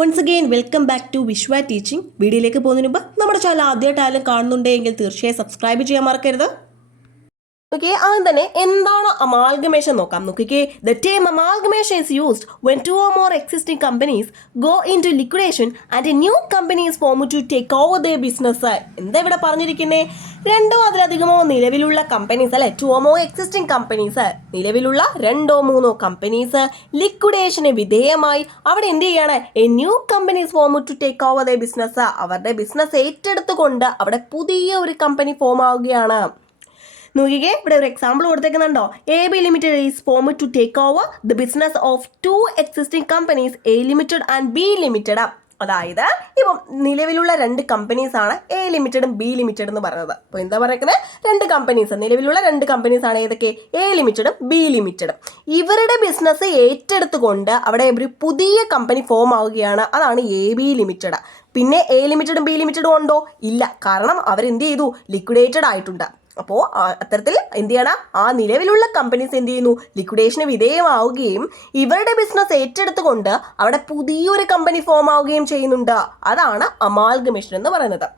Once again welcome back to Vishwa teaching. വീഡിയോയിലേക്ക് പോകുന്നതിന് മുമ്പ് നമ്മുടെ ചാനൽ ആദ്യമായിട്ടായാലും കാണുന്നുണ്ടെങ്കിൽ തീർച്ചയായും സബ്സ്ക്രൈബ് ചെയ്യാൻ മറക്കരുത്. ഓക്കെ, ആദ്യം തന്നെ എന്താണ് അമാൽഗമേഷൻ നോക്കാം. നോക്കിക്കേ, the term amalgamation is used when two or more existing companies go into liquidation and a new company is form to take over the business. എന്താ ഇവിടെ പറഞ്ഞിരിക്കുന്നത്? രണ്ടോ അതിലധികമോ നിലവിലുള്ള കമ്പനീസ് അല്ലെ, two or more existing companies, നിലവിലുള്ള രണ്ടോ മൂന്നോ കമ്പനീസ് ലിക്വിഡേഷന് വിധേയമായി അവിടെ എന്ത് ചെയ്യാണ്? A new companies form to take over the business. അവരുടെ ബിസിനസ് ഏറ്റെടുത്തുകൊണ്ട് അവിടെ പുതിയ ഒരു കമ്പനി ഫോം ആവുകയാണ്. നോക്കിക്കേ, ഇവിടെ ഒരു എക്സാമ്പിൾ കൊടുത്തേക്കുന്നുണ്ടോ? A B limited is form to take over the business of two existing companies A limited and B limited. അതായത് ഇപ്പം നിലവിലുള്ള രണ്ട് കമ്പനീസ് ആണ് എ ലിമിറ്റഡും ബി ലിമിറ്റഡ് എന്ന് പറയുന്നത്. അപ്പോൾ എന്താ പറയുന്നത്? രണ്ട് കമ്പനീസ്, നിലവിലുള്ള രണ്ട് കമ്പനീസ് ആണ് ഏതൊക്കെ? എ ലിമിറ്റഡും ബി ലിമിറ്റഡും. ഇവരുടെ ബിസിനസ് ഏറ്റെടുത്തുകൊണ്ട് അവിടെ ഒരു പുതിയ കമ്പനി ഫോം ആവുകയാണ്. അതാണ് എ ബി ലിമിറ്റഡ്. പിന്നെ എ ലിമിറ്റഡും ബി ലിമിറ്റഡും ഉണ്ടോ? ഇല്ല, കാരണം അവരെന്ത് ചെയ്തു? ലിക്വിഡേറ്റഡ് ആയിട്ടുണ്ട്. അപ്പോൾ അത്തരത്തിൽ എന്ത് ചെയ്യണം? ആ നിലവിലുള്ള കമ്പനീസ് എന്ത് ചെയ്യുന്നു? ലിക്വിഡേഷന് വിധേയമാവുകയും ഇവരുടെ ബിസിനസ് ഏറ്റെടുത്തുകൊണ്ട് അവിടെ പുതിയൊരു കമ്പനി ഫോം ആവുകയും ചെയ്യുന്നുണ്ട്. അതാണ് അമാൽഗമേഷൻ എന്ന് പറയുന്നത്.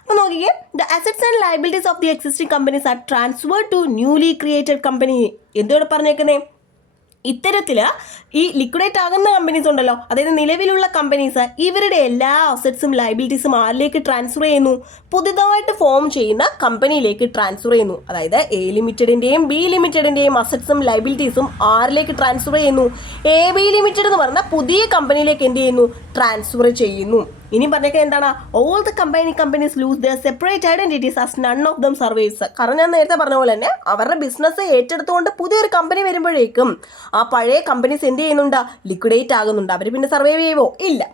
അപ്പോൾ നോക്കിക്കേ, the assets and liabilities of the existing companies are transferred to newly created company. എന്തുകൊണ്ട് പറഞ്ഞേക്കുന്നേ? ഇത്തരത്തിൽ ഈ ലിക്വിഡേറ്റ് ആകുന്ന കമ്പനീസ് ഉണ്ടല്ലോ, അതായത് നിലവിലുള്ള കമ്പനീസ്, ഇവരുടെ എല്ലാ അസറ്റ്സും ലയബിലിറ്റീസും ആരിലേക്ക് ട്രാൻസ്ഫർ ചെയ്യുന്നു? പുതുതായിട്ട് ഫോം ചെയ്യുന്ന കമ്പനിയിലേക്ക് ട്രാൻസ്ഫർ ചെയ്യുന്നു. അതായത് എ ലിമിറ്റഡിൻ്റെയും ബി ലിമിറ്റഡിൻ്റെയും അസറ്റ്സും ലയബിലിറ്റീസും ആരിലേക്ക് ട്രാൻസ്ഫർ ചെയ്യുന്നു? എ ബി ലിമിറ്റഡ് എന്ന് പറഞ്ഞ പുതിയ കമ്പനിയിലേക്ക് എന്ത് ചെയ്യുന്നു? ട്രാൻസ്ഫർ ചെയ്യുന്നു. ഇനി പറഞ്ഞേക്കാൻ എന്താണ്? All the companies loose there separate identities as none of them survives. കാരണം ഞാൻ നേരത്തെ പറഞ്ഞ പോലെ തന്നെ അവരുടെ ബിസിനസ് ഏറ്റെടുത്തുകൊണ്ട് പുതിയൊരു കമ്പനി വരുമ്പോഴേക്കും ആ പഴയ കമ്പനീസ് എന്ത് ചെയ്യുന്നുണ്ട്? ലിക്വിഡേറ്റ് ആകുന്നുണ്ട്. അവർ പിന്നെ സർവൈവ് ചെയ്യുമോ? ഇല്ല.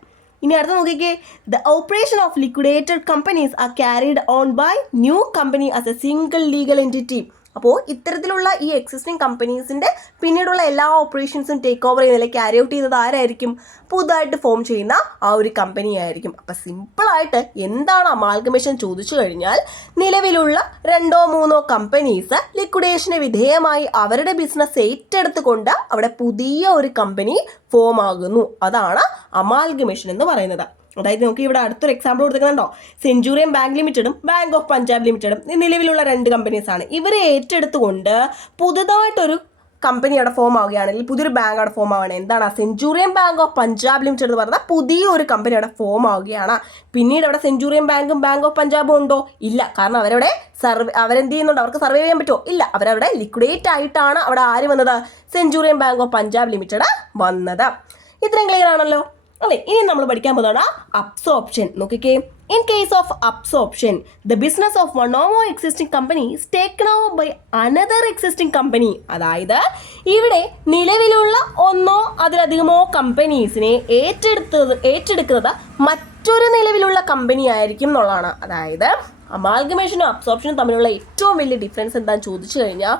ഇനി അടുത്ത് നോക്കിക്കേ, the operation of liquidated companies are carried on by new company as a single legal entity. അപ്പോൾ ഇത്തരത്തിലുള്ള ഈ എക്സിസ്റ്റിംഗ് കമ്പനീസിൻ്റെ പിന്നീടുള്ള എല്ലാ ഓപ്പറേഷൻസും ടേക്ക് ഓവർ ചെയ്യുന്നതിൽ ക്യാരി ഔട്ട് ചെയ്തത് ആരായിരിക്കും? പുതുതായിട്ട് ഫോം ചെയ്യുന്ന ആ ഒരു കമ്പനി ആയിരിക്കും. അപ്പം സിമ്പിളായിട്ട് എന്താണ് അമാൽഗമേഷൻ ചോദിച്ചു കഴിഞ്ഞാൽ, നിലവിലുള്ള രണ്ടോ മൂന്നോ കമ്പനീസ് ലിക്വിഡേഷന് വിധേയമായി അവരുടെ ബിസിനസ് ഏറ്റെടുത്തുകൊണ്ട് അവിടെ പുതിയ ഒരു കമ്പനി ഫോം ആകുന്നു. അതാണ് അമാൽഗമേഷൻ എന്ന് പറയുന്നത്. അതായത് നമുക്ക് ഇവിടെ അടുത്തൊരു എക്സാമ്പിൾ കൊടുക്കുന്നുണ്ടോ? സെഞ്ചുറിയൻ ബാങ്ക് ലിമിറ്റഡും ബാങ്ക് ഓഫ് പഞ്ചാബ് ലിമിറ്റഡും നിലവിലുള്ള രണ്ട് കമ്പനീസാണ്. ഇവരെ ഏറ്റെടുത്തുകൊണ്ട് പുതുതായിട്ടൊരു കമ്പനി അവിടെ ഫോം ആവുകയാണെങ്കിൽ പുതിയൊരു ബാങ്ക് അവിടെ ഫോം ആവുകയാണ്. എന്താണ്? Centurion bank of Punjab limited എന്ന് പറഞ്ഞാൽ പുതിയൊരു കമ്പനി അവിടെ ഫോം ആവുകയാണ്. പിന്നീട് അവിടെ സെഞ്ചുറിയൻ ബാങ്കും ബാങ്ക് ഓഫ് പഞ്ചാബും ഉണ്ടോ? ഇല്ല, കാരണം അവരെന്ത് ചെയ്യുന്നുണ്ട്? അവർക്ക് സർവൈവ് ചെയ്യാൻ പറ്റുമോ? ഇല്ല, അവരവിടെ ലിക്വിഡേറ്റ് ആയിട്ടാണ് അവിടെ ആര് വന്നത്? Centurion bank of Punjab limited വന്നത്. ഇത്രയും ക്ലിയർ ആണല്ലോ അല്ലേ? ഇനി നമ്മൾ പഠിക്കാൻ പോകുന്നതാണ് അബ്സോർപ്ഷൻ. നോക്കിക്കേ, in case of absorption the business of one or more existing company is taken over by another existing company. അതായത് ഇവിടെ നിലവിലുള്ള ഒന്നോ അതിലധികമോ കമ്പനീസിനെ ഏറ്റെടുക്കുന്നത് മറ്റൊരു നിലവിലുള്ള കമ്പനി ആയിരിക്കും എന്നുള്ളതാണ്. അതായത് അമാൽഗമേഷനും അബ്സോർപ്ഷനും തമ്മിലുള്ള ഏറ്റവും വലിയ ഡിഫറൻസ് എന്താണെന്ന് ചോദിച്ചു കഴിഞ്ഞാൽ,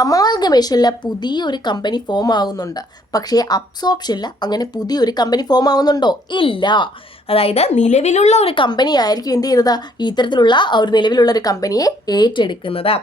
അമാൽഗമേഷനിൽ പുതിയൊരു കമ്പനി ഫോം ആകുന്നുണ്ട്, പക്ഷേ അബ്സോർപ്ഷനിൽ അങ്ങനെ പുതിയൊരു കമ്പനി ഫോം ആവുന്നുണ്ടോ? ഇല്ല. അതായത് നിലവിലുള്ള ഒരു കമ്പനി ആയിരിക്കും എന്ത് ചെയ്യുന്നത്? ഇത്തരത്തിലുള്ള ഒരു നിലവിലുള്ള ഒരു കമ്പനിയെ ഏറ്റെടുക്കുന്നത്.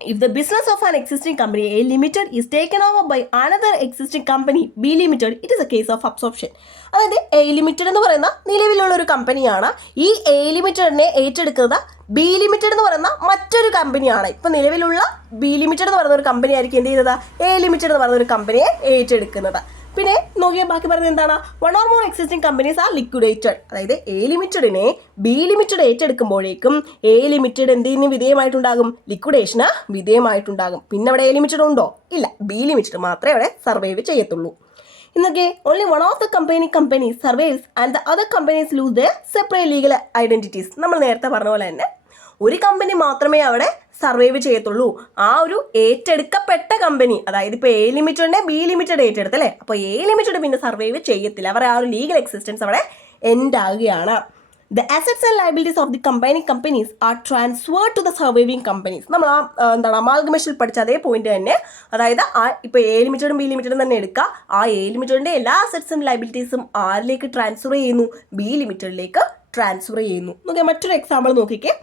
If the business of an existing company A limited is taken over by another existing company B limited, it is a case of absorption. അതായത് എ ലിമിറ്റഡ് എന്ന് പറയുന്ന നിലവിലുള്ള ഒരു കമ്പനിയാണ്. ഈ എ ലിമിറ്റഡിനെ ഏറ്റെടുക്കുന്നത് ബി ലിമിറ്റഡ് എന്ന് പറയുന്ന മറ്റൊരു കമ്പനിയാണ്. ഇപ്പം നിലവിലുള്ള ബി ലിമിറ്റഡ് എന്ന് പറയുന്ന ഒരു കമ്പനി ആയിരിക്കും എന്ത് ചെയ്യുന്നത്? എ ലിമിറ്റഡ് എന്ന് പറയുന്ന ഒരു കമ്പനിയെ ഏറ്റെടുക്കുന്നത്. പിന്നെ നോക്കിയാൽ ബാക്കി പറയുന്നത് എന്താണ്? One or more existing companies are liquidated. അതായത് എ ലിമിറ്റഡിനെ ബി ലിമിറ്റഡ് ഏറ്റെടുക്കുമ്പോഴേക്കും എ ലിമിറ്റഡ് എന്തിന് വിധേയമായിട്ടുണ്ടാകും? ലിക്വിഡേഷന് വിധേയമായിട്ടുണ്ടാകും. പിന്നെ അവിടെ എ ലിമിറ്റഡ് ഉണ്ടോ? ഇല്ല, ബി ലിമിറ്റഡ് മാത്രമേ അവിടെ സർവൈവ് ചെയ്യത്തുള്ളൂ. ഇന്നൊക്കെ only one of the companies survives and the other companies lose the separate legal identities. നമ്മൾ നേരത്തെ പറഞ്ഞ പോലെ തന്നെ ഒരു കമ്പനി മാത്രമേ അവിടെ സർവൈവ് ചെയ്യത്തുള്ളൂ. ആ ഒരു ഏറ്റെടുക്കപ്പെട്ട കമ്പനി, അതായത് ഇപ്പോൾ എ ലിമിറ്റഡിനെ ബി ലിമിറ്റഡ് ഏറ്റെടുത്തല്ലേ, അപ്പോൾ എ ലിമിറ്റഡ് പിന്നെ സർവൈവ് ചെയ്യത്തില്ല. അവരുടെ ആ ഒരു ലീഗൽ എക്സിസ്റ്റൻസ് അവിടെ എൻഡ് ആകുകയാണ്. The assets and liabilities of the combining companies are transferred to the surviving companies. നമ്മൾ എന്താണ് അമാൽഗമേഷനിൽ പഠിച്ച അതേ പോയിന്റ് തന്നെ. അതായത് ഇപ്പോൾ എ ലിമിറ്റഡും ബി ലിമിറ്റഡും തന്നെ എടുക്കുക. ആ എ ലിമിറ്റഡിൻ്റെ എല്ലാ അസറ്റ്സും ലയബിലിറ്റീസും ആരിലേക്ക് ട്രാൻസ്ഫർ ചെയ്യുന്നു? ബി ലിമിറ്റഡിലേക്ക് ട്രാൻസ്ഫർ ചെയ്യുന്നു. നോക്കിയാൽ മറ്റൊരു എക്സാമ്പിൾ നോക്കിക്കേ.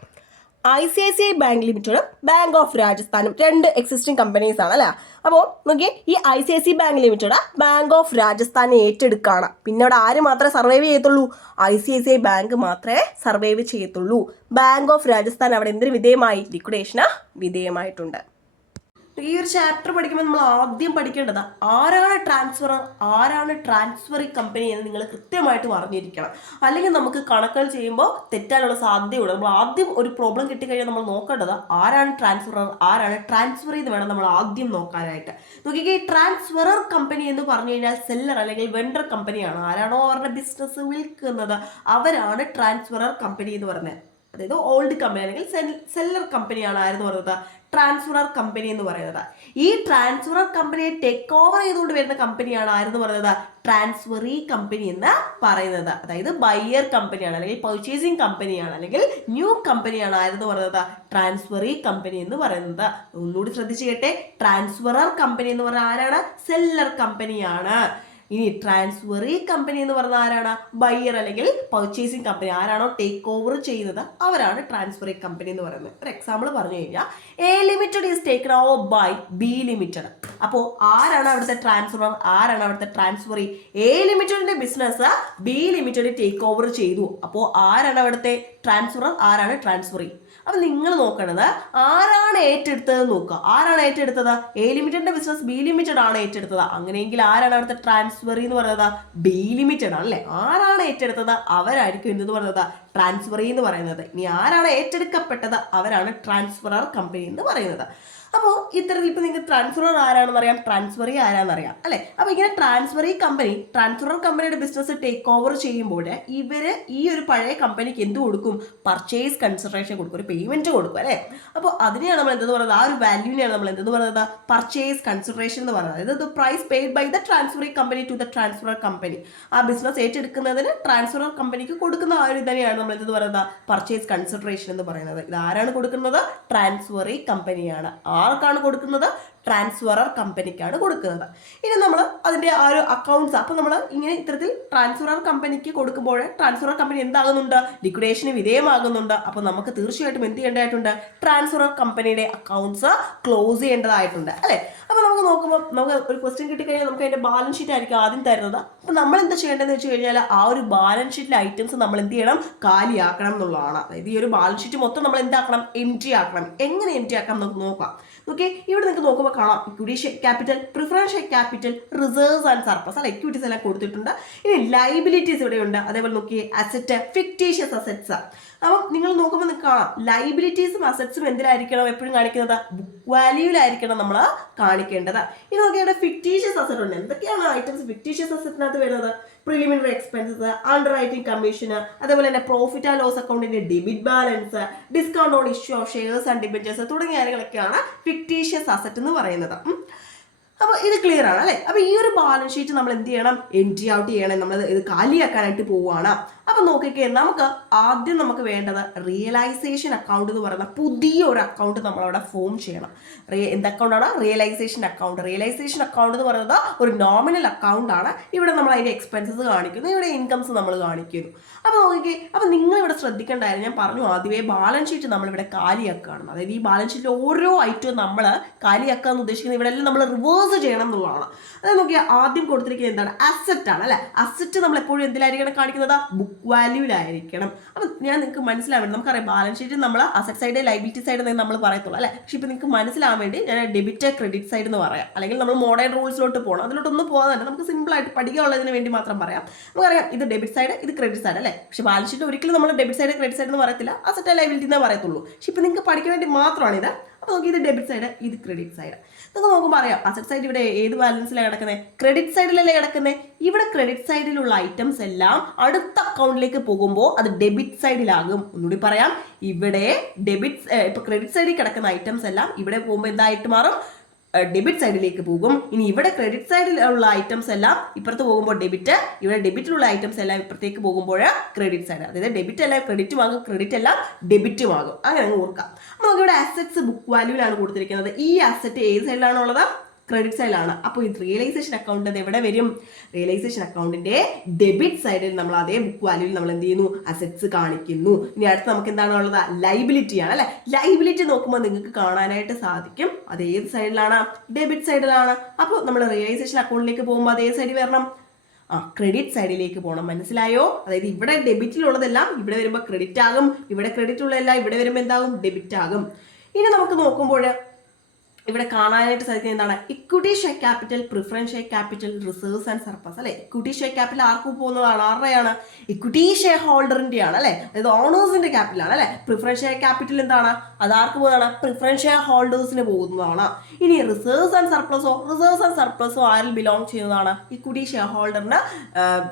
ICICI ബാങ്ക് ലിമിറ്റഡും ബാങ്ക് ഓഫ് രാജസ്ഥാനും രണ്ട് എക്സിസ്റ്റിംഗ് കമ്പനീസ് ആണ് അല്ലേ. അപ്പോൾ നോക്കിയേ, ഈ ICICI bank limited bank of രാജസ്ഥാനെ ഏറ്റെടുക്കുകയാണ്. പിന്നെ അവിടെ ആര് മാത്രമേ സർവൈവ് ചെയ്യത്തുള്ളൂ? ICICI ബാങ്ക് മാത്രമേ സർവൈവ് ചെയ്യത്തുള്ളൂ. ബാങ്ക് ഓഫ് രാജസ്ഥാൻ അവിടെ എന്തിനു വിധേയമായി? ലിക്വിഡേഷന് വിധേയമായിട്ടുണ്ട്. ഈ ഒരു ചാപ്റ്റർ പഠിക്കുമ്പോൾ നമ്മൾ ആദ്യം പഠിക്കേണ്ടത് ആരാണ് ട്രാൻസ്ഫറർ, ആരാണ് ട്രാൻസ്ഫറി കമ്പനി എന്ന് നിങ്ങൾ കൃത്യമായിട്ട് അറിഞ്ഞിരിക്കണം. അല്ലെങ്കിൽ നമുക്ക് കണക്കുകൾ ചെയ്യുമ്പോൾ തെറ്റാനുള്ള സാധ്യതയുണ്ട്. നമ്മൾ ആദ്യം ഒരു പ്രോബ്ലം കിട്ടിക്കഴിഞ്ഞാൽ നമ്മൾ നോക്കേണ്ടത് ആരാണ് ട്രാൻസ്ഫറർ, ആരാണ് ട്രാൻസ്ഫർ എന്ന് വേണം നമ്മൾ ആദ്യം നോക്കാനായിട്ട്. നോക്കിക്കേ, ട്രാൻസ്ഫറർ കമ്പനി എന്ന് പറഞ്ഞു കഴിഞ്ഞാൽ സെല്ലർ അല്ലെങ്കിൽ വെണ്ടർ കമ്പനിയാണ്. ആരാണോ അവരുടെ ബിസിനസ് വിൽക്കുന്നത് അവരാണ് ട്രാൻസ്ഫറർ കമ്പനി എന്ന് പറയുന്നത്. അതായത് ഓൾഡ് കമ്പനി അല്ലെങ്കിൽ സെല്ലർ കമ്പനിയാണ് ആരെന്ന് പറയുന്നത്? ട്രാൻസ്ഫറർ കമ്പനി എന്ന് പറയുന്നത്. ഈ ട്രാൻസ്ഫറർ കമ്പനിയെ ടേക്ക് ഓവർ ചെയ്തുകൊണ്ട് വരുന്ന കമ്പനിയാണ് ആരെന്ന് പറയുന്നത്? ട്രാൻസ്ഫറി കമ്പനി എന്ന് പറയുന്നത്. അതായത് ബയ്യർ കമ്പനിയാണ് അല്ലെങ്കിൽ പർച്ചേസിങ് കമ്പനിയാണ് അല്ലെങ്കിൽ ന്യൂ കമ്പനിയാണ് ആരെന്ന് പറയുന്നത്? ട്രാൻസ്ഫറി കമ്പനി എന്ന് പറയുന്നത്. ഒന്നുകൂടി ശ്രദ്ധിച്ചു കേട്ടെ, ട്രാൻസ്ഫറർ കമ്പനി എന്ന് പറഞ്ഞാൽ ആരാണ്? സെല്ലർ കമ്പനിയാണ്. ഇനി ട്രാൻസ്ഫറി കമ്പനി എന്ന് പറഞ്ഞാൽ ആരാണ്? ബയ്യർ അല്ലെങ്കിൽ പർച്ചേസിങ് കമ്പനി. ആരാണോ ടേക്ക് ഓവർ ചെയ്യുന്നത് അവരാണ് ട്രാൻസ്ഫറി കമ്പനി എന്ന് പറയുന്നത്. ഒരു എക്സാമ്പിൾ പറഞ്ഞു കഴിഞ്ഞാൽ A limited is taken over by B limited. അപ്പോൾ ആരാണ് അവിടുത്തെ ട്രാൻസ്ഫറർ, ആരാണ് അവിടുത്തെ ട്രാൻസ്ഫറി? എ ലിമിറ്റഡിന്റെ business B limited take over ചെയ്തു. അപ്പോൾ ആരാണ് അവിടുത്തെ ട്രാൻസ്ഫറർ, ആരാണ് ട്രാൻസ്ഫറി? അപ്പൊ നിങ്ങൾ നോക്കേണ്ടത് ആരാണ് ഏറ്റെടുത്തത് നോക്കുക. ആരാണ് ഏറ്റെടുത്തത്? എ ലിമിറ്റഡിന്റെ ബിസിനസ് ബി ലിമിറ്റഡ് ആണ് ഏറ്റെടുത്തത്. അങ്ങനെയെങ്കിൽ ആരാണ് അവിടുത്തെ ട്രാൻസ്ഫറി എന്ന് പറയുന്നത്? ബി ലിമിറ്റഡ് ആണ് അല്ലേ. ആരാണ് ഏറ്റെടുത്തത് അവരായിരിക്കും എന്തെന്ന് പറയുന്നത്? ട്രാൻസ്ഫറി എന്ന് പറയുന്നത്. ഇനി ആരാണ് ഏറ്റെടുക്കപ്പെട്ടത് അവരാണ് ട്രാൻസ്ഫറർ കമ്പനി എന്ന് പറയുന്നത്. അപ്പോൾ ഇത്തരത്തിൽ ഇപ്പൊ നിങ്ങൾക്ക് ട്രാൻസ്ഫറർ ആരാണെന്ന് അറിയാം, ട്രാൻസ്ഫറി ആരാന്നറിയാം അല്ലെ. അപ്പൊ ഇങ്ങനെ ട്രാൻസ്ഫറി കമ്പനി ട്രാൻസ്ഫറർ കമ്പനിയുടെ ബിസിനസ് ടേക്ക് ഓവർ ചെയ്യുമ്പോൾ ഇവര് ഈ ഒരു പഴയ കമ്പനിക്ക് എന്ത് കൊടുക്കും? പർച്ചേസ് കൺസിഡറേഷൻ കൊടുക്കും, ഒരു പേയ്മെന്റ് കൊടുക്കും അല്ലെ. അപ്പോൾ അതിനെയാണ് നമ്മൾ എന്തെന്ന് പറയുന്നത്? ആ ഒരു വാല്യൂവിനെയാണ് നമ്മൾ എന്തെന്ന് പറയുന്നത്? പർച്ചേസ് കൺസിഡറേഷൻ എന്ന് പറയുന്നത്. അതായത് price paid by the transferee company to the transferor company. ആ ബിസിനസ് ഏറ്റെടുക്കുന്നതിന് ട്രാൻസ്ഫറർ കമ്പനിക്ക് കൊടുക്കുന്ന ആ ഒരു ഇതിനെയാണ് നമ്മൾ എന്തെന്ന് പറയുന്നത്? പർച്ചേസ് കൺസിഡറേഷൻ എന്ന് പറയുന്നത്. ഇത് ആരാണ് കൊടുക്കുന്നത്? ട്രാൻസ്ഫറി കമ്പനിയാണ്. ആർക്കാണ് കൊടുക്കുന്നത്? ട്രാൻസ്ഫറർ കമ്പനിക്കാണ് കൊടുക്കുന്നത്. ഇനി നമ്മൾ അതിന്റെ ആ ഒരു അക്കൗണ്ട്സ്, അപ്പൊ നമ്മൾ ഇങ്ങനെ ഇത്തരത്തിൽ ട്രാൻസ്ഫറർ കമ്പനിക്ക് കൊടുക്കുമ്പോൾ ട്രാൻസ്ഫറർ കമ്പനി എന്താകുന്നുണ്ട്? ലിക്വിഡേഷന് വിധേയമാകുന്നുണ്ട്. അപ്പൊ നമുക്ക് തീർച്ചയായിട്ടും എന്ത് ചെയ്യേണ്ടതായിട്ടുണ്ട്? ട്രാൻസ്ഫറർ കമ്പനിയുടെ അക്കൗണ്ട്സ് ക്ലോസ് ചെയ്യേണ്ടതായിട്ടുണ്ട് അല്ലെ. അപ്പൊ നമുക്ക് നോക്കുമ്പോൾ നമുക്ക് ഒരു ക്വസ്റ്റ്യൻ കിട്ടിക്കഴിഞ്ഞാൽ നമുക്ക് അതിന്റെ ബാലൻസ് ഷീറ്റ് ആയിരിക്കും ആദ്യം തരുന്നത്. അപ്പൊ നമ്മൾ എന്താ ചെയ്യേണ്ടതെന്ന് വെച്ച് കഴിഞ്ഞാൽ ആ ഒരു ബാലൻസ് ഷീറ്റിലെ ഐറ്റംസ് നമ്മൾ എന്ത് ചെയ്യണം? കാലിയാക്കണം എന്നുള്ളതാണ്. അതായത് ഈ ഒരു ബാലൻസ് ഷീറ്റ് മൊത്തം നമ്മൾ എന്താക്കണം? എംറ്റി ആക്കണം. എങ്ങനെ എംറ്റി ആക്കാം നമുക്ക് നോക്കാം. ഓക്കെ, ഇവിടെ നിങ്ങൾക്ക് നോക്കുമ്പോൾ കാണാം equity share capital, preference share capital, reserves and surplus അല്ല, ഇക്വിറ്റീസ് എല്ലാം കൊടുത്തിട്ടുണ്ട്. ഇനി ലൈബിലിറ്റീസ് ഇവിടെയുണ്ട്. അതേപോലെ നോക്കിയേ അസറ്റ്, ഫിക്റ്റീഷ്യസ് അസറ്റ്സ്. അപ്പം നിങ്ങൾ നോക്കുമ്പോൾ നിങ്ങൾക്ക് കാണാം ലൈബിലിറ്റീസും അസറ്റ്സും എന്തിലായിരിക്കണം എപ്പോഴും കാണിക്കുന്നത്? ബുക്ക് വാല്യൂലായിരിക്കണം നമ്മൾ കാണിക്കേണ്ടത്. ഇനി നോക്കിയാൽ ഫിക്റ്റീഷ്യസ് അസറ്റ് ഉണ്ട്. എന്തൊക്കെയാണ് ഐറ്റംസ് ഫിക്റ്റീഷ്യസ് അസറ്റിനകത്ത് വരുന്നത്? Preliminary expenses, under writing commission, അതേപോലെ തന്നെ പ്രോഫിറ്റ് ആൻഡ് ലോസ് അക്കൗണ്ടിന്റെ debit balance, discount on issue of shares and debentures തുടങ്ങിയ കാര്യങ്ങളൊക്കെയാണ് ഫിക്റ്റീഷ്യസ് അസറ്റ് എന്ന് പറയുന്നത്. അപ്പോൾ ഇത് ക്ലിയർ ആണ് അല്ലേ. അപ്പോൾ ഈ ഒരു ബാലൻസ് ഷീറ്റ് നമ്മൾ എന്ത് ചെയ്യണം? എൻട്രി ഔട്ട് ചെയ്യണം. നമ്മൾ ഇത് കാലിയാക്കാനായിട്ട് പോവുകയാണ്. അപ്പൊ നോക്കിക്കേ, നമുക്ക് ആദ്യം നമുക്ക് വേണ്ടത് റിയലൈസേഷൻ അക്കൗണ്ട് എന്ന് പറയുന്ന പുതിയ ഒരു അക്കൗണ്ട് നമ്മളവിടെ ഫോം ചെയ്യണം. എന്ത് അക്കൗണ്ടാണ്? Realisation account. റിയലൈസേഷൻ അക്കൗണ്ട് എന്ന് പറയുന്നത് ഒരു നോമിനൽ അക്കൗണ്ട് ആണ്. ഇവിടെ നമ്മൾ അതിന്റെ എക്സ്പെൻസസ് കാണിക്കുന്നു, ഇവിടെ ഇൻകംസ് നമ്മൾ കാണിക്കുന്നു. അപ്പൊ നോക്കിക്കേ, അപ്പൊ നിങ്ങൾ ഇവിടെ ശ്രദ്ധിക്കേണ്ടായിരുന്നു, ഞാൻ പറഞ്ഞു ആദ്യമേ ബാലൻസ് ഷീറ്റ് നമ്മളിവിടെ കാലിയാക്കുകയാണ്. അതായത് ഈ ബാലൻസ് ഷീറ്റിൽ ഓരോ ഐറ്റവും നമ്മൾ കാലിയാക്കാന്ന് ഉദ്ദേശിക്കുന്നത് ഇവിടെ എല്ലാം നമ്മൾ റിവേഴ്സ് ചെയ്യണം എന്നുള്ളതാണ്. അതായത് നോക്കിയാൽ ആദ്യം കൊടുത്തിരിക്കുന്നത് എന്താണ്? അസറ്റ് ആണ് അല്ലെ. അസറ്റ് നമ്മൾ എപ്പോഴും എന്തിലായിരിക്കണം കാണിക്കുന്നത്? ബുക്ക് വാല്യൂലായിരിക്കണം. അപ്പം ഞാൻ നിങ്ങൾക്ക് മനസ്സിലാവാൻ വേണ്ടി, നമുക്കറിയാം ബാലൻസ് ഷീറ്റ് നമ്മൾ അസറ്റ് സൈഡ് ലൈബിലിറ്റി സൈഡ് നമ്മൾ പറയത്തുള്ളൂ അല്ലെ. പക്ഷെ ഇപ്പം നിങ്ങൾക്ക് മനസ്സിലാവാൻ വേണ്ടി ഞാൻ ഡെബിറ്റ് ക്രെഡിറ്റ് സൈഡ് എന്ന് പറയാം. അല്ലെങ്കിൽ നമ്മൾ മോഡേൺ റൂൾസിലോട്ട് പോകണം, അതിലോട്ടൊന്നും പോകാതെ നമുക്ക് സിമ്പിൾ ആയിട്ട് പഠിക്കാനുള്ളതിന് വേണ്ടി മാത്രം പറയാം. നമുക്കറിയാം ഇത് ഡെബിറ്റ് സൈഡ്, ഇത് ക്രെഡിറ്റ് സൈഡ് അല്ലേ. പക്ഷെ ബാലൻസ് ഷീറ്റ് ഒരിക്കലും നമ്മൾ ഡെബിറ്റ് സൈഡ് ക്രെഡിറ്റ് സൈഡ് എന്ന് പറയത്തില്ല, അസറ്റ് ലൈബിലിറ്റി എന്നേ പറയത്തുള്ളൂ. പക്ഷെ ഇപ്പം നിങ്ങൾക്ക് പഠിക്കാൻ വേണ്ടി മാത്രമാണ് ഇത്. അപ്പോൾ നോക്കി, ഇത് ഡെബിറ്റ് സൈഡ്, ഇത് ക്രെഡിറ്റ് സൈഡ്. നിങ്ങൾക്ക് നോക്കുമ്പോൾ അറിയാം അസറ്റ് സൈഡ് ഇവിടെ ഏത് ബാലൻസിലാണ് കിടക്കുന്നത്? ക്രെഡിറ്റ് സൈഡിലല്ലേ കിടക്കുന്നത്. ഇവിടെ ക്രെഡിറ്റ് സൈഡിലുള്ള ഐറ്റംസ് എല്ലാം അടുത്ത അക്കൗണ്ടിലേക്ക് പോകുമ്പോൾ അത് ഡെബിറ്റ് സൈഡിലാകും. ഒന്നുകൂടി പറയാം, ഇവിടെ ഇപ്പൊ ക്രെഡിറ്റ് സൈഡിൽ കിടക്കുന്ന ഐറ്റംസ് എല്ലാം ഇവിടെ പോകുമ്പോൾ എന്തായിട്ട് മാറും? ഡെബിറ്റ് സൈഡിലേക്ക് പോകും. ഇനി ഇവിടെ ക്രെഡിറ്റ് സൈഡിലുള്ള ഐറ്റംസ് എല്ലാം ഇപ്പുറത്ത് പോകുമ്പോൾ ഡെബിറ്റ്, ഇവിടെ ഡെബിറ്റിലുള്ള ഐറ്റംസ് എല്ലാം ഇപ്പുറത്തേക്ക് പോകുമ്പോൾ ക്രെഡിറ്റ് സൈഡ്. അതായത് ഡെബിറ്റ് എല്ലാം ക്രെഡിറ്റും ആകും, ക്രെഡിറ്റ് എല്ലാം ഡെബിറ്റും ആകും. അങ്ങനെ അങ്ങ് ഓർക്കാം. അപ്പോൾ നമുക്ക് ഇവിടെ അസറ്റ്സ് ബുക്ക് വാല്യൂലാണ് കൊടുത്തിരിക്കുന്നത്. ഈ അസറ്റ് ഏത് സൈഡിലാണുള്ളത്? ക്രെഡിറ്റ് സൈഡിലാണ്. അപ്പോൾ ഈ റിയലൈസേഷൻ അക്കൗണ്ട് എവിടെ വരും? റിയലൈസേഷൻ അക്കൗണ്ടിന്റെ ഡെബിറ്റ് സൈഡിൽ നമ്മൾ അതേ ബുക്ക് വാല്യൂവിൽ നമ്മൾ എന്ത് ചെയ്യുന്നു? അസറ്റ്സ് കാണിക്കുന്നു. ഇനി അടുത്ത് നമുക്ക് എന്താണ് ഉള്ളത്? ലൈബിലിറ്റി ആണ് അല്ലെ. ലൈബിലിറ്റി നോക്കുമ്പോൾ നിങ്ങൾക്ക് കാണാനായിട്ട് സാധിക്കും അത് ഏത് സൈഡിലാണ്? ഡെബിറ്റ് സൈഡിലാണ്. അപ്പോൾ നമ്മൾ റിയലൈസേഷൻ അക്കൗണ്ടിലേക്ക് പോകുമ്പോൾ അതേ സൈഡിൽ വരണം, ക്രെഡിറ്റ് സൈഡിലേക്ക് പോകണം. മനസ്സിലായോ? അതായത് ഇവിടെ ഡെബിറ്റിലുള്ളതെല്ലാം ഇവിടെ വരുമ്പോൾ ക്രെഡിറ്റ് ആകും, ഇവിടെ ക്രെഡിറ്റ് ഉള്ളതെല്ലാം ഇവിടെ വരുമ്പോൾ എന്താകും? ഡെബിറ്റ് ആകും. ഇനി നമുക്ക് നോക്കുമ്പോൾ ഇവിടെ കാണാനായിട്ട് സാധിക്കുന്നത് എന്താണ്? Equity share capital, preference share capital, reserves and surplus അല്ലെ. ഇക്വിറ്റി ഷെയർ ക്യാപിറ്റൽ ആർക്ക് പോകുന്നതാണ്? ആരുടെയാണ്? ഇക്വിറ്റി ഷെയർ ഹോൾഡറിന്റെ ആണ് അല്ലെ, അതായത് ഓണേഴ്സിന്റെ ക്യാപിറ്റലാണ് അല്ലെ. പ്രിഫറൻസ് ഷെയർ ക്യാപിറ്റൽ എന്താണ്? അത് ആർക്ക് പോകുന്നതാണ്? പ്രിഫറൻസ് ഷെയർ ഹോൾഡേഴ്സിന് പോകുന്നതാണ്. ഇനി റിസർവ്സ് ആൻഡ് സർപ്ലസോ? റിസർവ്സ് ആൻഡ് സർപ്ലസോ ആരിൽ ബിലോങ് ചെയ്യുന്നതാണ്? ഇക്വിറ്റി ഷെയർ ഹോൾഡറിന്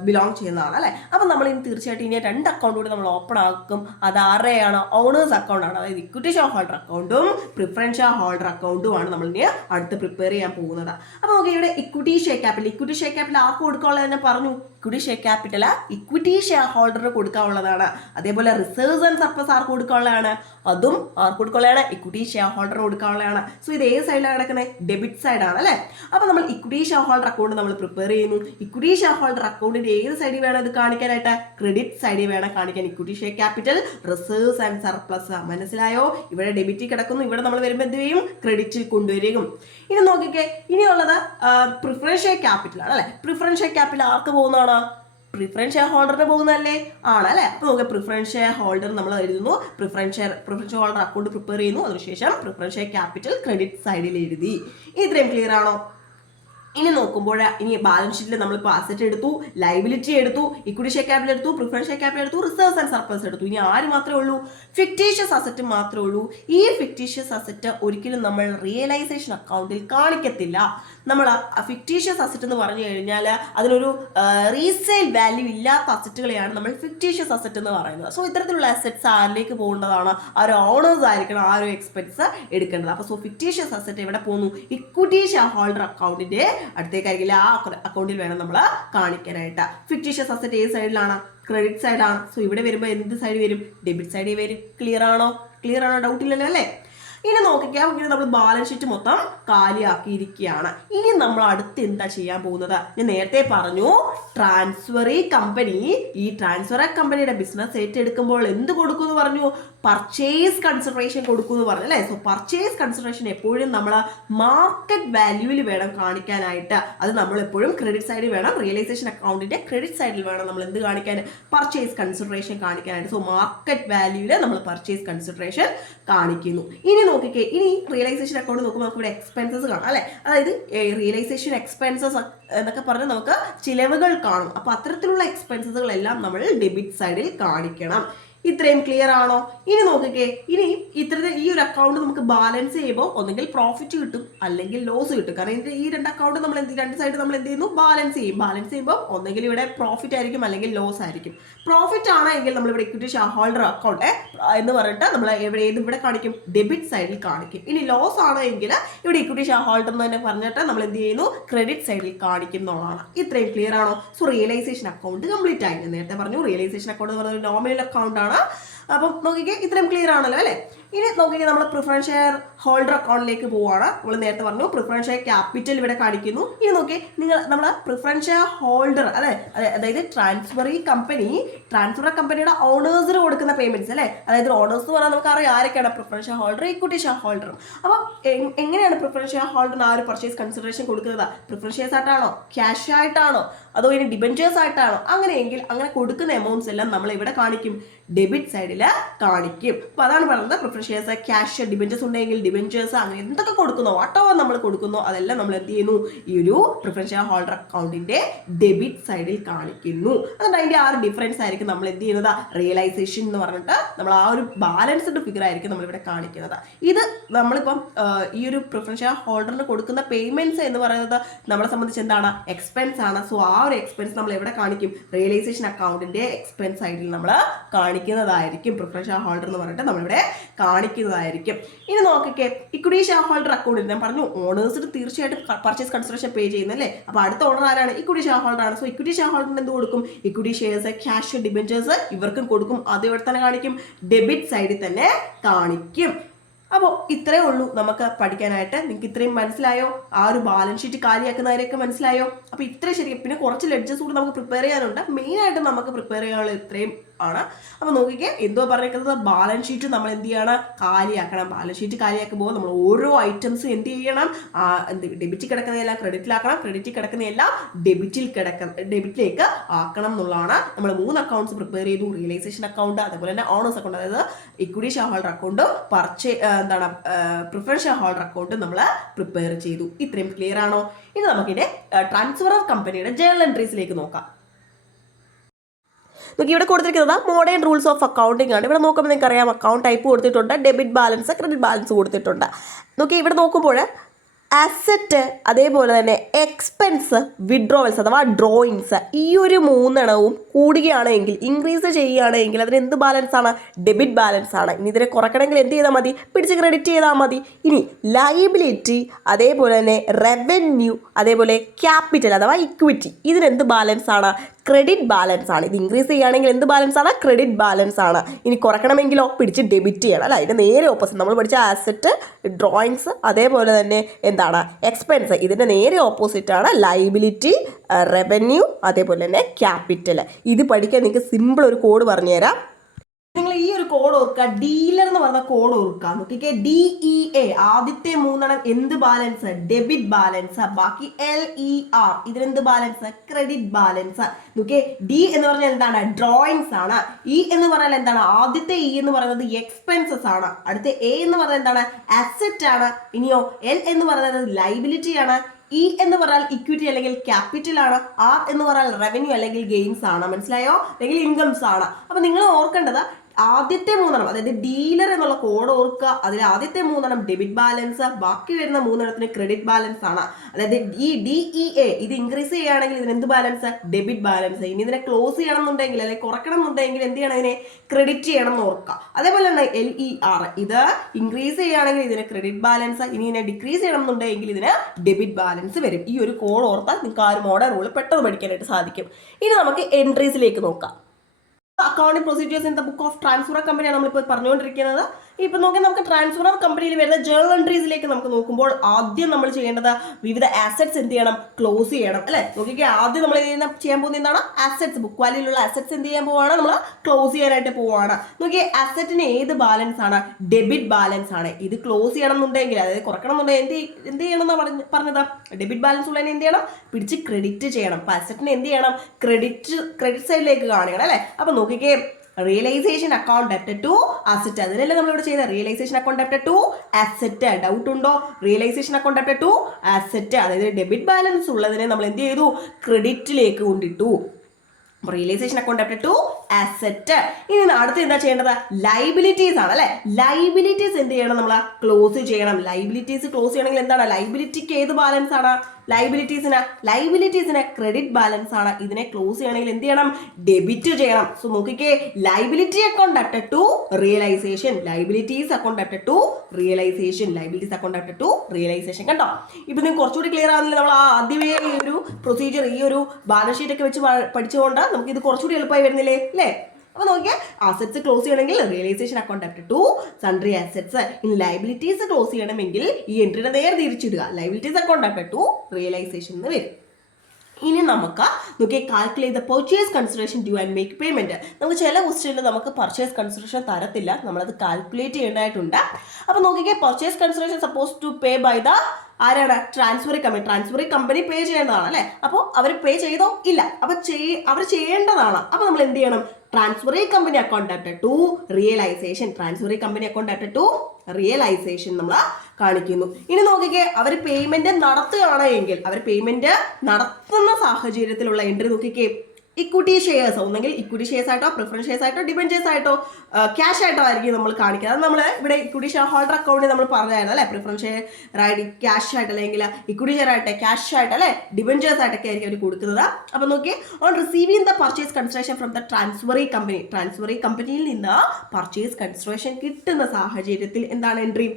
ബിലോങ് ചെയ്യുന്നതാണ് അല്ലെ. അപ്പം നമ്മൾ ഇനി തീർച്ചയായിട്ടും ഇനി 2 അക്കൗണ്ട് കൂടി നമ്മൾ ഓപ്പൺ ആക്കും. അത് ആരുടെയാണ്? ഓണേഴ്സ് അക്കൗണ്ട് ആണ്. അതായത് ഇക്വിറ്റി ഷെയർ ഹോൾഡർ അക്കൗണ്ടും പ്രിഫറൻസ് ഷെയർ ഹോൾഡർ അക്കൗണ്ടും നമ്മൾ ഇനി അടുത്ത് പ്രിപ്പയർ ചെയ്യാൻ പോകുന്നത്. അപ്പോൾ നമുക്ക് ഇവിടെ ഇക്വിറ്റി ഷെയർ ക്യാപിറ്റൽ ആർക്ക് കൊടുക്കാനുള്ളത് തന്നെ പറഞ്ഞു. Equity share capital equity share ഹോൾഡറിന് കൊടുക്കാനുള്ളതാണ്. അതേപോലെ റിസർവ്സ് ആൻഡ് സർപ്ലസ് ആർക്ക് കൊടുക്കാനുള്ളതാണ്? അതും ആർക്ക് കൊടുക്കാനുള്ളതാണ്? ഇക്വിറ്റി ഷെയർ ഹോൾഡറിന് കൊടുക്കാനുള്ളതാണ്. സോ ഇത് ഏത് സൈഡിലാണ് കിടക്കുന്നത്? ഡെബിറ്റ് സൈഡാണ് അല്ലേ. അപ്പോൾ നമ്മൾ ഇക്വിറ്റി ഷെയർ ഹോൾഡർ അക്കൗണ്ട് നമ്മൾ പ്രിപ്പയർ ചെയ്യുന്നു. ഇക്വിറ്റി ഷെയർ ഹോൾഡർ അക്കൗണ്ടിന്റെ ഏത് സൈഡിൽ വേണം ഇത് കാണിക്കാനായിട്ട്? ക്രെഡിറ്റ് സൈഡിൽ വേണം കാണിക്കാൻ. Equity share capital, reserves and surplus. മനസ്സിലായോ? ഇവിടെ ഡെബിറ്റിൽ കിടക്കുന്നു, ഇവിടെ നമ്മൾ വരുമ്പോൾ എന്ത് ചെയ്യും? ക്രെഡിറ്റിൽ കൊണ്ടുവരികയും. ഇനി നോക്കിക്കേ, ഇനിയുള്ളത് പ്രിഫറൻസ് ഷെയർ ക്യാപിറ്റൽ ആണ് അല്ലെ. പ്രിഫറൻസ് ഷെയർ ക്യാപിറ്റൽ ആർക്ക് പോകുന്നതാണ്? പ്രിഫറൻസ് ഷെയർ ഹോൾഡറിന് പോകുന്നതല്ലേ? ആണ് അല്ലെ. അപ്പോൾ നോക്കുക, പ്രിഫറൻസ് ഷെയർ ഹോൾഡർ നമ്മൾ എഴുതുന്നു, പ്രിഫറൻസ് ഹോൾഡർ അക്കൗണ്ട് പ്രിപ്പയർ ചെയ്യുന്നു, അതിനുശേഷം പ്രിഫറൻസ് ഷെയർ ക്യാപിറ്റൽ ക്രെഡിറ്റ് സൈഡിൽ എഴുതി. ഇത്രയും ക്ലിയർ ആണോ? ഇനി നോക്കുമ്പോൾ ഇനി ബാലൻസ് ഷീറ്റിൽ നമ്മളിപ്പോൾ അസറ്റ് എടുത്തു, ലൈബിലിറ്റി എടുത്തു, ഇക്വിറ്റി ഷെയർ ക്യാപിറ്റൽ എടുത്തു, പ്രിഫറൻസ് ഷെയർ ക്യാപിറ്റൽ എടുത്തു, റിസർവ്സ് ആൻഡ് സർപ്ലസ് എടുത്തു. ഇനി ആര് മാത്രമേ ഉള്ളൂ? ഫിക്റ്റീഷ്യസ് അസറ്റ് മാത്രമേ ഉള്ളൂ. ഈ ഫിക്റ്റീഷ്യസ് അസറ്റ് ഒരിക്കലും നമ്മൾ റിയലൈസേഷൻ അക്കൗണ്ടിൽ കാണിക്കത്തില്ല. നമ്മൾ ഫിക്റ്റീഷ്യസ് അസറ്റ് എന്ന് പറഞ്ഞു കഴിഞ്ഞാൽ അതിനൊരു റീസെയിൽ വാല്യൂ ഇല്ലാത്ത അസറ്റുകളെയാണ് നമ്മൾ ഫിക്റ്റീഷ്യസ് അസറ്റ് എന്ന് പറയുന്നത്. സോ ഇത്തരത്തിലുള്ള അസറ്റ്സ് ആരിലേക്ക് പോകേണ്ടതാണ്? ആ ഒരു ഓണേഴ്സ് ആയിരിക്കണം ആ ഒരു എക്സ്പെൻസ് എടുക്കേണ്ടത്. അപ്പോൾ സോ ഫിക്റ്റീഷ്യസ് അസറ്റ് എവിടെ പോകുന്നു? ഇക്വിറ്റി ഷെയർ ഹോൾഡർ അക്കൗണ്ടിന്റെ അടുത്തേക്കായിരിക്കില്ല, ആ അക്കൗണ്ടിൽ വേണം നമ്മൾ കാണിക്കാനായിട്ട്. ഫിക്റ്റീഷ്യസ് അസറ്റ് ഏത് സൈഡിലാണ്? ക്രെഡിറ്റ് സൈഡാണ്. സോ ഇവിടെ വരുമ്പോൾ എന്ത് സൈഡ് വരും? ഡെബിറ്റ് സൈഡിൽ വരും. ക്ലിയർ ആണോ? ഡൗട്ട് ഇല്ലല്ലോ അല്ലേ? ഇനി നോക്കിക്കാം, ഇങ്ങനെ നമ്മൾ ബാലൻസ് ഷീറ്റ് മൊത്തം കാലിയാക്കിയിരിക്കുകയാണ്. ഇനി നമ്മൾ അടുത്ത് എന്താ ചെയ്യാൻ പോകുന്നത്? ഞാൻ നേരത്തെ പറഞ്ഞു, ട്രാൻസ്ഫറി കമ്പനി ഈ ട്രാൻസ്ഫർ കമ്പനിയുടെ ബിസിനസ് ഏറ്റെടുക്കുമ്പോൾ എന്ത് കൊടുക്കുമെന്ന് പറഞ്ഞു? പർച്ചേസ് കൺസിഡറേഷൻ കൊടുക്കുമെന്ന് പറഞ്ഞു അല്ലേ. സോ പർച്ചേസ് കൺസിഡറേഷൻ എപ്പോഴും നമ്മൾ മാർക്കറ്റ് വാല്യൂവിൽ വേണം കാണിക്കാനായിട്ട്. അത് നമ്മൾ എപ്പോഴും ക്രെഡിറ്റ് സൈഡിൽ വേണം, റിയലൈസേഷൻ അക്കൗണ്ടിന്റെ ക്രെഡിറ്റ് സൈഡിൽ വേണം നമ്മൾ എന്ത് കാണിക്കാൻ? പർച്ചേസ് കൺസിഡറേഷൻ കാണിക്കാനായിട്ട്. സോ മാർക്കറ്റ് വാല്യൂവിൽ നമ്മൾ പർച്ചേസ് കൺസിഡറേഷൻ കാണിക്കുന്നു. ഇനി നോക്കിക്കേ, ഇനി റിയലൈസേഷൻ അക്കൗണ്ട് നോക്കുമ്പോൾ നമുക്ക് ഇവിടെ എക്സ്പെൻസസ് കാണാം അല്ലെ. അതായത് റിയലൈസേഷൻ എക്സ്പെൻസസ് എന്നൊക്കെ പറഞ്ഞാൽ നമുക്ക് ചിലവുകൾ കാണും. അപ്പൊ അത്തരത്തിലുള്ള എക്സ്പെൻസസുകളെല്ലാം നമ്മൾ ഡെബിറ്റ് സൈഡിൽ കാണിക്കണം. ഇത്രയും ക്ലിയർ ആണോ? ഇനി നോക്കിക്കേ, ഇനി ഈ ഒരു അക്കൗണ്ട് നമുക്ക് ബാലൻസ് ചെയ്യുമ്പോൾ ഒന്നെങ്കിൽ പ്രോഫിറ്റ് കിട്ടും അല്ലെങ്കിൽ ലോസ് കിട്ടും. കാരണം ഈ 2 അക്കൗണ്ട് നമ്മൾ രണ്ട് സൈഡ് നമ്മൾ എന്ത് ചെയ്യുന്നു? ബാലൻസ് ചെയ്യും. ബാലൻസ് ചെയ്യുമ്പോൾ ഒന്നെങ്കിൽ ഇവിടെ പ്രോഫിറ്റ് ആയിരിക്കും അല്ലെങ്കിൽ ലോസ് ആയിരിക്കും. പ്രോഫിറ്റ് ആണെങ്കിൽ നമ്മൾ ഇവിടെ ഇക്വിറ്റി ഷെയർ ഹോൾഡർ അക്കൗണ്ട് എന്ന് പറഞ്ഞിട്ട് നമ്മൾ ഇവിടെ കാണിക്കും? ഡെബിറ്റ് സൈഡിൽ കാണിക്കും. ഇനി ലോസ് ആണെങ്കിൽ ഇവിടെ ഇക്വിറ്റി ഷെയർ ഹോൾഡർ എന്ന് തന്നെ പറഞ്ഞിട്ട് നമ്മൾ എന്ത് ചെയ്യുന്നു? ക്രെഡിറ്റ് സൈഡിൽ കാണിക്കുന്നതാണ്. ഇത്രയും ക്ലിയർ ആണോ? സോ റിയലൈസേഷൻ അക്കൗണ്ട് കംപ്ലീറ്റ് ആയി. നേരത്തെ പറഞ്ഞു റിയലൈസേഷൻ അക്കൗണ്ട് എന്ന് പറയുന്നത് നോമിനൽ അക്കൗണ്ട് ആണ്. അപ്പം നോക്കിക്കേ, ഇത്രയും ക്ലിയർ ആണല്ലോ അല്ലേ. ഇനി നോക്കിക്കേ, നമ്മൾ പ്രിഫറൻസ് ഷെയർ ഹോൾഡർ അക്കൗണ്ടിലേക്ക് പോവുകയാണ്. നമ്മൾ നേരത്തെ പറഞ്ഞു പ്രിഫറൻസ് ഷെയർ ക്യാപിറ്റൽ ഇവിടെ കാണിക്കുന്നു. ഇനി നോക്കി, നമ്മൾ പ്രിഫറൻസ് ഷെയർ ഹോൾഡർ അതായത് ട്രാൻസ്ഫർ കമ്പനിയുടെ ഓണേഴ്സിന് കൊടുക്കുന്ന പേയ്മെന്റ്സ് അല്ലേ. അതായത് ഓണേഴ്സ് എന്ന് പറഞ്ഞാൽ നമുക്ക് അറിയാം ആരൊക്കെയാണ്? Preference share holder, equity share ഹോൾഡറും. അപ്പം എങ്ങനെയാണ് പ്രിഫറൻസ് ഷെയർ ഹോൾഡറിന് ആ ഒരു പർച്ചേസ് കൺസിഡറേഷൻ കൊടുക്കുന്നത്? പ്രിഫറൻസ് ഷെയർസ് ആയിട്ടാണോ, ക്യാഷ് ആയിട്ടാണോ, അതോ ഇനി ഡിബെഞ്ചേഴ്സ് ആയിട്ടാണോ? അങ്ങനെയെങ്കിൽ അങ്ങനെ കൊടുക്കുന്ന എമൗണ്ട്സ് എല്ലാം നമ്മൾ ഇവിടെ കാണിക്കും? ഡെബിറ്റ് സൈഡിൽ കാണിക്കും. അപ്പൊ അതാണ് പറയുന്നത് പ്രിഫറൻസ് ഷെയർസ്, ക്യാഷ്, ഡിബെഞ്ചേഴ്സ് ഉണ്ടെങ്കിൽ ഡിബെഞ്ചേഴ്സ്, അങ്ങനെ എന്തൊക്കെ കൊടുക്കുന്നോ വാട്ടോവർ നമ്മൾ കൊടുക്കുന്നോ അതെല്ലാം നമ്മൾ എന്ത് ചെയ്യുന്നു? ഈ ഒരു പ്രിഫറൻസ് ഷെയർ ഹോൾഡർ അക്കൗണ്ടിന്റെ ഡെബിറ്റ് സൈഡിൽ കാണിക്കുന്നു. അതുകൊണ്ട് അതിന്റെ ആ ഒരു ഡിഫറൻസ് ആയിരിക്കും നമ്മൾ എന്ത് ചെയ്യുന്നത്? റിയലൈസേഷൻ എന്ന് പറഞ്ഞിട്ട് നമ്മൾ ആ ഒരു ബാലൻസ്ഡ് ഫിഗർ ആയിരിക്കും നമ്മളിവിടെ കാണിക്കുന്നത്. ഇത് നമ്മളിപ്പം ഈ ഒരു പ്രിഫറൻസ് ഷെയർ ഹോൾഡറിന് കൊടുക്കുന്ന പേയ്മെന്റ്സ് എന്ന് പറയുന്നത് നമ്മളെ സംബന്ധിച്ച് എന്താണ്? എക്സ്പെൻസ് ആണ്. സോ ആ ഒരു എക്സ്പെൻസ് നമ്മൾ എവിടെ കാണിക്കും? റിയലൈസേഷൻ അക്കൗണ്ടിന്റെ എക്സ്പെൻസ് സൈഡിൽ നമ്മൾ കാണിക്കുന്നതായിരിക്കും. പ്രിഫറൻസ് ഷെയർ ഹോൾഡർ എന്ന് പറഞ്ഞിട്ട് നമ്മളിവിടെ കാണിക്കുന്നതായിരിക്കും. ഇനി നോക്കിക്കേ, ഇക്വിറ്റി ഷെയർ ഹോൾഡർ അക്കൗണ്ടിൽ ഞാൻ പറഞ്ഞു ഓണേഴ്സിന് തീർച്ചയായിട്ടും പർച്ചേസ് കൺസിഡറേഷൻ പേ ചെയ്യുന്നല്ലേ. അപ്പൊ അടുത്ത ഓണർ ആരാണ്? ഇക്വിറ്റി ഷെയർ ഹോൾഡർ ആണ്. സോ ഇക്വിറ്റി ഷെയർ ഹോൾഡറിന് എന്ത് കൊടുക്കും? ഇക്വിറ്റി ഷെയർസ്, ക്യാഷ്, ഡിബെഞ്ചേഴ്സ് ഇവർക്കും കൊടുക്കും. അത് ഇവിടെ തന്നെ കാണിക്കും? ഡെബിറ്റ് സൈഡിൽ തന്നെ കാണിക്കും. അപ്പോൾ ഇത്രയേ ഉള്ളൂ നമുക്ക് പഠിക്കാനായിട്ട്. നിങ്ങൾക്ക് ഇത്രയും മനസ്സിലായോ? ആ ഒരു ബാലൻസ് ഷീറ്റ് കാര്യമാക്കുന്നവരെയൊക്കെ മനസ്സിലായോ? അപ്പോൾ ഇത്രയും ശരി. പിന്നെ കുറച്ച് ലെഡ്ജസ് കൂടി നമുക്ക് പ്രിപ്പയർ ചെയ്യാനുണ്ട്. മെയിനായിട്ട് നമുക്ക് പ്രിപ്പയർ ചെയ്യാനുള്ള ഇത്രയും ആണ്. അപ്പോൾ നോക്കിക്കേ, എന്തോ പറഞ്ഞേക്കുന്നത്, ബാലൻസ് ഷീറ്റ് നമ്മൾ എന്ത് ചെയ്യണം? കാലിയാക്കണം. ബാലൻസ് ഷീറ്റ് കാലിയാക്കുമ്പോൾ നമ്മൾ ഓരോ ഐറ്റംസും എന്ത് ചെയ്യണം? ഡെബിറ്റിൽ കിടക്കുന്നതെല്ലാം ക്രെഡിറ്റിലാക്കണം, ക്രെഡിറ്റിൽ കിടക്കുന്നതെല്ലാം ഡെബിറ്റിലേക്ക് ആക്കണം എന്നുള്ളതാണ്. നമ്മൾ 3 അക്കൗണ്ട്സ് പ്രിപ്പയർ ചെയ്തു. റിയലൈസേഷൻ അക്കൗണ്ട്, അതുപോലെ തന്നെ ഓണേഴ്സ് അക്കൗണ്ട്, അതായത് equity share holder account, preference share holder account നമ്മൾ പ്രിപ്പയർ ചെയ്തു. ഇത്രയും ക്ലിയർ ആണോ? ഇനി നമുക്കിന്റെ ട്രാൻസ്ഫർ ഓഫ് കമ്പനിയുടെ ജേണൽ എൻട്രീസിലേക്ക് നോക്കാം. നോക്കി, ഇവിടെ കൊടുത്തിരിക്കുന്നത് മോഡേൺ റൂൾസ് ഓഫ് അക്കൗണ്ടിങ് ആണ്. ഇവിടെ നോക്കുമ്പോൾ നിങ്ങൾക്ക് അറിയാം, അക്കൗണ്ട് ടൈപ്പ് കൊടുത്തിട്ടുണ്ട്, ഡെബിറ്റ് ബാലൻസ്, ക്രെഡിറ്റ് ബാലൻസ് കൊടുത്തിട്ടുണ്ട്. നോക്കി, ഇവിടെ നോക്കുമ്പോൾ അസറ്റ്, അതേപോലെ തന്നെ എക്സ്പെൻസ്, വിഡ്രോവൽസ് അഥവാ ഡ്രോയിങ്സ്, ഈ ഒരു 3 കൂടുകയാണെങ്കിൽ, ഇൻക്രീസ് ചെയ്യുകയാണെങ്കിൽ അതിന് എന്ത് ബാലൻസ് ആണ്? ഡെബിറ്റ് ബാലൻസ് ആണ്. ഇനി ഇതിനെ കുറയ്ക്കണമെങ്കിൽ എന്ത് ചെയ്താൽ മതി? പിടിച്ച് ക്രെഡിറ്റ് ചെയ്താൽ മതി. ഇനി ലയബിലിറ്റി, അതേപോലെ തന്നെ റവന്യൂ, അതേപോലെ ക്യാപിറ്റൽ അഥവാ ഇക്വിറ്റി, ഇതിനെന്ത് ബാലൻസ് ആണ്? ക്രെഡിറ്റ് ബാലൻസ് ആണ്. ഇത് ഇൻക്രീസ് ചെയ്യുകയാണെങ്കിൽ എന്ത് ബാലൻസ് ആണ്? ക്രെഡിറ്റ് ബാലൻസ് ആണ്. ഇനി കുറയ്ക്കണമെങ്കിലോ പിടിച്ച് ഡെബിറ്റ് ചെയ്യണം, അല്ല, ഇതിൻ്റെ നേരെ ഓപ്പോസിറ്റ്. നമ്മൾ പഠിച്ച അസറ്റ്, ഡ്രോയിങ്സ്, അതേപോലെ തന്നെ എന്താണ്? എക്സ്പെൻസ്, ഇതിൻ്റെ നേരെ ഓപ്പോസിറ്റ് ആണ് ലയബിലിറ്റി, റവന്യൂ, അതേപോലെ തന്നെ ക്യാപിറ്റൽ. ഇത് പഠിക്കാൻ നിങ്ങൾക്ക് സിമ്പിൾ ഒരു കോഡ് പറഞ്ഞുതരാം. നിങ്ങൾ ഈ ഒരു കോഡ് ഓർക്കുക, ഡീലർ എന്ന് പറഞ്ഞ കോഡ് ഓർക്കുക. നോക്കിക്കേ, DEA, ആദ്യത്തെ 3 എന്ത് ബാലൻസ്? Debit balance. ബാക്കി LER, ഇതിനെന്ത് ബാലൻസ്? Credit balance. നോക്കിയേ, D എന്ന് പറഞ്ഞാൽ എന്താണ്? ഡ്രോയിങ്സ് ആണ്. E എന്ന് പറഞ്ഞാൽ എന്താണ്? ആദ്യത്തെ E എന്ന് പറയുന്നത് എക്സ്പെൻസസ് ആണ്. അടുത്ത A എന്ന് പറഞ്ഞാൽ എന്താണ്? അസറ്റ് ആണ്. ഇനിയോ L എന്ന് പറയുന്നത് ലൈബിലിറ്റി ആണ്. E എന്ന് പറഞ്ഞാൽ ഇക്വിറ്റി അല്ലെങ്കിൽ ക്യാപിറ്റൽ ആണ്. R എന്ന് പറഞ്ഞാൽ റവന്യൂ അല്ലെങ്കിൽ ഗെയിൻസ് ആണ്. മനസ്സിലായോ? അല്ലെങ്കിൽ ഇൻകംസ് ആണ്. അപ്പൊ നിങ്ങൾ ഓർക്കേണ്ടത് ആദ്യത്തെ 3, അതായത് ഡീലർ എന്നുള്ള കോഡ് ഓർക്കുക. അതിൽ ആദ്യത്തെ 3 ഡെബിറ്റ് ബാലൻസ്, ബാക്കി വരുന്ന 3 ക്രെഡിറ്റ് ബാലൻസ് ആണ്. അതായത് ഈ DEA ഇത് ഇൻക്രീസ് ചെയ്യുകയാണെങ്കിൽ ഇതിന് എന്ത് ബാലൻസ്? Debit balance. ഇനി ഇതിനെ ക്ലോസ് ചെയ്യണം എന്നുണ്ടെങ്കിൽ, അല്ലെങ്കിൽ കുറയ്ക്കണം എന്നുണ്ടെങ്കിൽ എന്ത് ചെയ്യണം? ഇതിനെ ക്രെഡിറ്റ് ചെയ്യണം എന്ന് ഓർക്കുക. അതേപോലെ തന്നെ LER, ഇത് ഇൻക്രീസ് ചെയ്യുകയാണെങ്കിൽ ഇതിന് ക്രെഡിറ്റ് ബാലൻസ്, ഇനി ഇതിനെ ഡിക്രീസ് ചെയ്യണം എന്നുണ്ടെങ്കിൽ ഇതിന് ഡെബിറ്റ് ബാലൻസ് വരും. ഈ ഒരു കോഡ് ഓർത്താൽ നിങ്ങൾക്ക് ആ ഒരു മോഡൽ റൂൾ പെട്ടെന്ന് പഠിക്കാനായിട്ട് സാധിക്കും. ഇനി നമുക്ക് എൻട്രീസിലേക്ക് നോക്കാം. Accounting procedures in the book of transfer കമ്പനിയാണ് നമ്മളിപ്പോൾ പറഞ്ഞുകൊണ്ടിരിക്കുന്നത്. ഇപ്പൊ നോക്കിയാൽ നമുക്ക് ട്രാൻസ്ഫർ ഓഫ് കമ്പനിയിൽ വരുന്ന ജേണൽ എൻട്രീസിലേക്ക് നമുക്ക് നോക്കുമ്പോൾ ആദ്യം നമ്മൾ ചെയ്യേണ്ടത് വിവിധ അസറ്റ്സ് എന്ത് ചെയ്യണം? ക്ലോസ് ചെയ്യണം, അല്ലെ? നോക്കിക്കേ, ആദ്യം നമ്മൾ ചെയ്യാൻ പോകുന്നത് എന്താണ്? അസറ്റ്സ്, ബുക്ക് വാല്യൂലുള്ള അസറ്റ്സ് എന്ത് ചെയ്യാൻ പോവാണ്? നമ്മൾ ക്ലോസ് ചെയ്യാനായിട്ട് പോവാണ്. നോക്കിയേ, അസറ്റിന് ഏത് ബാലൻസ് ആണ്? ഡെബിറ്റ് ബാലൻസ് ആണ്. ഇത് ക്ലോസ് ചെയ്യണം എന്നുണ്ടെങ്കിൽ, അതായത് കുറയ്ക്കണം എന്നുണ്ടെങ്കിൽ എന്ത് ചെയ്യണം എന്നാണ് പറഞ്ഞത്? ഡെബിറ്റ് ബാലൻസ് ഉള്ളതിനെ എന്ത് ചെയ്യണം? പിടിച്ച് ക്രെഡിറ്റ് ചെയ്യണം. അപ്പൊ അസറ്റിന് എന്ത് ചെയ്യണം? ക്രെഡിറ്റ് സൈഡിലേക്ക് കാണിക്കണം, അല്ലെ? അപ്പൊ നോക്കിക്കേ, റിയലൈസേഷൻ അക്കൗണ്ട് ഡെപ്റ്റ് ടു അസറ്റ്, അതിനല്ലേ നമ്മളിവിടെ ചെയ്ത realisation account ഡെപ്റ്റ് to asset. Doubt ഉണ്ടോ? റിയലൈസേഷൻ അക്കൗണ്ട് ഡെപ്റ്റ് ടു അസറ്റ്, അതായത് ഡെബിറ്റ് ബാലൻസ് ഉള്ളതിനെ നമ്മൾ എന്ത് ചെയ്തു? ക്രെഡിറ്റിലേക്ക് കൊണ്ടിട്ടു. Realisation account ഡെപ്റ്റ് to asset. ഇനി അടുത്ത് എന്താ ചെയ്യേണ്ടത്? ലൈബിലിറ്റീസ് ആണ്, അല്ലെ? ലൈബിലിറ്റീസ് എന്ത് ചെയ്യണം? നമ്മൾ ക്ലോസ് ചെയ്യണം. ലൈബിലിറ്റീസ് ക്ലോസ് ചെയ്യണമെങ്കിൽ എന്താണ്? ലൈബിലിറ്റിക്ക് ഏത് ബാലൻസ് ആണ്? ലൈബിലിറ്റീസിന് ക്രെഡിറ്റ് ബാലൻസ് ആണ്. ഇതിനെ ക്ലോസ് ചെയ്യണമെങ്കിൽ എന്ത് ചെയ്യണം? ഡെബിറ്റ് ചെയ്യണം. സോ നോക്കിക്കേ, liability account ഡെപ്റ്റ് to realisation, liabilities account ഡെപ്റ്റ് to realisation, liabilities account ഡെപ്റ്റ് to realisation. കണ്ടോ? ഇപ്പൊ നിങ്ങൾക്ക് കുറച്ചുകൂടി ക്ലിയർ ആവുന്നില്ല. നമ്മൾ ആദ്യമേ ഈ ഒരു പ്രൊസീജിയർ, ഈ ഒരു ബാലൻസ് ഷീറ്റ് ഒക്കെ വെച്ച് പഠിച്ചുകൊണ്ട് നമുക്ക് ഇത് കുറച്ചുകൂടി എളുപ്പമായി വരുന്നില്ലേ, അല്ലേ? അപ്പൊ നോക്കിയാൽ അസറ്റ്സ് ക്ലോസ് ചെയ്യണമെങ്കിൽ realisation account ഡെപ്റ്റ് to sundry assets. ഇനി ലൈബിലിറ്റീസ് ക്ലോസ് ചെയ്യണമെങ്കിൽ ഈ എൻട്രിയുടെ നേരെ തിരിച്ചിടുക, ലൈബിലിറ്റീസ് അക്കൗണ്ട് ഡെപ്റ്റ് ടു റിയലൈസേഷൻ എന്ന് വരും. ഇനി നമുക്ക് നോക്കിയാൽ calculate the purchase consideration due and make payment. നമുക്ക് ചില ക്വസ്റ്റ്യനിൽ നമുക്ക് പർച്ചേസ് കൺസിഡറേഷൻ തരത്തില്ല, നമ്മളത് കാൽക്കുലേറ്റ് ചെയ്യേണ്ടതായിട്ടുണ്ട്. അപ്പൊ നോക്കിയാൽ purchase consideration suppose to pay by the ആരാണ്? ട്രാൻസ്ഫറി കമ്പനി പേ ചെയ്യേണ്ടതാണ്, അല്ലെ? അപ്പോൾ അവർ പേ ചെയ്തോ? ഇല്ല. അപ്പൊ അവർ ചെയ്യേണ്ടതാണ്. അപ്പൊ നമ്മൾ എന്ത് ചെയ്യണം? Transferee company account ഡെപ്റ്റ് to realisation, transferee company account ഡെപ്റ്റ് to realisation നമ്മൾ കാണിക്കുന്നു. ഇനി നോക്കിക്കേ, അവർ പേയ്മെന്റ് നടത്തുകയാണ് എങ്കിൽ, അവർ പേയ്മെന്റ് നടത്തുന്ന സാഹചര്യത്തിലുള്ള എൻട്രി നോക്കിക്കേ, ഇക്വിറ്റി ഷെയർസ്, ഒന്നെങ്കിൽ ഇക്വിറ്റി ഷെയർസ് ആയിട്ടോ, പ്രിഫറൻസ് ഷെയർസ് ആയിട്ടോ, ഡിബഞ്ചേഴ്സ് ആയിട്ടോ, ക്യാഷ് ആയിട്ടോ ആയിരിക്കും നമ്മൾ കാണിക്കുക. അത് നമ്മൾ ഇവിടെ ഇക്വിറ്റി ഷെയർ ഹോൾഡർ അക്കൗണ്ടിൽ നമ്മൾ പറഞ്ഞായിരുന്നു, അല്ലെ? പ്രിഫറൻസ് ഷെയർ ആയിട്ട് ക്യാഷ് ആയിട്ട്, അല്ലെങ്കിൽ ഇക്വിറ്റി ഷെയർ ആയിട്ട് ക്യാഷ് ആയിട്ട്, അല്ലെ? ഡിബഞ്ചേഴ്സ് ആയിട്ടൊക്കെ ആയിരിക്കും അവർ കൊടുക്കുന്നത്. അപ്പൊ നോക്കി, on receiving the purchase consideration from the transferee കമ്പനിയിൽ നിന്ന് പർച്ചേസ് കൺസിഡറേഷൻ കിട്ടുന്ന സാഹചര്യത്തിൽ എന്താണ് entry?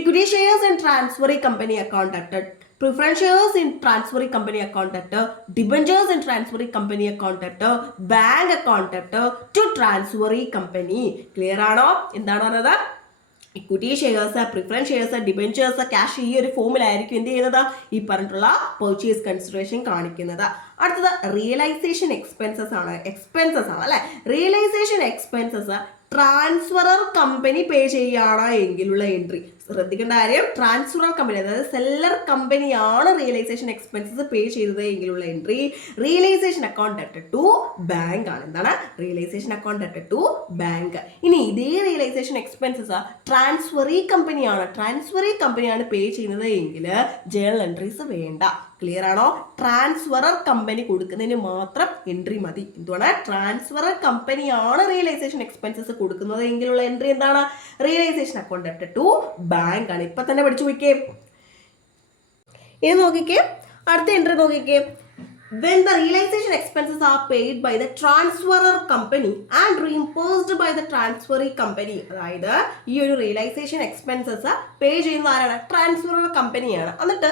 Equity shares in transferee company account ഡെപ്റ്റ്, preference shares in transferring company account debtor, debentures in transferring company account debtor, bank account debtor to transferring company. Clear ആണോ? എന്താണ് പറഞ്ഞത്? Equity shares, preference shares, debentures, cash ഈ ഒരു ഫോമിലായിരിക്കും എന്ത് ചെയ്യുന്നത്, ഈ പറഞ്ഞിട്ടുള്ള പർച്ചേസ് കൺസിഡറേഷൻ കാണിക്കുന്നത്. അടുത്തത് റിയലൈസേഷൻ എക്സ്പെൻസസ് ആണ് അല്ലെ. Realisation expenses transferor company pay ചെയ്യുകയാണ് എങ്കിലുള്ള എൻട്രി. ശ്രദ്ധിക്കേണ്ട കാര്യം, ട്രാൻസ്ഫറർ കമ്പനി അതായത് സെല്ലർ കമ്പനിയാണ് റിയലൈസേഷൻ എക്സ്പെൻസസ് പേ ചെയ്തത് എങ്കിലുള്ള എൻട്രി റിയലൈസേഷൻ അക്കൗണ്ട് ഡെറ്റഡ് ടു ബാങ്ക് ആണ്. എന്താണ് റിയലൈസേഷൻ അക്കൗണ്ട് ഡെറ്റഡ് ടു ബാങ്ക്. ഇനി ഇതേ റിയലൈസേഷൻ എക്സ്പെൻസസ് ട്രാൻസ്ഫറി കമ്പനിയാണ് പേ ചെയ്യുന്നത് എങ്കിൽ ജേണൽ എൻട്രീസ് വേണ്ട. ക്ലിയർ ആണോ? ട്രാൻസ്ഫറർ കമ്പനി കൊടുക്കുന്നതിന് മാത്രം എൻട്രി മതി. എന്തുവാണ്? ട്രാൻസ്ഫറർ കമ്പനിയാണ് റിയലൈസേഷൻ എക്സ്പെൻസസ് കൊടുക്കുന്നത് എങ്കിലുള്ള എൻട്രി എന്താണ്? റിയലൈസേഷൻ അക്കൗണ്ട് ഡെറ്റഡ് ടു ബാങ്ക് ആണ്. ഇപ്പൊ തന്നെ പഠിച്ചു വയ്ക്കേ. ഇനി നോക്കിക്കേ, അടുത്ത എൻട്രി നോക്കിക്കേ. When the realization expenses are paid by the transferor company and reimbursed by the transferee company, അതായത് ഈ ഒരു റിയലൈസേഷൻ എക്സ്പെൻസസ് പേ ചെയ്യുന്ന ആരാണ്? ട്രാൻസ്ഫറർ കമ്പനിയാണ്. എന്നിട്ട്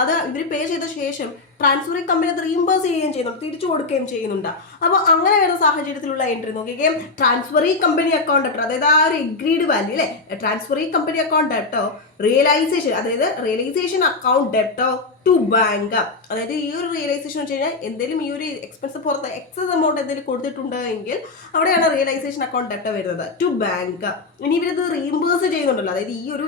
അത് ഇവർ പേ ചെയ്ത ശേഷം ട്രാൻസ്ഫറി കമ്പനി അത് റീംബേഴ്സ് ചെയ്യുകയും ചെയ്യുന്നുണ്ട്, തിരിച്ചു കൊടുക്കുകയും ചെയ്യുന്നുണ്ട്. അപ്പോൾ അങ്ങനെ വരുന്ന സാഹചര്യത്തിലുള്ള എൻട്രി നോക്കിക്കുകയും ട്രാൻസ്ഫറി കമ്പനി അക്കൗണ്ട് ഡെറ്റർ, അതായത് ആ ഒരു എഗ്രീഡ് വാല്യൂ അല്ലേ, transferee company account debtor realisation, അതായത് realisation account debtor to bank. അതായത് ഈ ഒരു റിയലൈസേഷൻ വെച്ച് കഴിഞ്ഞാൽ എന്തെങ്കിലും ഈ ഒരു എക്സ്പെൻസ് പുറത്ത് എക്സസ് എമൗണ്ട് എന്തെങ്കിലും കൊടുത്തിട്ടുണ്ട് എങ്കിൽ അവിടെയാണ് റിയലൈസേഷൻ അക്കൗണ്ട് ഡെറ്റർ വരുന്നത് ടു ബാങ്ക്. ഇനി ഇവരത് റീംബേഴ്സ് ചെയ്യുന്നുണ്ടല്ലോ, അതായത് ഈ ഒരു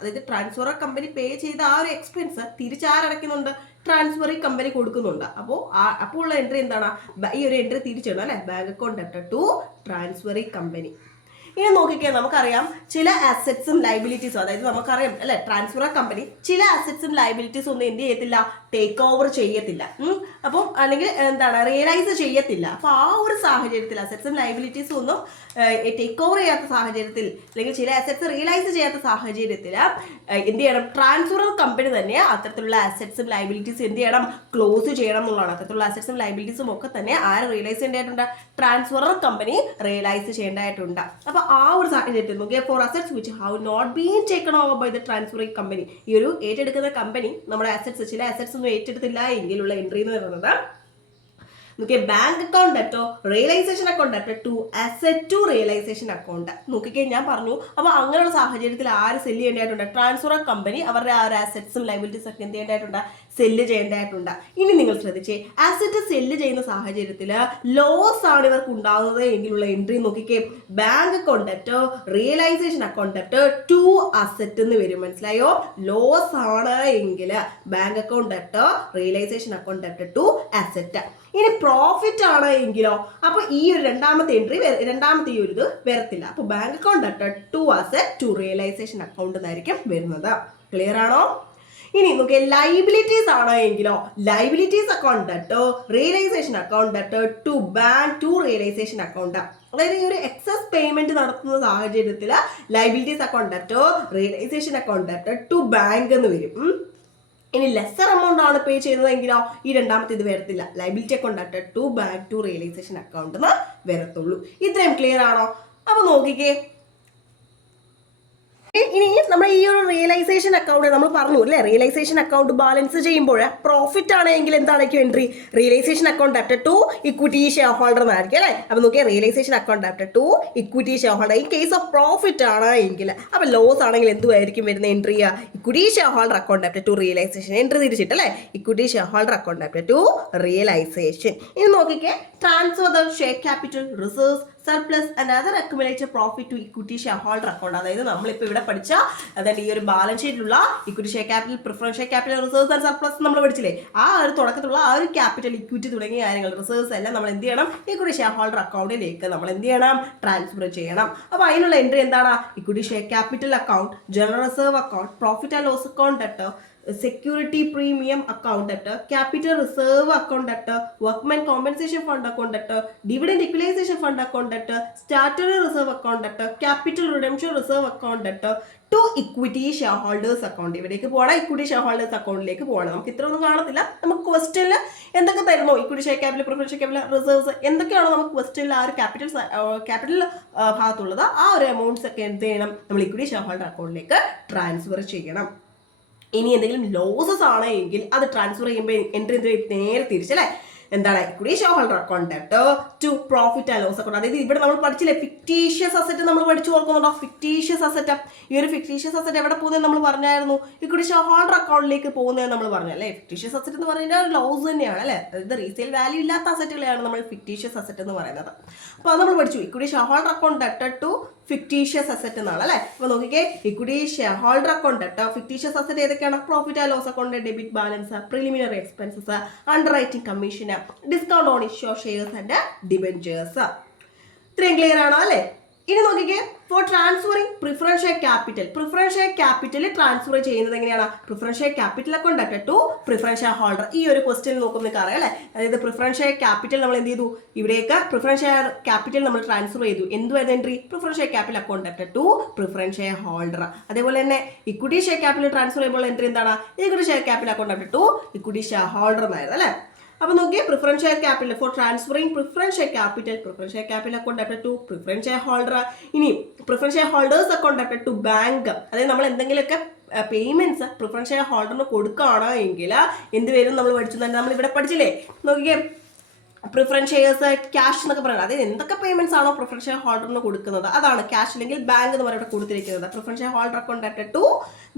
അതായത് ട്രാൻസ്ഫറർ കമ്പനി പേ ചെയ്ത ആ ഒരു എക്സ്പെൻസ് തിരിച്ചാരടയ്ക്കുന്നുണ്ട്? ട്രാൻസ്ഫറി കമ്പനി കൊടുക്കുന്നുണ്ട്. അപ്പോൾ ഉള്ള എൻട്രി എന്താണ്? ഈ ഒരു എൻട്രി തിരിച്ചിടണം അല്ലെ, bank account debtor to transferee company. ഇനി നോക്കിക്കേ, നമുക്കറിയാം ചില അസറ്റ്സും ലൈബിലിറ്റീസും, അതായത് നമുക്കറിയാം അല്ലെ, ട്രാൻസ്ഫറർ കമ്പനി ചില അസറ്റ്സും ലൈബിലിറ്റീസും ഒന്നും എന്ത് ചെയ്യത്തില്ല, ടേക്ക് ഓവർ ചെയ്യത്തില്ല. അപ്പം അല്ലെങ്കിൽ എന്താണ്, റിയലൈസ് ചെയ്യത്തില്ല. അപ്പോൾ ആ ഒരു സാഹചര്യത്തിൽ അസറ്റ്സും ലൈബിലിറ്റീസും ഒന്നും ടേക്ക് ഓവർ ചെയ്യാത്ത സാഹചര്യത്തിൽ, അല്ലെങ്കിൽ ചില അസറ്റ്സ് റിയലൈസ് ചെയ്യാത്ത സാഹചര്യത്തിൽ എന്ത് ചെയ്യണം? ട്രാൻസ്ഫറർ കമ്പനി തന്നെ അത്തരത്തിലുള്ള അസറ്റ്സും ലൈബിലിറ്റീസും എന്ത് ചെയ്യണം? ക്ലോസ് ചെയ്യണം എന്നുള്ളതാണ്. അത്തരത്തിലുള്ള അസറ്റ്സും ലൈബിലിറ്റീസും ഒക്കെ തന്നെ ആര് റിയലൈസ് ചെയ്യേണ്ടതായിട്ടുണ്ട്? ട്രാൻസ്ഫറർ കമ്പനി റിയലൈസ് ചെയ്യേണ്ടതായിട്ടുണ്ട്. അപ്പോൾ ആ ഒരു സാഹചര്യത്തിൽ നോക്കിയാൽ for assets which have not been taken over by the transferring company, ഈ ഒരു ഏറ്റെടുക്കുന്ന കമ്പനി നമ്മുടെ അസറ്റ്സ് ചില അസറ്റ്സ് ഒന്നും ഏറ്റെടുത്തില്ല എങ്കിലുള്ള എൻട്രി എന്ന് പറയുന്നത് നോക്കിയേ, bank account debtor realisation account debtor to asset to realisation account. നോക്കിക്കേ, ഞാൻ പറഞ്ഞു. അപ്പോൾ അങ്ങനെയുള്ള സാഹചര്യത്തിൽ ആര് സെല്ല് ചെയ്യേണ്ടതായിട്ടുണ്ട്? ട്രാൻസ്ഫറർ കമ്പനി അവരുടെ ആ ഒരു അസറ്റ്സും ലൈബിലിറ്റീസും ഒക്കെ എന്ത് ചെയ്യേണ്ടതായിട്ടുണ്ട്? സെല്ല് ചെയ്യേണ്ടതായിട്ടുണ്ട്. ഇനി നിങ്ങൾ ശ്രദ്ധിച്ചേ, അസറ്റ് സെല്ല് ചെയ്യുന്ന സാഹചര്യത്തിൽ ലോസ് ആണ് ഇവർക്ക് ഉണ്ടാകുന്നത് എങ്കിലുള്ള എൻട്രി നോക്കിക്കേ, bank account debtor realisation account debtor to asset എന്ന് വരും. മനസ്സിലായോ? ലോസ് ആണ് എങ്കിൽ bank account debtor realisation account debtor to asset. ഇനി പ്രോഫിറ്റ് ആണ് എങ്കിലോ, അപ്പോൾ ഈ ഒരു രണ്ടാമത്തെ എൻട്രി രണ്ടാമത്തെ ഈ ഒരു ഇത് വരത്തില്ല. അപ്പോൾ bank account debtor to asset to realisation account എന്നായിരിക്കും വരുന്നത്. ക്ലിയർ ആണോ? ഇനി നോക്കിയാൽ ലൈബിലിറ്റീസ് ആണ് എങ്കിലോ, liabilities account debtor realisation account debtor to bank to realisation account. അതായത് ഈ ഒരു എക്സസ് പേയ്മെന്റ് നടത്തുന്ന സാഹചര്യത്തിൽ liabilities account debtor realisation account debtor to bank എന്ന് വരും. ഇനി ലെസർ എമൗണ്ട് ആണ് പേ ചെയ്യുന്നതെങ്കിലോ ഈ രണ്ടാമത്തെ ഇത് വരത്തില്ല, liability account debtor to bank to realisation account എന്ന് വരത്തുള്ളൂ. ഇത്രയും ക്ലിയർ ആണോ? അപ്പൊ നോക്കിക്കേ, ഇനി നമ്മൾ ഈ ഒരു റിയലൈസേഷൻ അക്കൗണ്ട് നമ്മൾ പറഞ്ഞു അല്ലേ, റിയലൈസേഷൻ അക്കൗണ്ട് ബാലൻസ് ചെയ്യുമ്പോൾ പ്രോഫിറ്റ് ആണെങ്കിൽ എന്തായിരിക്കും entry? Realisation account debtor to equity share holder എന്നായിരിക്കും അല്ലേ. അപ്പൊ നോക്കിയാൽ realisation account debtor to equity share holder. In case of profit ആണ് എങ്കിൽ, അപ്പൊ ലോസ് ആണെങ്കിൽ എന്തുമായിരിക്കും വരുന്ന entry? Equity share holder account debtor to realisation. Entry തിരിച്ചിട്ടല്ലേ, equity share holder account debtor to realisation. ഇനി നോക്കിക്കേ, transfer the share capital reserves surplus and other accumulated profit to equity share holder account. അതായത് നമ്മളിപ്പോൾ ഇവിടെ പഠിച്ച അതായത് ഈ ഒരു ബാലൻസ് ഷീറ്റിലുള്ള equity share capital, preference share capital, reserves and surplus നമ്മൾ പഠിച്ചില്ലേ, ആ ഒരു തുടക്കത്തിലുള്ള ആ ഒരു ക്യാപിറ്റൽ, ഇക്വിറ്റി തുടങ്ങിയ കാര്യങ്ങൾ, റിസർവ്സ് എല്ലാം നമ്മൾ എന്ത് ചെയ്യണം? ഇക്വിറ്റി ഷെയർ ഹോൾഡർ അക്കൗണ്ടിലേക്ക് നമ്മൾ എന്ത് ചെയ്യണം? ട്രാൻസ്ഫർ ചെയ്യണം. അപ്പോൾ അതിനുള്ള എൻട്രി എന്താണ്? Equity share capital account, general reserve account, profit and loss account debtor, security premium account debtor, capital reserve account debtor, workmen compensation fund account debtor, dividend equalisation fund account debtor, statutory reserve account debtor, capital redemption reserve account debtor to equity share holders account. ഇവിടേക്ക് പോകണം, equity share holders അക്കൗണ്ടിലേക്ക് പോകണം. നമുക്ക് ഇത്ര ഒന്നും കാണത്തില്ല. നമുക്ക് ക്വസ്റ്റനിൽ എന്തൊക്കെ തരുന്നോ, equity share capital, preference share capital, reserves എന്തൊക്കെയാണോ നമുക്ക് ക്വസ്റ്റനിൽ ആ ഒരു ക്യാപിറ്റൽ ഭാഗത്തുള്ളത്, ആ ഒരു എമൗണ്ട്സ് ഒക്കെ എന്ത് ചെയ്യണം? നമ്മൾ ഇക്വിറ്റി ഷെയർ ഹോൾഡർ അക്കൗണ്ടിലേക്ക് ട്രാൻസ്ഫർ ചെയ്യണം. ഇനി എന്തെങ്കിലും ലോസസ് ആണ് എങ്കിൽ അത് ട്രാൻസ്ഫർ ചെയ്യുമ്പോൾ എൻട്രി നേരെ തിരിച്ചല്ലേ, എന്താണ് equity share holder account ഡെപ്റ്റ് to profit and loss account. അതായത് ഇവിടെ നമ്മൾ പഠിച്ചില്ലേ ഫിക്ടീഷ്യസ് അസറ്റ് നമ്മൾ പഠിച്ചു ഓർക്കുന്നുണ്ടോ? Fictitious asset. ഈ ഒരു ഫിക്ടീഷ്യസ് അസറ്റ് എവിടെ പോകുന്നത് നമ്മൾ പറഞ്ഞായിരുന്നു? ഇക്വിറ്റി ഷെയർ ഹോൾഡർ അക്കൗണ്ടിലേക്ക് പോകുന്നത് നമ്മൾ പറഞ്ഞു അല്ലേ. ഫിക്ടീഷ്യസ് അസറ്റ് എന്ന് പറഞ്ഞാൽ ലോസ് തന്നെയാണ് അല്ലേ. അതായത് റീസെയിൽ വാല്യൂ ഇല്ലാത്ത അസറ്റുകളെയാണ് നമ്മൾ ഫിക്ടീഷ്യസ് അസറ്റ് എന്ന് പറയുന്നത്. അപ്പോൾ അത് നമ്മൾ പഠിച്ചു equity share holder account ഡെപ്റ്റ് to fictitious asset എന്നാണ് അല്ലേ. അപ്പോൾ നോക്കിക്കേ equity share holder account debit fictitious asset ഏതൊക്കെയാണ്? Profit and loss account, debit balance, preliminary expenses, underwriting commission, discount on issue shares and debentures. ഇത്രയും clear ആണോ അല്ലേ? ഇനി നോക്കിക്കേ for transferring preference share capital. Preference share capital transfer ചെയ്യുന്നത് എങ്ങനെയാണ്? Preference share capital account ഡെപ്റ്റ് to preference share holder. ഈ ഒരു question നോക്കുമ്പോൾ നിങ്ങൾക്ക് അറിയാം അല്ലേ. അതായത് പ്രിഫറൻസ് ഷെയർ ക്യാപിറ്റൽ നമ്മൾ എന്ത് ചെയ്തു? ഇവിടേക്ക് പ്രിഫറൻസ് ഷെയർ ക്യാപിറ്റൽ നമ്മൾ ട്രാൻസ്ഫർ ചെയ്തു. എന്തുവായിരുന്നു entry? Preference share capital account ഡെപ്റ്റ് to preference share holder. അതേപോലെ തന്നെ ഇക്വിറ്റി ഷെയർ ക്യാപിറ്റൽ ട്രാൻസ്ഫർ ചെയ്യുമ്പോൾ എൻട്രി എന്താണ്? Equity share capital account ഡെപ്റ്റ് to equity share holder എന്നായിരുന്നു അല്ലേ. അപ്പോൾ നോക്കിയേ preference share capital for transferring preference share capital account ഡെപ്റ്റ് to preference share holder. ഇനി preference share holders account ഡെപ്റ്റ് to bank. അതായത് നമ്മൾ എന്തെങ്കിലുമൊക്കെ പേയ്മെന്റ്സ് പ്രിഫറൻസ് ഷെയർ ഹോൾഡറിന് കൊടുക്കുകയാണ് എങ്കിൽ എന്ത് വരും നമ്മൾ പഠിച്ചു തന്നെ. നമ്മൾ ഇവിടെ പഠിച്ചില്ലേ നോക്കിയേ പ്രിഫറൻസ് ഷെയർസ് ക്യാഷ് എന്നൊക്കെ പറയുന്നത്. അതായത് എന്തൊക്കെ പേയ്മെന്റ്സ് ആണോ പ്രിഫറൻസ് ഷെയർ ഹോൾഡറിന് കൊടുക്കുന്നത് അതാണ് ക്യാഷ് അല്ലെങ്കിൽ ബാങ്ക് എന്ന് പറയുന്നത് കൊടുത്തിരിക്കുന്നത്. Preference share holder account ഡെപ്റ്റ് to